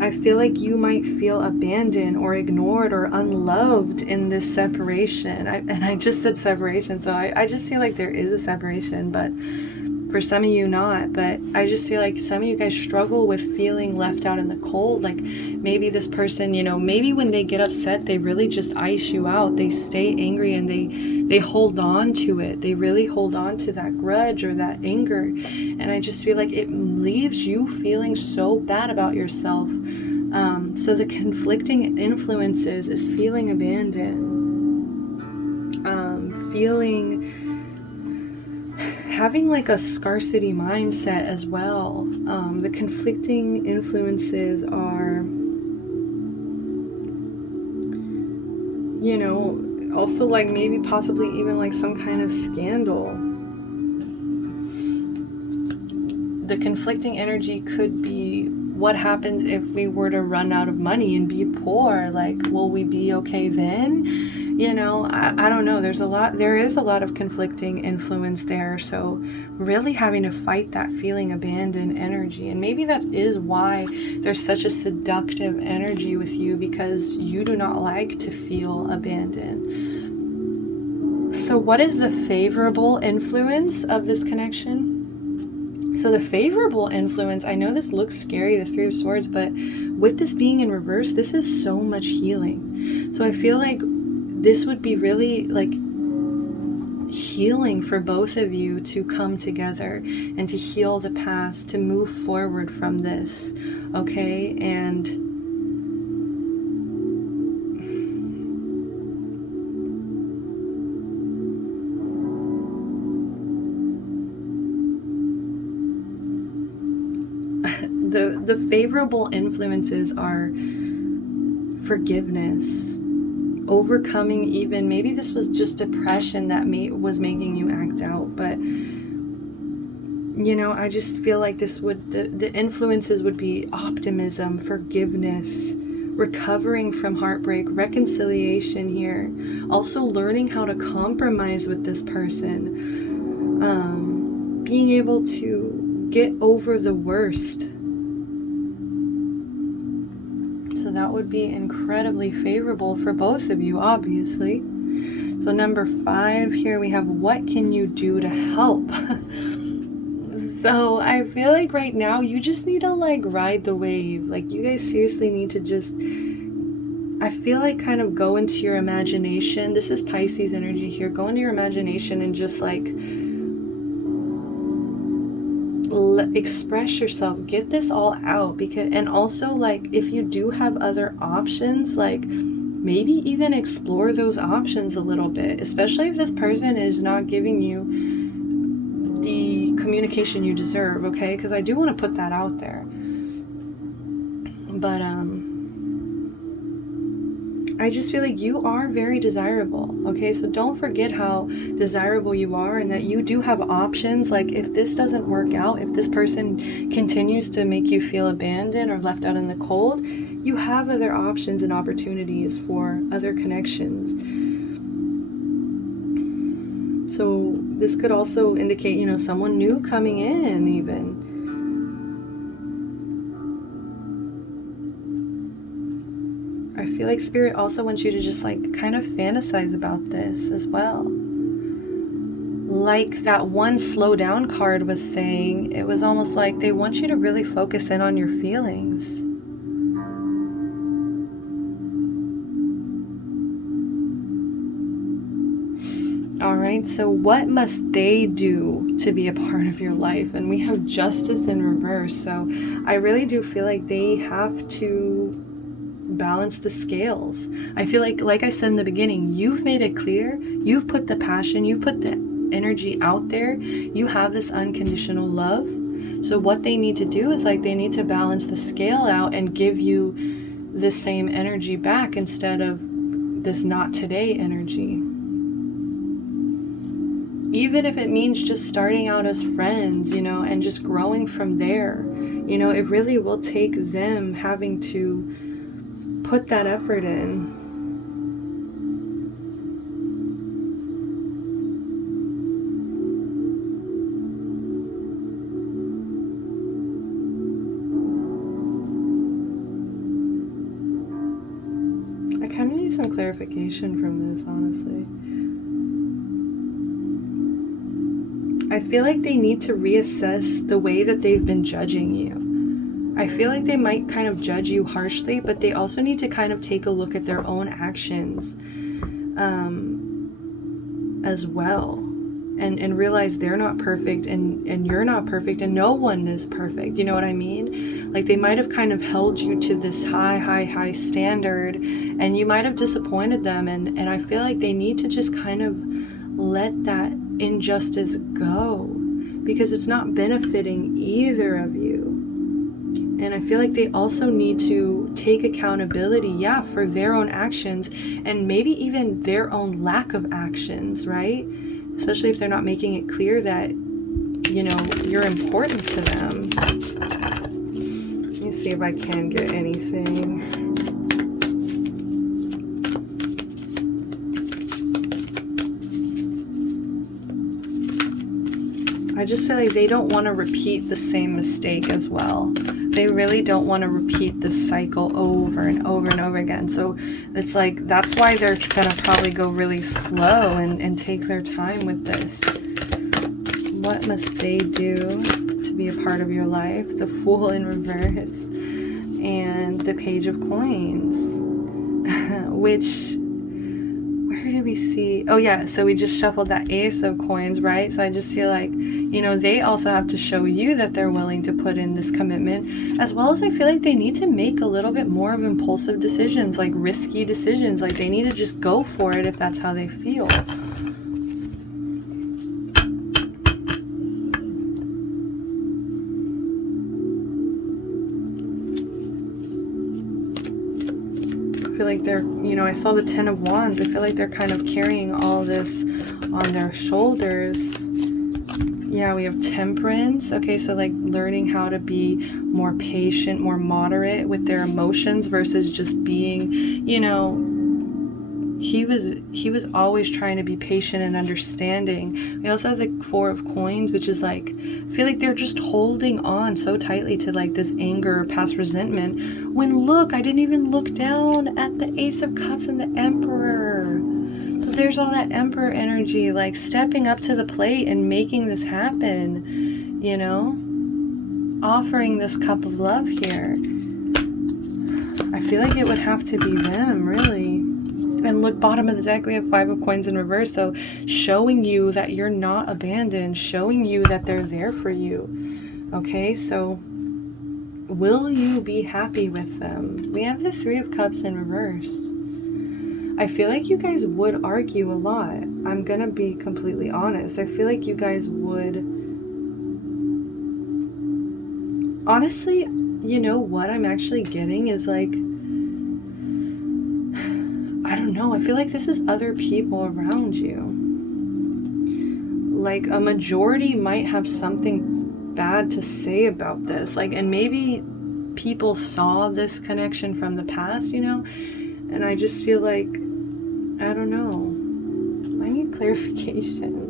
I feel like you might feel abandoned or ignored or unloved in this separation. And I just said separation, so I just feel like there is a separation, but for some of you not. But I just feel like some of you guys struggle with feeling left out in the cold. Like maybe this person, you know, maybe when they get upset, they really just ice you out. They stay angry and they hold on to it. They really hold on to that grudge or that anger. And I just feel like it leaves you feeling so bad about yourself. So the conflicting influences is feeling abandoned, having like a scarcity mindset as well. The conflicting influences are, you know, also like maybe possibly even like some kind of scandal. The conflicting energy could be, what happens if we were to run out of money and be poor? Like, will we be okay then? You know, I don't know. There is a lot of conflicting influence there. So really having to fight that feeling abandoned energy. And maybe that is why there's such a seductive energy with you, because you do not like to feel abandoned. So what is the favorable influence of this connection? So the favorable influence, I know this looks scary, the 3 of Swords, but with this being in reverse, this is so much healing. So I feel like this would be really like healing for both of you to come together and to heal the past, to move forward from this, okay? And the favorable influences are forgiveness, overcoming, even maybe this was just depression that was making you act out, but you know, I just feel like this would, the influences would be optimism, forgiveness, recovering from heartbreak, reconciliation here, also learning how to compromise with this person, being able to get over the worst. So that would be incredibly favorable for both of you, obviously. So number 5 here, we have, what can you do to help? So I feel like right now you just need to like ride the wave. Like you guys seriously need to just, I feel like, kind of go into your imagination. This is Pisces energy here. Go into your imagination and just like express yourself, get this all out. Because, and also like if you do have other options, like maybe even explore those options a little bit, especially if this person is not giving you the communication you deserve, okay? Because I do want to put that out there. But I just feel like you are very desirable, okay? So don't forget how desirable you are, and that you do have options. Like if this doesn't work out, if this person continues to make you feel abandoned or left out in the cold, you have other options and opportunities for other connections. So this could also indicate, you know, someone new coming in even. I feel like Spirit also wants you to just like kind of fantasize about this as well. Like that one slow down card was saying, it was almost like they want you to really focus in on your feelings. All right. right? So what must they do to be a part of your life? And we have justice in reverse. So I really do feel like they have to balance the scales. I feel like I said in the beginning, you've made it clear, you've put the passion, you've put the energy out there, you have this unconditional love. So what they need to do is like they need to balance the scale out and give you the same energy back instead of this not today energy. Even if it means just starting out as friends, you know, and just growing from there. You know, it really will take them having to put that effort in. I kind of need some clarification from this, honestly. I feel like they need to reassess the way that they've been judging you. I feel like they might kind of judge you harshly, but they also need to kind of take a look at their own actions as well, and realize they're not perfect, and you're not perfect, and no one is perfect. You know what I mean? Like they might have kind of held you to this high standard, and you might have disappointed them, and I feel like they need to just kind of let that injustice go, because it's not benefiting either of you. And I feel like they also need to take accountability, yeah, for their own actions, and maybe even their own lack of actions, right? Especially if they're not making it clear that, you know, you're important to them. Let me see if I can get anything. I just feel like they don't want to repeat the same mistake as well. They really don't want to repeat this cycle over and over and over again. So it's like, that's why they're going to probably go really slow and take their time with this. What must they do to be a part of your life? The Fool in reverse and the Page of Coins, which... where do we see? Oh yeah, so we just shuffled that Ace of Coins, right? So I just feel like, you know, they also have to show you that they're willing to put in this commitment, as well as I feel like they need to make a little bit more of impulsive decisions, like risky decisions. Like they need to just go for it if that's how they feel. I feel like they're, you know, I saw the Ten of Wands. I feel like they're kind of carrying all this on their shoulders. Yeah, we have Temperance. Okay, so like learning how to be more patient, more moderate with their emotions versus just being, you know, he was always trying to be patient and understanding. We also have the Four of Coins, which is like, I feel like they're just holding on so tightly to like this anger or past resentment, when look, I didn't even look down at the Ace of Cups and the Emperor. So there's all that Emperor energy, like stepping up to the plate and making this happen, you know, offering this cup of love here. I feel like it would have to be them, really. And look, bottom of the deck, we have Five of Coins in reverse. So showing you that you're not abandoned, showing you that they're there for you. Okay, so will you be happy with them? We have the Three of Cups in reverse. I feel like you guys would argue a lot. I'm gonna be completely honest. I feel like you guys would... Honestly, you know what I'm actually getting is like... I don't know. I feel like this is other people around you. Like a majority might have something bad to say about this. Like, and maybe people saw this connection from the past, you know? And I just feel like, I don't know. I need clarification.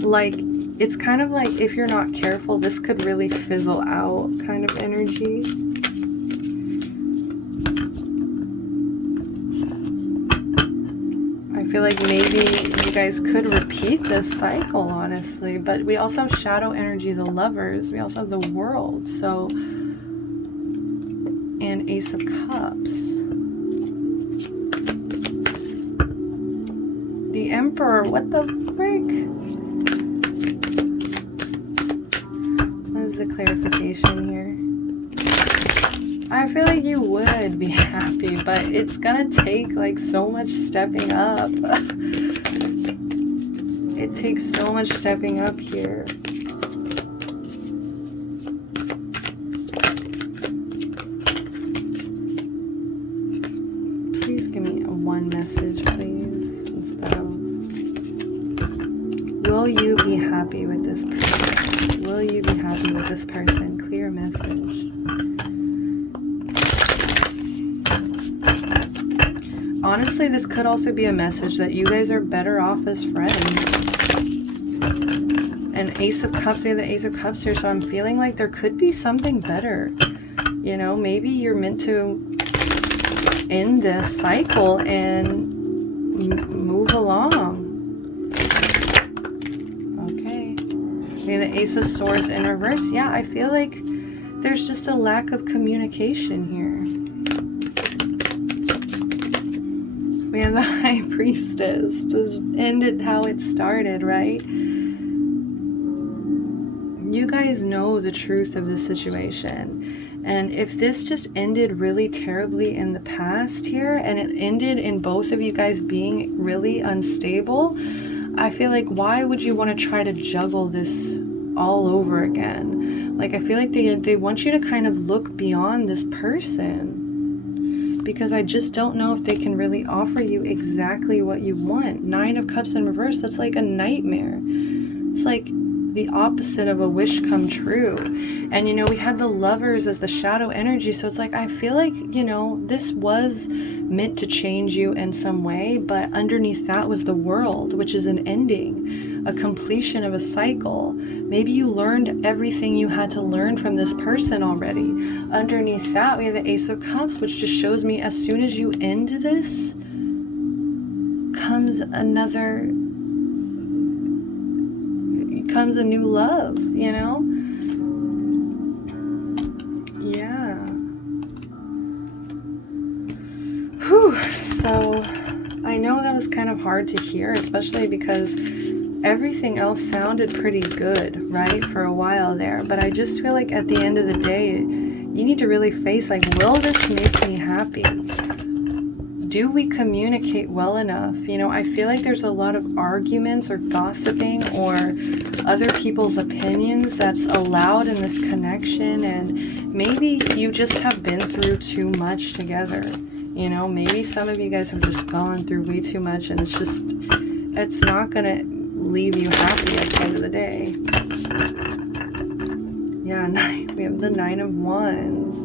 Like, it's kind of like if you're not careful, this could really fizzle out kind of energy. I feel like maybe you guys could repeat this cycle, honestly. But we also have shadow energy, the Lovers. We also have the World. So, and Ace of Cups. The Emperor, what the frick? What is the clarification here? I feel like you would be happy, but it's gonna take like so much stepping up. It takes so much stepping up here. Please give me one message, please, instead of... Will you be happy with this person? Will you be happy with this person? Clear message. Honestly, this could also be a message that you guys are better off as friends. And Ace of Cups, we have the Ace of Cups here, so I'm feeling like there could be something better. You know, maybe you're meant to end this cycle and move along. Okay. We have the Ace of Swords in reverse. Yeah, I feel like there's just a lack of communication here. We have the High Priestess. Just end it how it started, right? You guys know the truth of the situation. And if this just ended really terribly in the past here, and it ended in both of you guys being really unstable, I feel like why would you want to try to juggle this all over again? Like, I feel like they want you to kind of look beyond this person. Because I just don't know if they can really offer you exactly what you want. Nine of Cups in reverse, that's like a nightmare. It's like the opposite of a wish come true. And, you know, we had the Lovers as the shadow energy. So it's like, I feel like, you know, this was meant to change you in some way. But underneath that was the World, which is an ending, a completion of a cycle. Maybe you learned everything you had to learn from this person already. Underneath that, we have the Ace of Cups, which just shows me as soon as you end this, comes a new love, you know? Yeah. Whew. So I know that was kind of hard to hear, especially because everything else sounded pretty good, right? For a while there. But I just feel like at the end of the day, you need to really face, like, will this make me happy? Do we communicate well enough? You know, I feel like there's a lot of arguments or gossiping or other people's opinions that's allowed in this connection, and maybe you just have been through too much together. You know, maybe some of you guys have just gone through way too much, and it's not gonna leave you happy at the end of the day. Yeah, we have the Nine of Wands.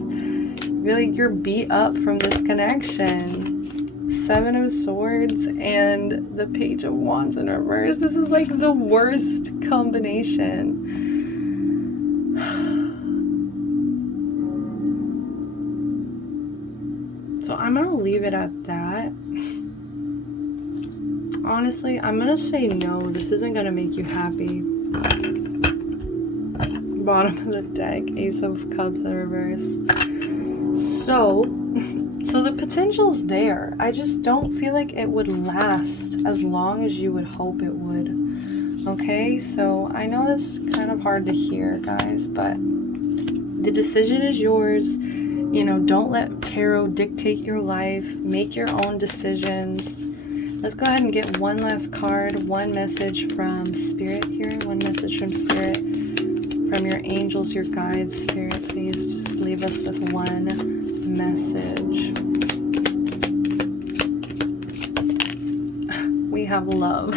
Really, you're beat up from this connection. Seven of Swords and the Page of Wands in reverse. This is like the worst combination. So I'm gonna leave it at that. Honestly, I'm gonna say no, this isn't gonna make you happy. Bottom of the deck, Ace of Cups in reverse. So the potential's there. I just don't feel like it would last as long as you would hope it would. Okay, so I know that's kind of hard to hear, guys, but the decision is yours. You know, don't let tarot dictate your life. Make your own decisions. Let's go ahead and get one last card, one message from Spirit here, one message from Spirit, from your angels, your guides. Spirit, please just leave us with one message. We have love.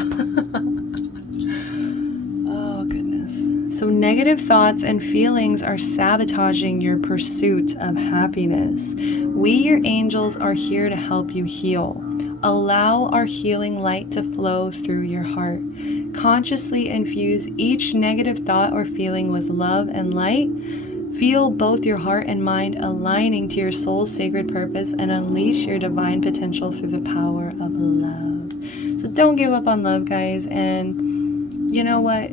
Oh, goodness. So negative thoughts and feelings are sabotaging your pursuit of happiness. We, your angels, are here to help you heal. Allow our healing light to flow through your heart. Consciously infuse each negative thought or feeling with love and light. Feel both your heart and mind aligning to your soul's sacred purpose and unleash your divine potential through the power of love. So don't give up on love, guys. And you know what?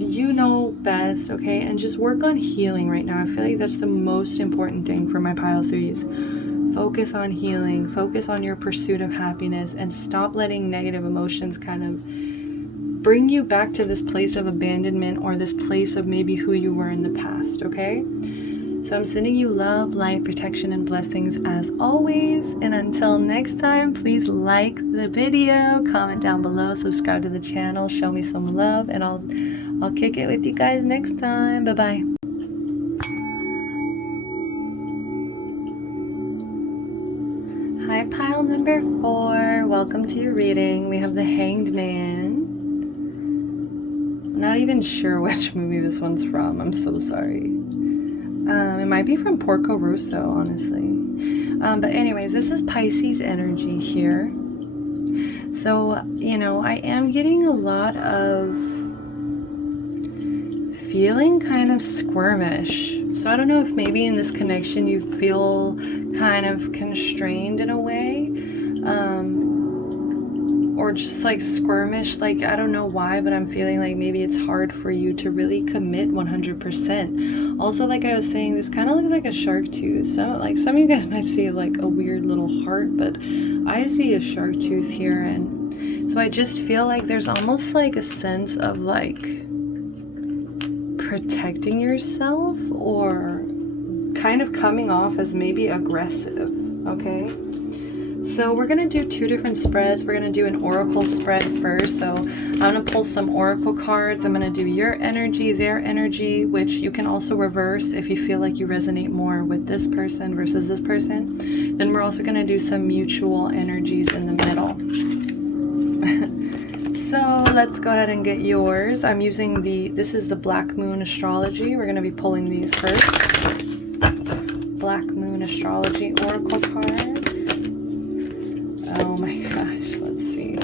You know best, okay? And just work on healing right now. I feel like that's the most important thing for my pile threes. Focus on healing, focus on your pursuit of happiness, and stop letting negative emotions kind of bring you back to this place of abandonment or this place of maybe who you were in the past, okay? So I'm sending you love, light, protection, and blessings as always. And until next time, please like the video, comment down below, subscribe to the channel, show me some love, and I'll kick it with you guys next time. Bye-bye. Hi, pile number 4. Welcome to your reading. We have the Hanged Man. I'm not even sure which movie this one's from. I'm so sorry. It might be from Porco Rosso, honestly. But anyways, this is Pisces energy here. So, you know, I am getting a lot of feeling kind of squirmish. So I don't know if maybe in this connection you feel kind of constrained in a way. Or just like squirmish, like I don't know why, but I'm feeling like maybe it's hard for you to really commit 100%. Also, like I was saying, this kind of looks like a shark tooth. Some of you guys might see like a weird little heart, but I see a shark tooth here, and so I just feel like there's almost like a sense of like protecting yourself or kind of coming off as maybe aggressive, okay? So we're going to do 2 different spreads. We're going to do an oracle spread first. So I'm going to pull some oracle cards. I'm going to do your energy, their energy, which you can also reverse if you feel like you resonate more with this person versus this person. Then we're also going to do some mutual energies in the middle. So let's go ahead and get yours. I'm using this is the Black Moon Astrology. We're going to be pulling these first. Black Moon Astrology oracle cards. Oh my gosh, let's see.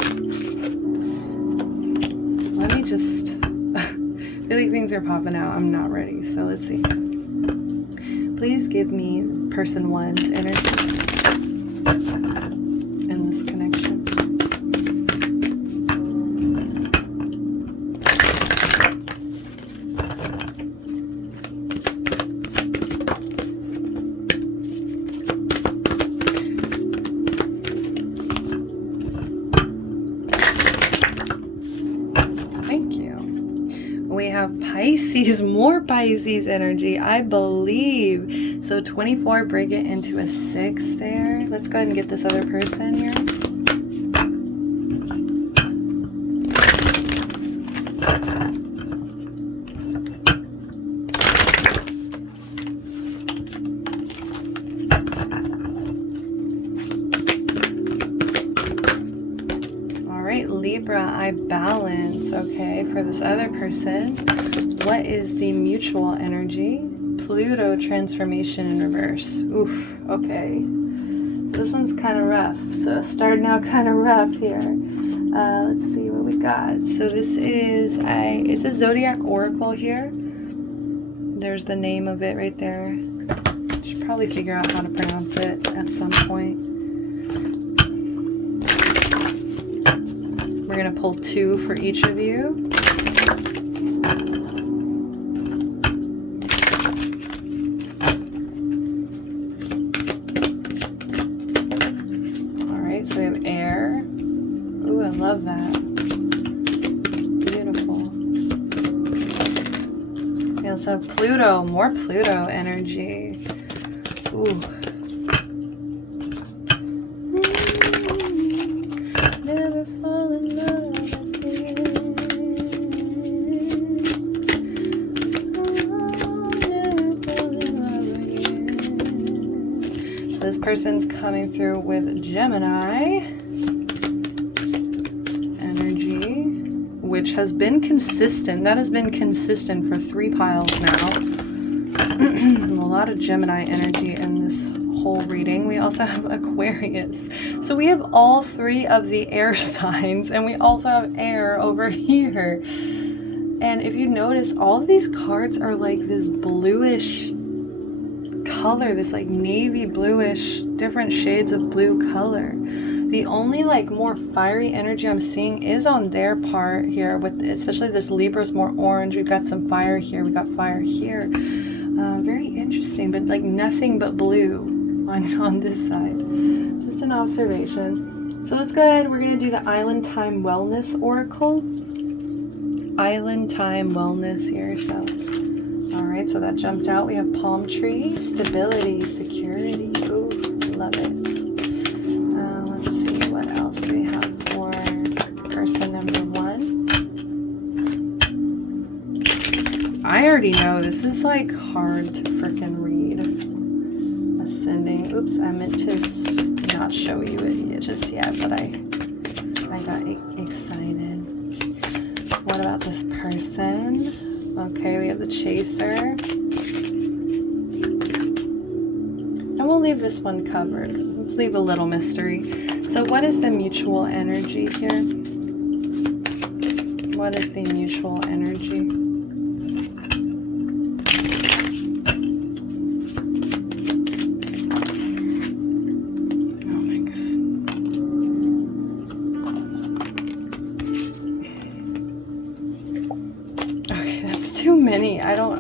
Let me just, I feel like things are popping out. I'm not ready, so let's see. Please give me person 1's energy in this connection. Pisces, more Pisces energy, I believe. So 24, break it into a 6 there. Let's go ahead and get this other person here. All right, Libra, I balance. Okay, for this other person. What is the mutual energy? Pluto, transformation in reverse. Oof, okay. So this one's kind of rough. So starting out kind of rough here. Let's see what we got. So this is, it's a zodiac oracle here. There's the name of it right there. Should probably figure out how to pronounce it at some point. We're going to pull 2 for each of you. So we have air. Ooh, I love that. Beautiful. We also have Pluto, more Pluto energy. Ooh. Never fall in love again. Never fall in love again. So this person's coming through with Gemini energy, which has been consistent. That has been consistent for 3 piles now. A lot of Gemini energy in this whole reading. We also have Aquarius. So we have all 3 of the air signs, and we also have air over here. And if you notice, all of these cards are like this bluish color, this like navy bluish, different shades of blue color. The only like more fiery energy I'm seeing is on their part here, with especially this Libra's more orange. We've got some fire here, we got fire here. Very interesting, but like nothing but blue on this side. Just an observation. So let's go ahead. We're going to do the Island Time Wellness Oracle. Island Time Wellness here. So, all right. So that jumped out. We have palm tree, stability, security. Ooh, love it. Let's see what else we have for person number 1. I already know this is like hard to freaking read. Ascending. Oops, I meant to not show you it just yet, but I got excited. What about this person? Okay, we have the chaser. And we'll leave this one covered. Let's leave a little mystery. So what is the mutual energy here? What is the mutual energy?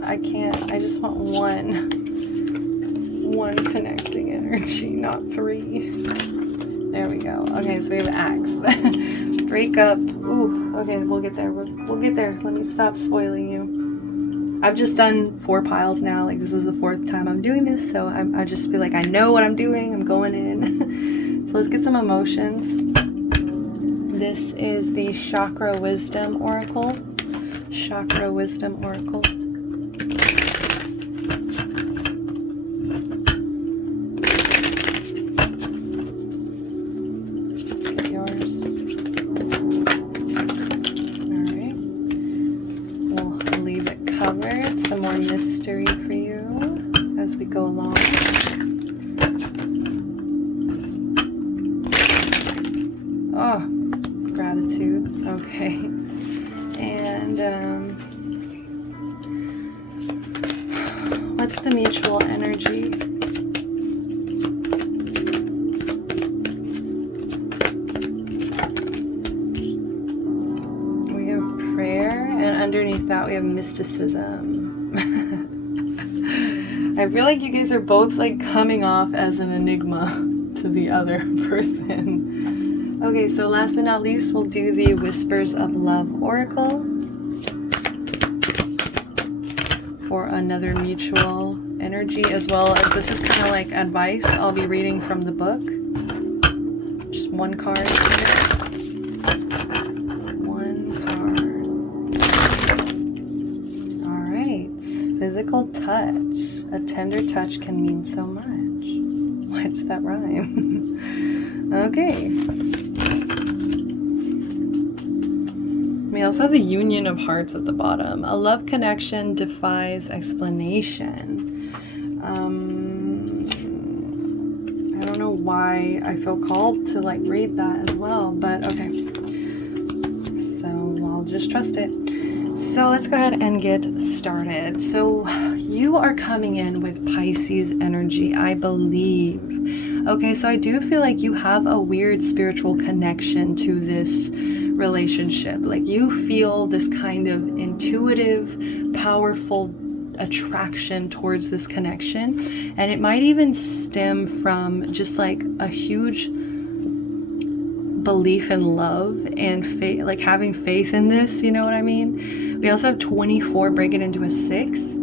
I can't. I just want one connecting energy, not 3. There we go. Okay, so we have axe. Break up. Ooh, okay, we'll get there. We'll get there. Let me stop spoiling you. I've just done 4 piles now. Like, this is the 4th time I'm doing this, so I just feel like I know what I'm doing. I'm going in. So let's get some emotions. This is the Chakra Wisdom Oracle. Chakra Wisdom Oracle. Get yours. Alright. We'll leave it covered. Some more mystery for you as we go along. Oh, gratitude. Okay. And what's the mutual energy? We have prayer, and underneath that we have mysticism. I feel like you guys are both like coming off as an enigma to the other person. Okay, so last but not least, we'll do the Whispers of Love Oracle for another mutual energy, as well as this is kind of like advice. I'll be reading from the book. Just one card here. One card. All right. Physical touch. A tender touch can mean so much. What's that rhyme? Okay. We also have the Union of Hearts at the bottom. A love connection defies explanation. I don't know why I feel called to like read that as well, but okay. So I'll just trust it. So let's go ahead and get started. So you are coming in with Pisces energy, I believe. Okay, so I do feel like you have a weird spiritual connection to this relationship. Like you feel this kind of intuitive, powerful attraction towards this connection, and it might even stem from just like a huge belief in love and faith, like having faith in this, you know what I mean? We also have 24 break it into a 6.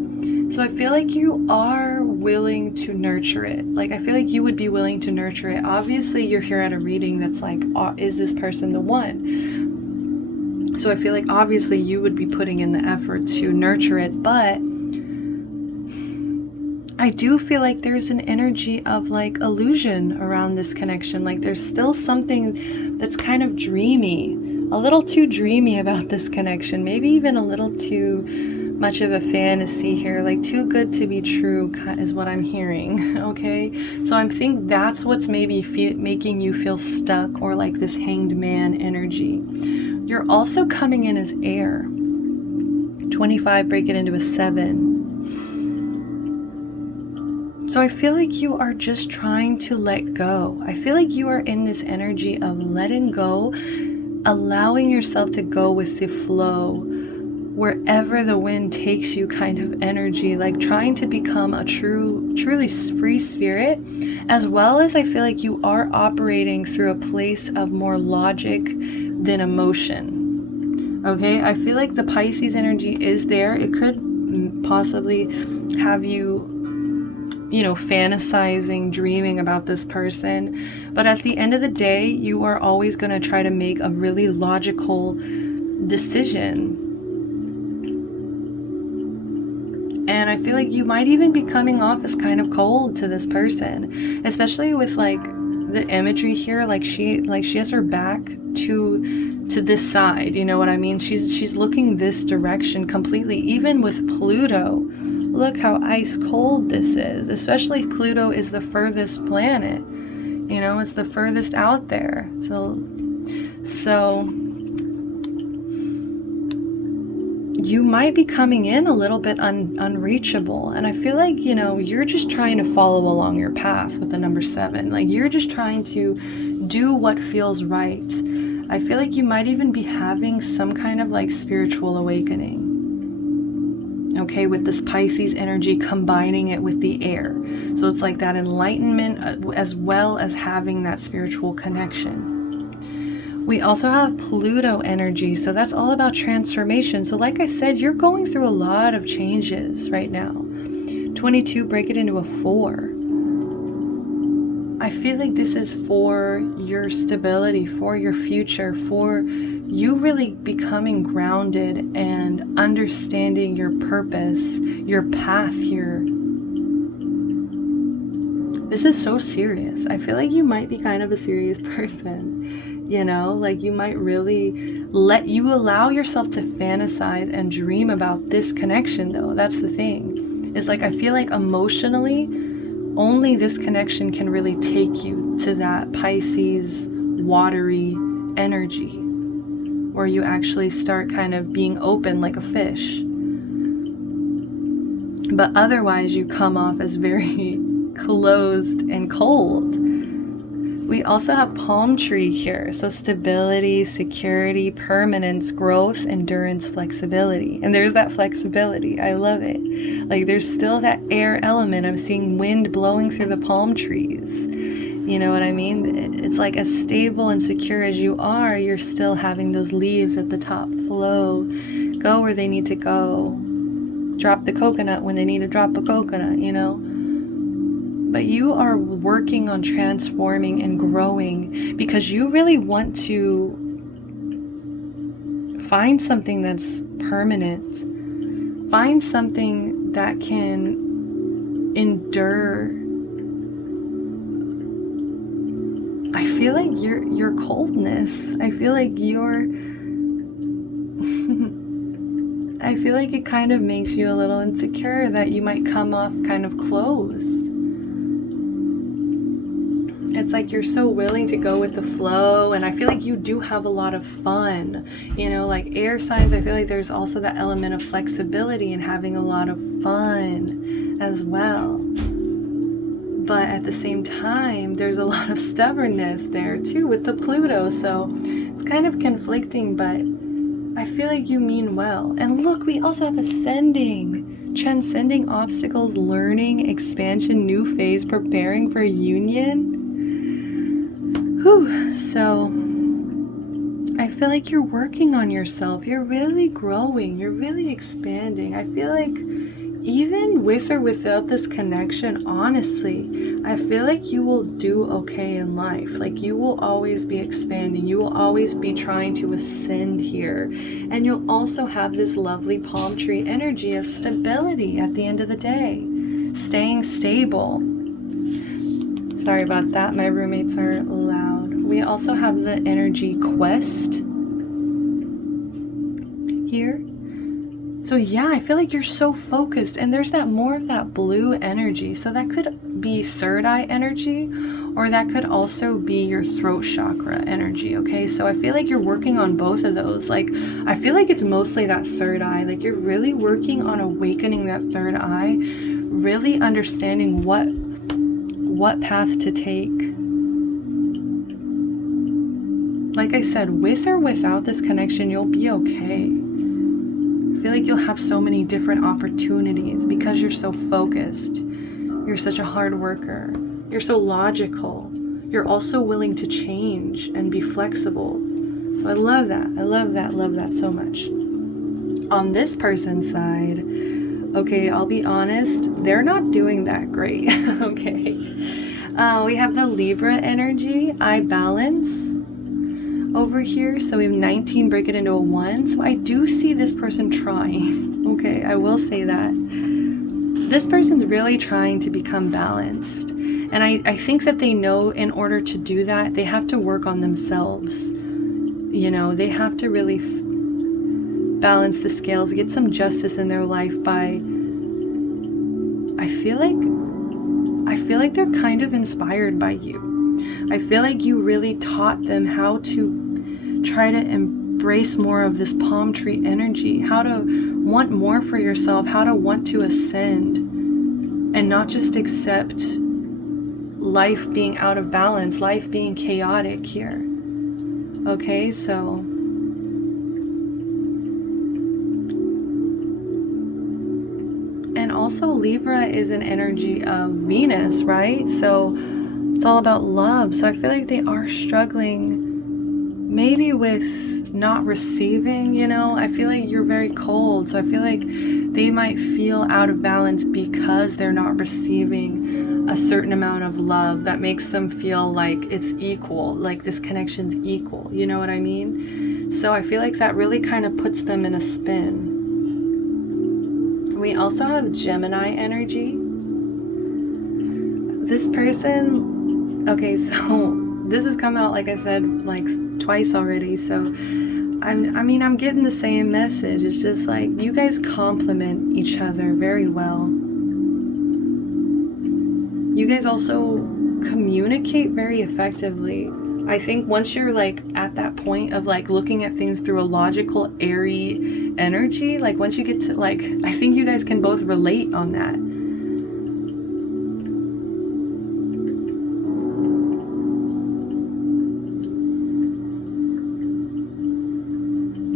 So I feel like you are willing to nurture it. Like I feel like you would be willing to nurture it. Obviously you're here at a reading that's like, is this person the one? So I feel like obviously you would be putting in the effort to nurture it, but I do feel like there's an energy of like illusion around this connection. Like there's still something that's kind of dreamy, a little too dreamy about this connection, maybe even a little too much of a fantasy here, like too good to be true is what I'm hearing. Okay, so I think that's what's maybe making you feel stuck, or like this hanged man energy. You're also coming in as air. 25 break it into a 7. So I feel like you are just trying to let go. I feel like you are in this energy of letting go, allowing yourself to go with the flow wherever the wind takes you kind of energy, like trying to become a truly free spirit, as well as I feel like you are operating through a place of more logic than emotion. Okay, I feel like the Pisces energy is there. It could possibly have you, fantasizing, dreaming about this person. But at the end of the day, you are always going to try to make a really logical decision. And I feel like you might even be coming off as kind of cold to this person, especially with like the imagery here. Like she has her back to this side. You know what I mean? She's looking this direction completely. Even with Pluto, look how ice cold this is. Especially Pluto is the furthest planet. It's the furthest out there. So you might be coming in a little bit unreachable. And I feel like, you're just trying to follow along your path with the number 7. Like you're just trying to do what feels right. I feel like you might even be having some kind of like spiritual awakening. Okay, with this Pisces energy, combining it with the air. So it's like that enlightenment as well as having that spiritual connection. We also have Pluto energy, so that's all about transformation. So like I said, you're going through a lot of changes right now. 22, break it into a 4. I feel like this is for your stability, for your future, for you really becoming grounded and understanding your purpose, your path here. This is so serious. I feel like you might be kind of a serious person. Like you might really allow yourself to fantasize and dream about this connection though. That's the thing. It's like, I feel like emotionally, only this connection can really take you to that Pisces watery energy where you actually start kind of being open like a fish. But otherwise you come off as very closed and cold. We also have palm tree here. So stability, security, permanence, growth, endurance, flexibility. And there's that flexibility. I love it. Like there's still that air element. I'm seeing wind blowing through the palm trees. You know what I mean? It's like as stable and secure as you are, you're still having those leaves at the top flow, go where they need to go, drop the coconut when they need to drop a coconut, But you are working on transforming and growing because you really want to find something that's permanent. Find something that can endure. I feel like your coldness. I feel like I feel like it kind of makes you a little insecure that you might come off kind of closed. It's like you're so willing to go with the flow, and I feel like you do have a lot of fun. Like air signs, I feel like there's also that element of flexibility and having a lot of fun as well. But at the same time, there's a lot of stubbornness there too with the Pluto. So it's kind of conflicting, but I feel like you mean well. And look, we also have ascending, transcending obstacles, learning, expansion, new phase, preparing for union. So I feel like you're working on yourself. You're really growing. You're really expanding. I feel like even with or without this connection, honestly, I feel like you will do okay in life. Like you will always be expanding. You will always be trying to ascend here. And you'll also have this lovely palm tree energy of stability at the end of the day. Staying stable. Sorry about that. My roommates are loud. We also have the energy quest here. So yeah, I feel like you're so focused, and there's that more of that blue energy. So that could be third eye energy, or that could also be your throat chakra energy. Okay, so I feel like you're working on both of those. Like I feel like it's mostly that third eye. Like you're really working on awakening that third eye, really understanding what path to take. Like I said, with or without this connection, you'll be okay. I feel like you'll have so many different opportunities because you're so focused. You're such a hard worker. You're so logical. You're also willing to change and be flexible. So I love that. I love that so much. On this person's side, okay, I'll be honest, they're not doing that great. Okay. We have the Libra energy, I balance over here. So we have 19, break it into a 1. So I do see this person trying. Okay, I will say that. This person's really trying to become balanced. And I think that they know in order to do that, they have to work on themselves. You know, they have to really balance the scales, get some justice in their life by, I feel like they're kind of inspired by you. I feel like you really taught them how to try to embrace more of this palm tree energy, how to want more for yourself, how to want to ascend and not just accept life being out of balance, life being chaotic here. Okay, so and also Libra is an energy of Venus, right? So it's all about love. So I feel like they are struggling maybe with not receiving, you know. I feel like you're very cold. So I feel like they might feel out of balance because they're not receiving a certain amount of love that makes them feel like it's equal, like this connection's equal. You know what I mean? So I feel like that really kind of puts them in a spin. We also have Gemini energy. This person, okay, so this has come out, like I said, like twice already. So I'm getting the same message. It's just like you guys complement each other very well. You guys also communicate very effectively. I think once you're like at that point of like looking at things through a logical, airy energy, like once you get to like, I think you guys can both relate on that.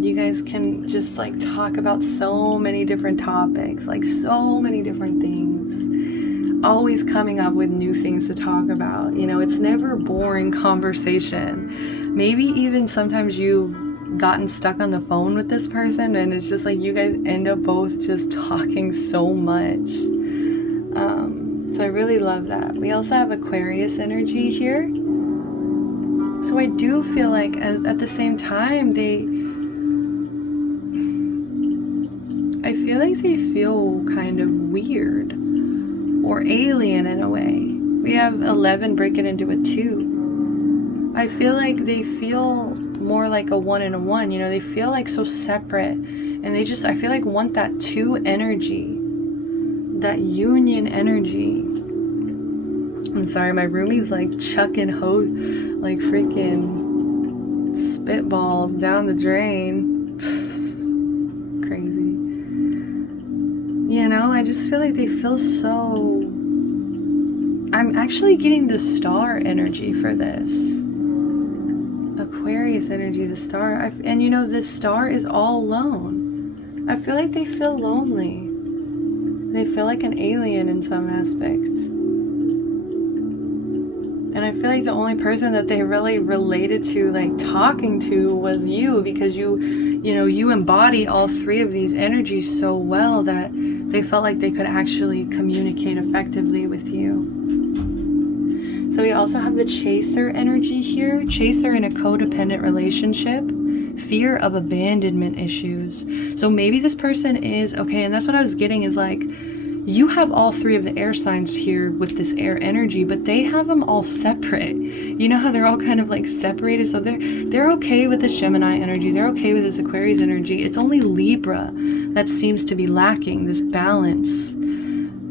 You guys can just like talk about so many different topics, like so many different things, always coming up with new things to talk about. You know, it's never boring conversation. Maybe even sometimes you've gotten stuck on the phone with this person and it's just like you guys end up both just talking so much. So I really love that. We also have Aquarius energy here. So I do feel like at the same time, I feel like they feel kind of weird or alien in a way. We have 11, break it into a 2. I feel like they feel more like a 1 and a 1, you know, they feel like so separate and they just, I feel like want that 2 energy, that union energy. I'm sorry, my roomie's like chucking like freaking spitballs down the drain. Crazy. You know, I just feel like they feel so... I'm actually getting the star energy for this. Aquarius energy, the star. And you know, this star is all alone. I feel like they feel lonely. They feel like an alien in some aspects. And I feel like the only person that they really related to, like talking to, was you, because you know, you embody all 3 of these energies so well that they felt like they could actually communicate effectively with you. So we also have the chaser energy here. Chaser in a codependent relationship. Fear of abandonment issues. So maybe this person is, okay, and that's what I was getting is like, you have all 3 of the air signs here with this air energy, but they have them all separate. You know how they're all kind of like separated? So they're okay with this Gemini energy. They're okay with this Aquarius energy. It's only Libra that seems to be lacking this balance.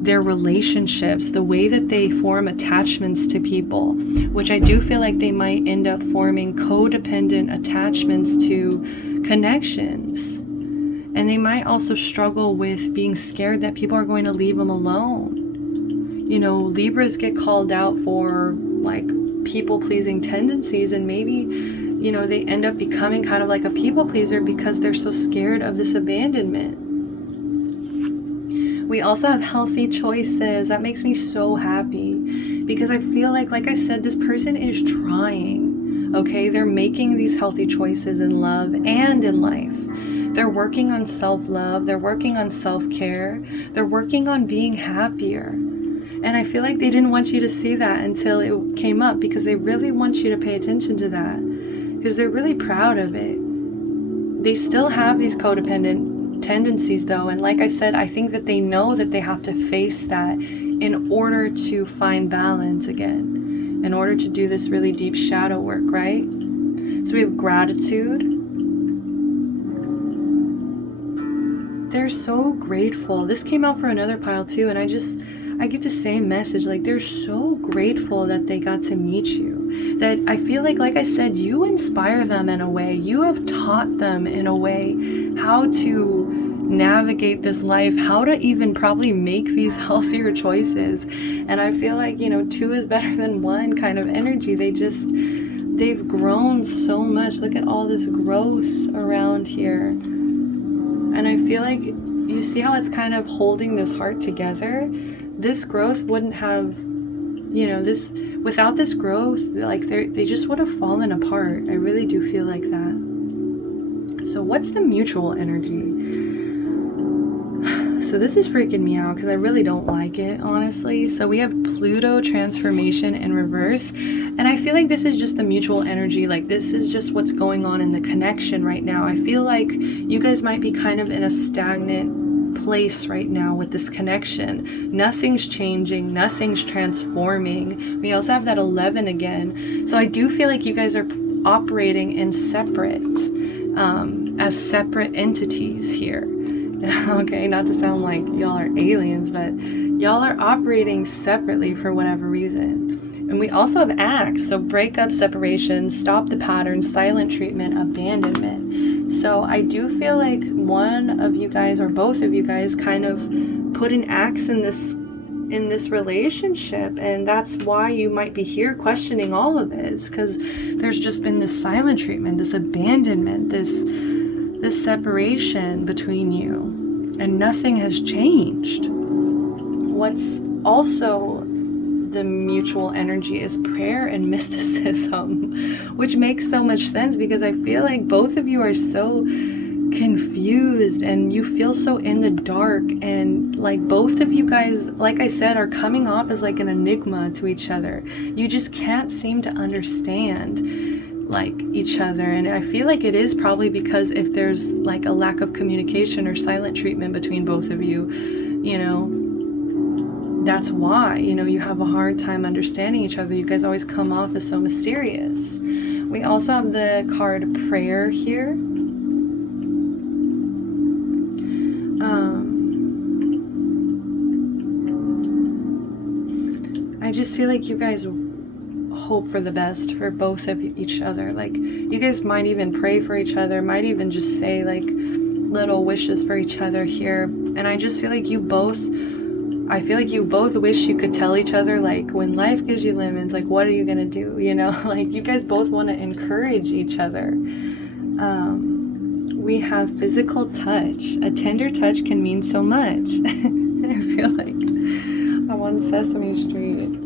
Their relationships, the way that they form attachments to people, which I do feel like they might end up forming codependent attachments to connections. And they might also struggle with being scared that people are going to leave them alone. You know, Libras get called out for like people-pleasing tendencies, and maybe you know, they end up becoming kind of like a people pleaser because they're so scared of this abandonment. We also have healthy choices. That makes me so happy because I feel like I said, this person is trying, okay? They're making these healthy choices in love and in life. They're working on self-love. They're working on self-care. They're working on being happier. And I feel like they didn't want you to see that until it came up, because they really want you to pay attention to that, because they're really proud of it. They still have these codependent tendencies though, and like I said, I think that they know that they have to face that in order to find balance again, in order to do this really deep shadow work, right? So we have gratitude. They're so grateful. This came out for another pile too, and I get the same message. Like, they're so grateful that they got to meet you. That I feel like I said, you inspire them in a way. You have taught them in a way how to navigate this life, how to even probably make these healthier choices. And I feel like, you know, 2 is better than 1 kind of energy. They've grown so much. Look at all this growth around here. And I feel like, you see how it's kind of holding this heart together? This growth wouldn't have, you know, without this growth, like they just would have fallen apart. I really do feel like that. So what's the mutual energy? So this is freaking me out because I really don't like it, honestly. So we have Pluto transformation in reverse. And I feel like this is just the mutual energy. Like, this is just what's going on in the connection right now. I feel like you guys might be kind of in a stagnant place right now with this connection. Nothing's changing, nothing's transforming. We also have that 11 again. So I do feel like you guys are operating in separate, as separate entities here. Okay, not to sound like y'all are aliens, but y'all are operating separately for whatever reason. And we also have acts, so breakup, separation, stop the pattern, silent treatment, abandonment. So I do feel like one of you guys or both of you guys kind of put an axe in this relationship, and that's why you might be here questioning all of this, because there's just been this silent treatment, this abandonment, this separation between you, and nothing has changed. What's also the mutual energy is prayer and mysticism, which makes so much sense because I feel like both of you are so confused and you feel so in the dark, and like both of you guys, like I said, are coming off as like an enigma to each other. You just can't seem to understand like each other, and I feel like it is probably because if there's like a lack of communication or silent treatment between both of you, you know, that's why, you know, you have a hard time understanding each other. You guys always come off as so mysterious. We also have the card prayer here. I just feel like you guys hope for the best for both of each other. Like, you guys might even pray for each other, might even just say like little wishes for each other here. And I just feel like you both wish you could tell each other, like, when life gives you lemons, like, what are you gonna do, you know? Like, you guys both want to encourage each other. We have physical touch. A tender touch can mean so much. I feel like I'm on Sesame Street.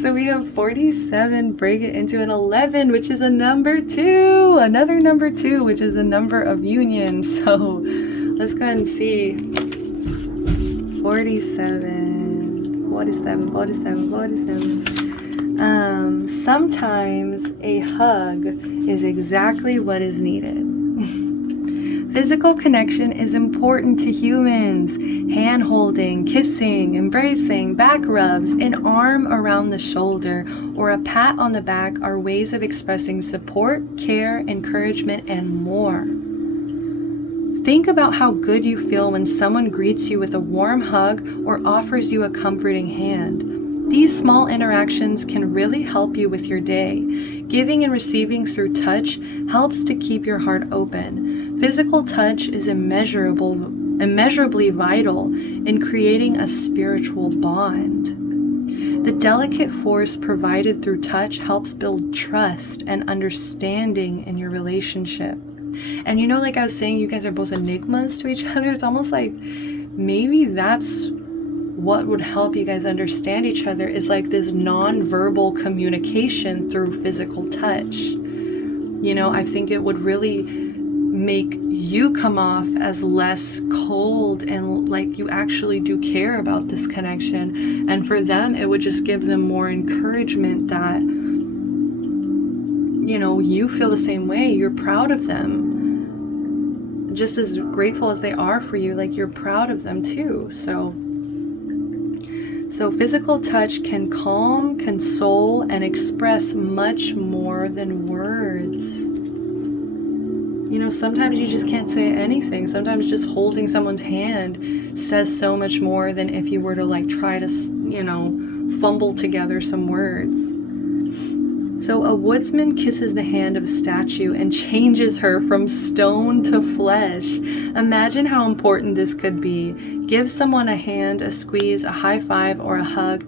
So we have 47, break it into an 11, which is a number 2, another number 2, which is a number of union. So let's go ahead and see. 47. Sometimes a hug is exactly what is needed. Physical connection is important to humans. Hand holding, kissing, embracing, back rubs, an arm around the shoulder, or a pat on the back are ways of expressing support, care, encouragement, and more. Think about how good you feel when someone greets you with a warm hug or offers you a comforting hand. These small interactions can really help you with your day. Giving and receiving through touch helps to keep your heart open. Physical touch is immeasurably vital in creating a spiritual bond. The delicate force provided through touch helps build trust and understanding in your relationship. And you know, like I was saying, you guys are both enigmas to each other. It's almost like maybe that's what would help you guys understand each other, is like this non-verbal communication through physical touch. You know, I think it would really make you come off as less cold and like you actually do care about this connection. And for them, it would just give them more encouragement that, you know, you feel the same way. You're proud of them. Just as grateful as they are for you, like you're proud of them too. So physical touch can calm, console, and express much more than words. You know, sometimes you just can't say anything. Sometimes just holding someone's hand says so much more than if you were to like try to, you know, fumble together some words. So a woodsman kisses the hand of a statue and changes her from stone to flesh. Imagine how important this could be. Give someone a hand, a squeeze, a high five, or a hug.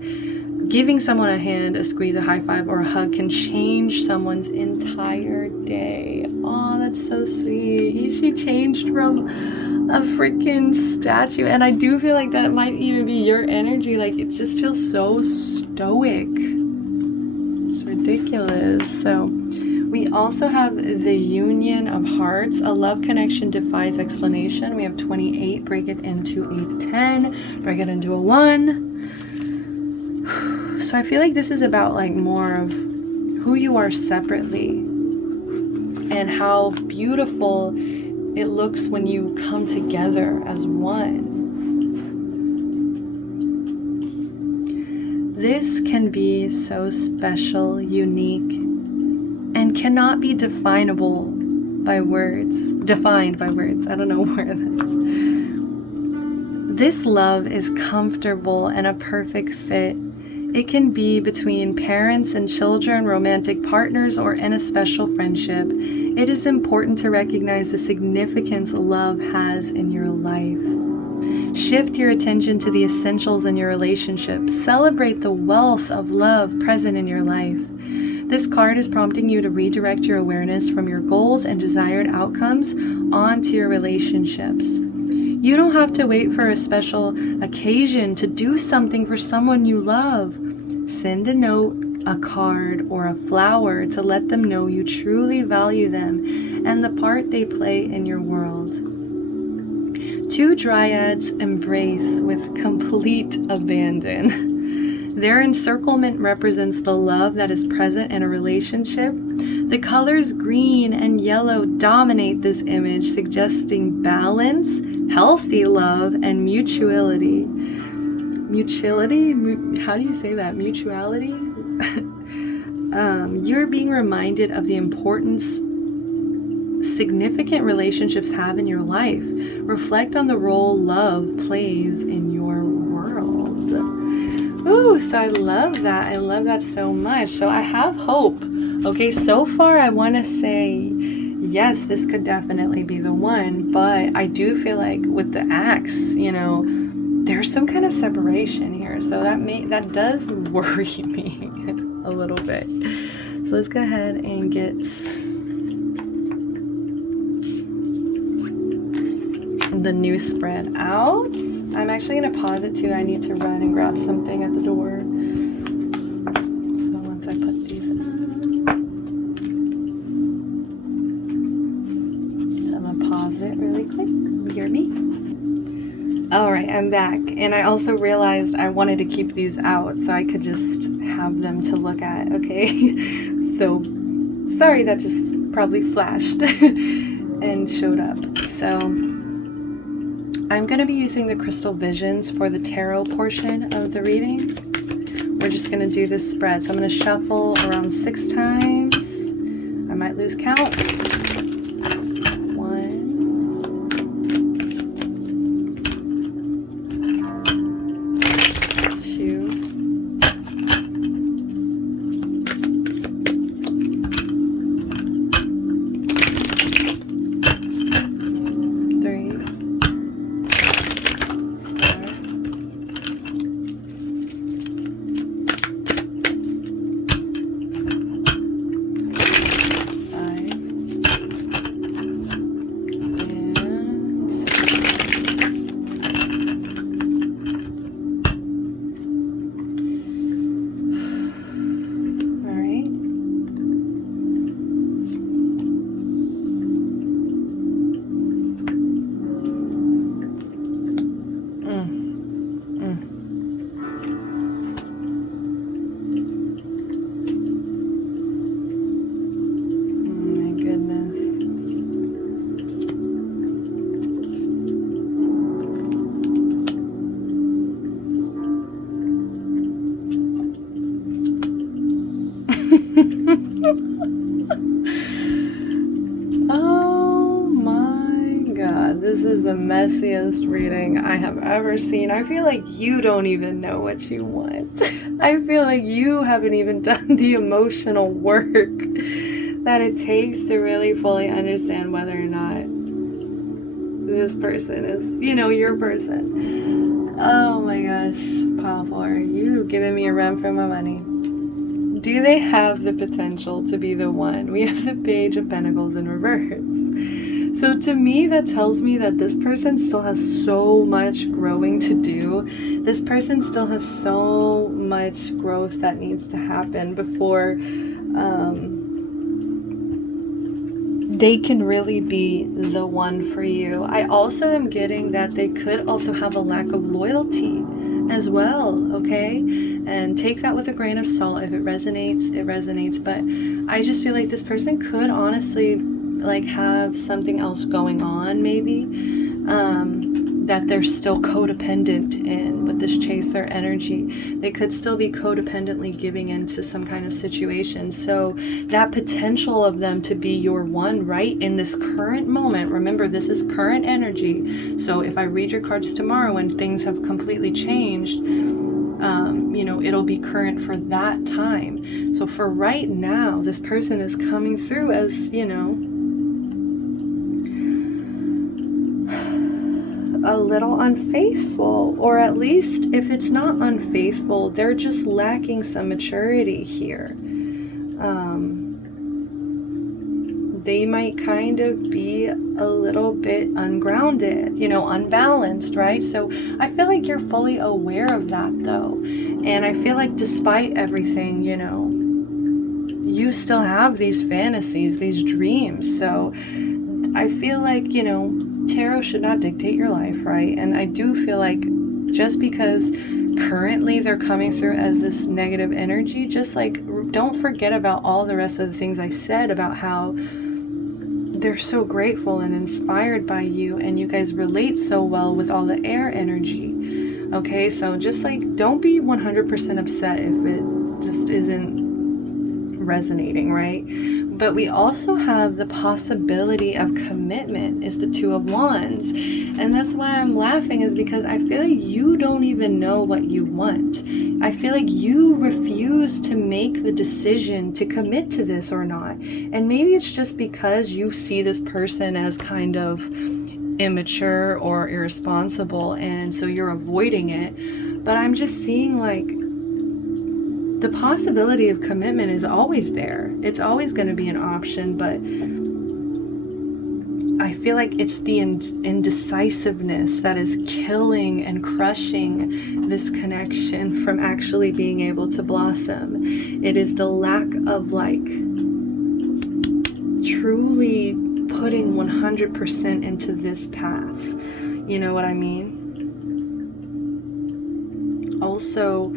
Giving someone a hand, a squeeze, a high five, or a hug can change someone's entire day. Oh, that's so sweet. She changed from a freaking statue. And I do feel like that might even be your energy. Like, it just feels so stoic. It's ridiculous. So we also have the Union of Hearts. A love connection defies explanation. We have 28. Break it into a 10. Break it into a 1. So I feel like this is about like more of who you are separately and how beautiful it looks when you come together as one. This can be so special, unique, and cannot be defined by words. I don't know where that is. This love is comfortable and a perfect fit. It can be between parents and children, romantic partners, or in a special friendship. It is important to recognize the significance love has in your life. Shift your attention to the essentials in your relationship. Celebrate the wealth of love present in your life. This card is prompting you to redirect your awareness from your goals and desired outcomes onto your relationships. You don't have to wait for a special occasion to do something for someone you love. Send a note, a card, or a flower to let them know you truly value them and the part they play in your world. Two dryads embrace with complete abandon. Their encirclement represents the love that is present in a relationship. The colors green and yellow dominate this image, suggesting balance, healthy love, and mutuality. How do you say that? Mutuality? You're being reminded of the importance significant relationships have in your life. Reflect on the role love plays in your world. Ooh, so I love that. I love that so much. So I have hope. Okay, so far I want to say, yes, this could definitely be the one, but I do feel like with the axe, you know, there's some kind of separation here. So that does worry me a little bit. So let's go ahead and get the new spread out. I'm actually going to pause it too. I need to run and grab something at the door. So once I put these in, so I'm going to pause it really quick. You hear me? All right, I'm back. And I also realized I wanted to keep these out so I could just have them to look at, okay? So sorry, that just probably flashed and showed up. So I'm going to be using the crystal visions for the tarot portion of the reading. We're just going to do this spread. So I'm going to shuffle around 6 times. I might lose count. 5, this is the messiest reading I have ever seen. I feel like you don't even know what you want. I feel like you haven't even done the emotional work that it takes to really fully understand whether or not this person is, your person. Oh my gosh, Pile 4, you giving me a run for my money. Do they have the potential to be the one? We have the Page of Pentacles in reverse. So to me, that tells me that this person still has so much growing to do. This person still has so much growth that needs to happen before they can really be the one for you. I also am getting that they could also have a lack of loyalty as well, okay? And take that with a grain of salt. If it resonates, it resonates. But I just feel like this person could honestly like have something else going on, maybe, that they're still codependent in with this chaser energy. They could still be codependently giving into some kind of situation. So that potential of them to be your one right in this current moment, remember this is current energy. So if I read your cards tomorrow when things have completely changed, it'll be current for that time. So for right now, this person is coming through as, a little unfaithful, or at least if it's not unfaithful, they're just lacking some maturity here. They might kind of be a little bit ungrounded, unbalanced, right? So I feel like you're fully aware of that though. And I feel like despite everything, you still have these fantasies, these dreams. So I feel like, tarot should not dictate your life, right? And I do feel like just because currently they're coming through as this negative energy, just like don't forget about all the rest of the things I said about how they're so grateful and inspired by you, and you guys relate so well with all the air energy. Okay, so just like don't be 100% upset if it just isn't resonating, right? But we also have the possibility of commitment is the Two of Wands. And that's why I'm laughing, is because I feel like you don't even know what you want. I feel like you refuse to make the decision to commit to this or not. And maybe it's just because you see this person as kind of immature or irresponsible, and so you're avoiding it. But I'm just seeing like the possibility of commitment is always there. It's always going to be an option, but I feel like it's the indecisiveness that is killing and crushing this connection from actually being able to blossom. It is the lack of like truly putting 100% into this path. You know what I mean? Also,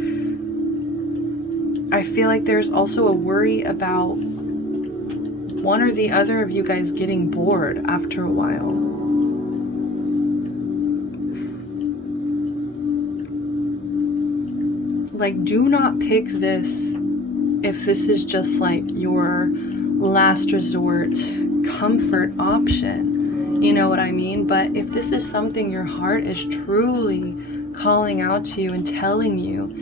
I feel like there's also a worry about one or the other of you guys getting bored after a while. Like, do not pick this if this is just like your last resort comfort option. You know what I mean? But if this is something your heart is truly calling out to you and telling you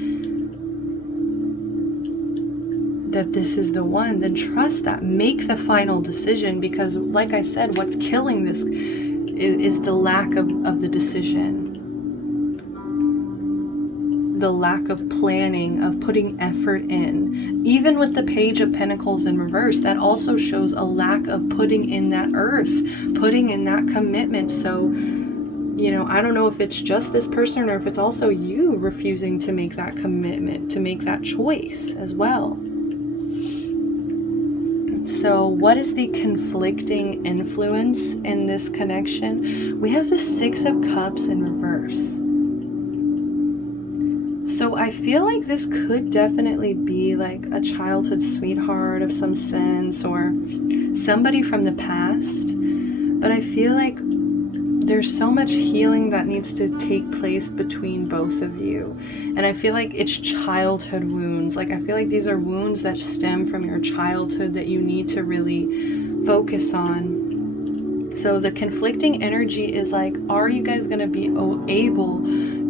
that this is the one, then trust that. Make the final decision, because like I said, what's killing this is the lack of the decision, the lack of planning, of putting effort in. Even with the Page of Pentacles in reverse, that also shows a lack of putting in that earth, putting in that commitment. So I don't know if it's just this person or if it's also you refusing to make that commitment, to make that choice as well. So what is the conflicting influence in this connection? We have the Six of Cups in reverse. So I feel like this could definitely be like a childhood sweetheart of some sense, or somebody from the past. But I feel like there's so much healing that needs to take place between both of you. And I feel like it's childhood wounds. Like, I feel like these are wounds that stem from your childhood that you need to really focus on. So the conflicting energy is like, are you guys going to be able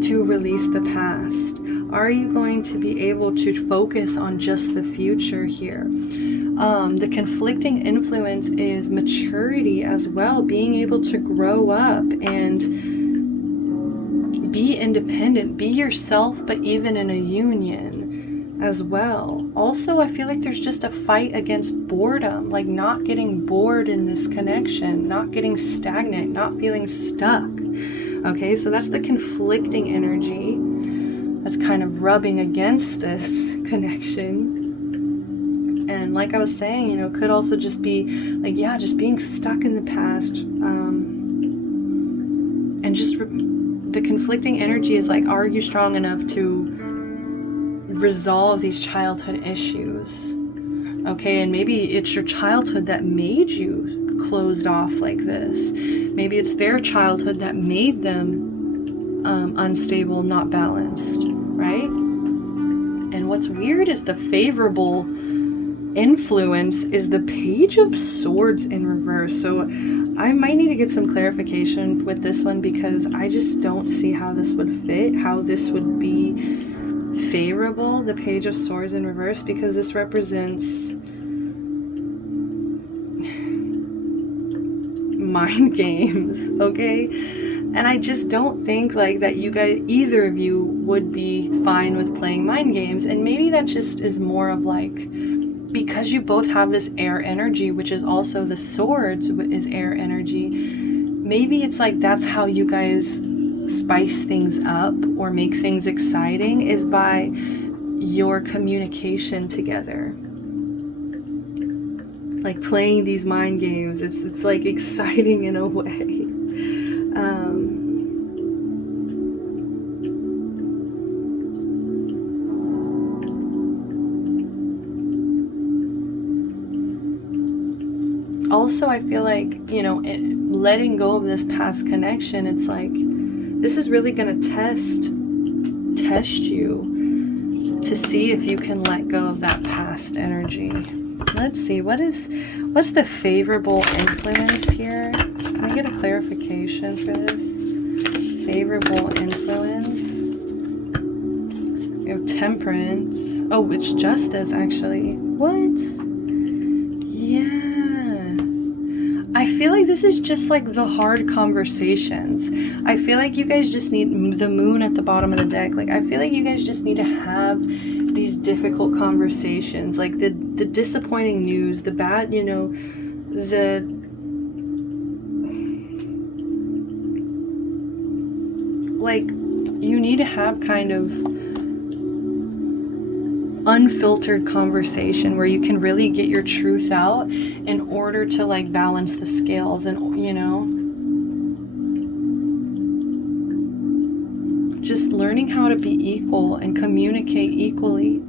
to release the past? Are you going to be able to focus on just the future here? The conflicting influence is maturity as well, being able to grow up and be independent, be yourself, but even in a union as well. Also, I feel like there's just a fight against boredom, like not getting bored in this connection, not getting stagnant, not feeling stuck. Okay, so that's the conflicting energy that's kind of rubbing against this connection. And like I was saying, you know, could also just be like, yeah, just being stuck in the past. And just the conflicting energy is like, are you strong enough to resolve these childhood issues? Okay, and maybe it's your childhood that made you closed off like this. Maybe it's their childhood that made them unstable, not balanced, right? And what's weird is the favorable influence is the Page of Swords in reverse. So I might need to get some clarification with this one, because I just don't see how this would fit, how this would be favorable, the Page of Swords in reverse, because this represents mind games, okay? And I just don't think like that you guys, either of you, would be fine with playing mind games. And maybe that just is more of like, because you both have this air energy, which is also the swords is air energy, maybe it's like that's how you guys spice things up or make things exciting, is by your communication together. Like playing these mind games, it's like exciting in a way. Also, I feel like, you know, letting go of this past connection, it's like, this is really going to test you to see if you can let go of that past energy. Let's see, what's the favorable influence here? Can I get a clarification for this? Favorable influence. We have Temperance. Oh, it's Justice, actually. What? Yeah. I feel like this is just like the hard conversations. I feel like you guys just need the Moon at the bottom of the deck. Like, I feel like you guys just need to have these difficult conversations, like the disappointing news, the bad, you know, like, you need to have kind of unfiltered conversation where you can really get your truth out in order to like balance the scales, and you know, just learning how to be equal and communicate equally.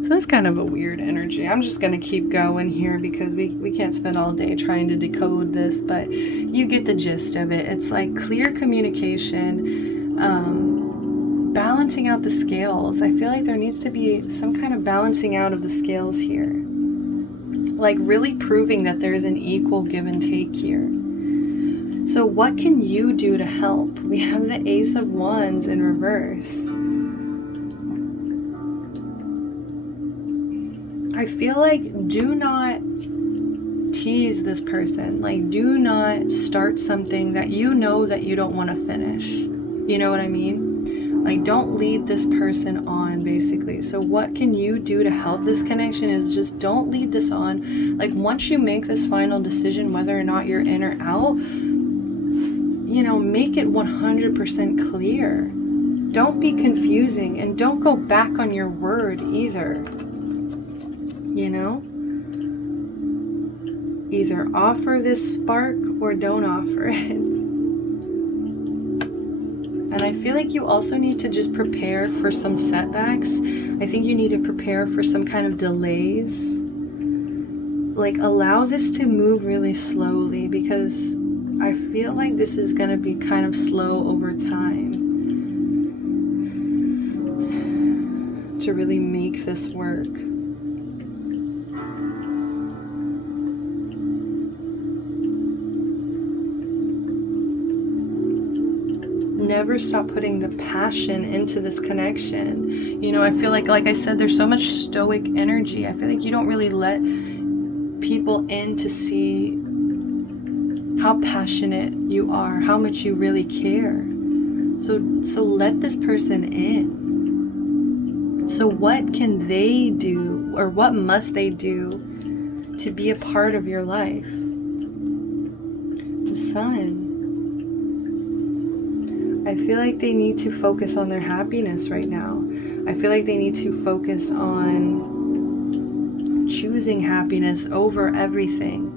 So that's kind of a weird energy. I'm just going to keep going here because we can't spend all day trying to decode this, but you get the gist of it. It's like clear communication, balancing out the scales. I feel like there needs to be some kind of balancing out of the scales here. Like really proving that there's an equal give and take here. So what can you do to help? We have the Ace of Wands in reverse. I feel like do not tease this person. Like, do not start something that you know that you don't want to finish. You know what I mean? Like, don't lead this person on, basically. So what can you do to help this connection is just don't lead this on. Like, once you make this final decision, whether or not you're in or out, you know, make it 100% clear. Don't be confusing, and don't go back on your word either. You know, either offer this spark or don't offer it. And I feel like you also need to just prepare for some setbacks. I think you need to prepare for some kind of delays. Like, allow this to move really slowly, because I feel like this is going to be kind of slow over time. to really make this work. Never stop putting the passion into this connection. You know, I feel like I said, there's so much stoic energy. I feel like you don't really let people in to see how passionate you are, how much you really care. So let this person in. So what can they do, or what must they do to be a part of your life? The Sun. I feel like they need to focus on their happiness right now. I feel like they need to focus on choosing happiness over everything.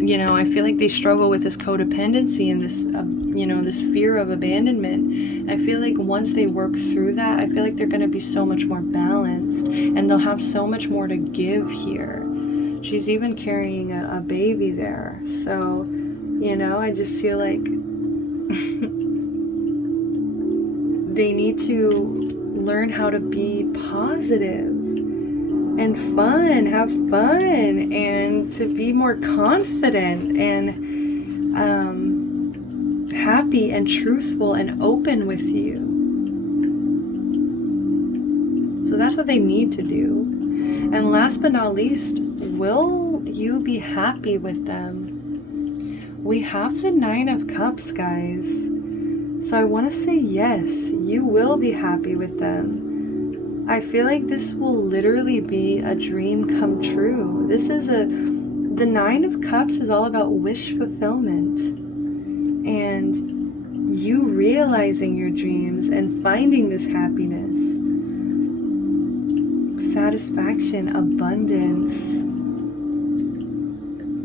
You know, I feel like they struggle with this codependency and this, this fear of abandonment. I feel like once they work through that, I feel like they're going to be so much more balanced, and they'll have so much more to give here. She's even carrying a baby there. So, I just feel like they need to learn how to be positive and fun, have fun, and to be more confident and happy and truthful and open with you. So that's what they need to do. And last but not least, will you be happy with them? We have the 9 of Cups, guys. So I want to say yes, you will be happy with them. I feel like this will literally be a dream come true. The 9 of Cups is all about wish fulfillment and you realizing your dreams and finding this happiness, satisfaction, abundance,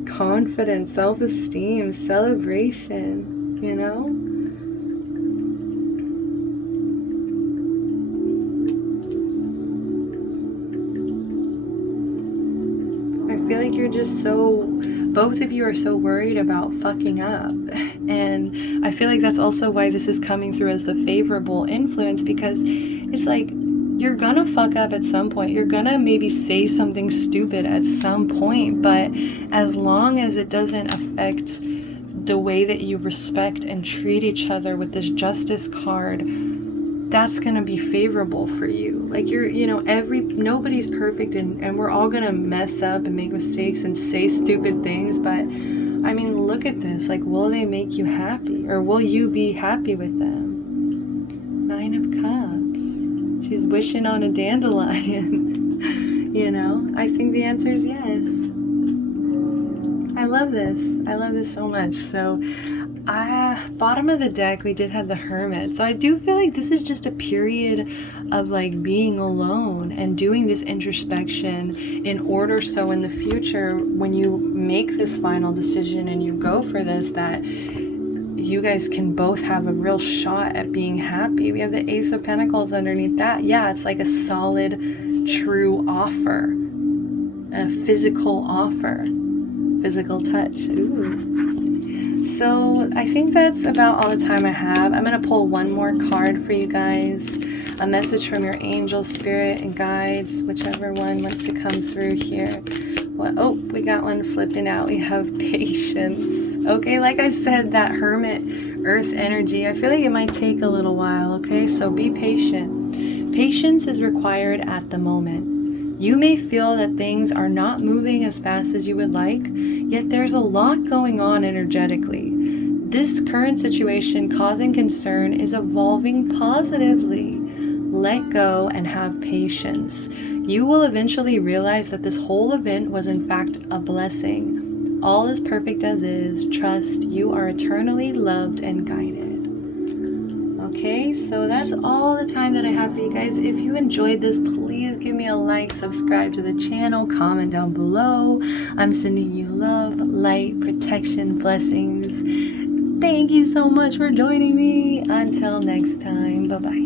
confidence, self-esteem, celebration, I feel like you're just both of you are so worried about fucking up. And I feel like that's also why this is coming through as the favorable influence, because it's like, you're gonna fuck up at some point. You're gonna maybe say something stupid at some point, but as long as it doesn't affect the way that you respect and treat each other with this Justice card, that's gonna be favorable for you. Like nobody's perfect, and we're all gonna mess up and make mistakes and say stupid things, but I mean, look at this. Like, will they make you happy, or will you be happy with them? 9 of Cups. She's wishing on a dandelion. I think the answer is yes. I love this. I love this so much. So bottom of the deck, we did have the Hermit. So I do feel like this is just a period of like being alone and doing this introspection in order so in the future, when you make this final decision and you go for this, that you guys can both have a real shot at being happy. We have the Ace of Pentacles underneath that. Yeah, it's like a solid, true offer, a physical offer, physical touch. Ooh. So I think that's about all the time I have. I'm going to pull one more card for you guys. A message from your angel, spirit, and guides, whichever one wants to come through here. Oh, we got one flipping out. We have patience. Okay, like I said, that Hermit earth energy, I feel like it might take a little while, okay? So be patient. Patience is required at the moment. You may feel that things are not moving as fast as you would like, yet there's a lot going on energetically. This current situation causing concern is evolving positively. Let go and have patience. You will eventually realize that this whole event was in fact a blessing. All is perfect as is. Trust, you are eternally loved and guided. Okay, so that's all the time that I have for you guys. If you enjoyed this, please give me a like, subscribe to the channel, comment down below. I'm sending you love, light, protection, blessings. Thank you so much for joining me. Until next time, bye-bye.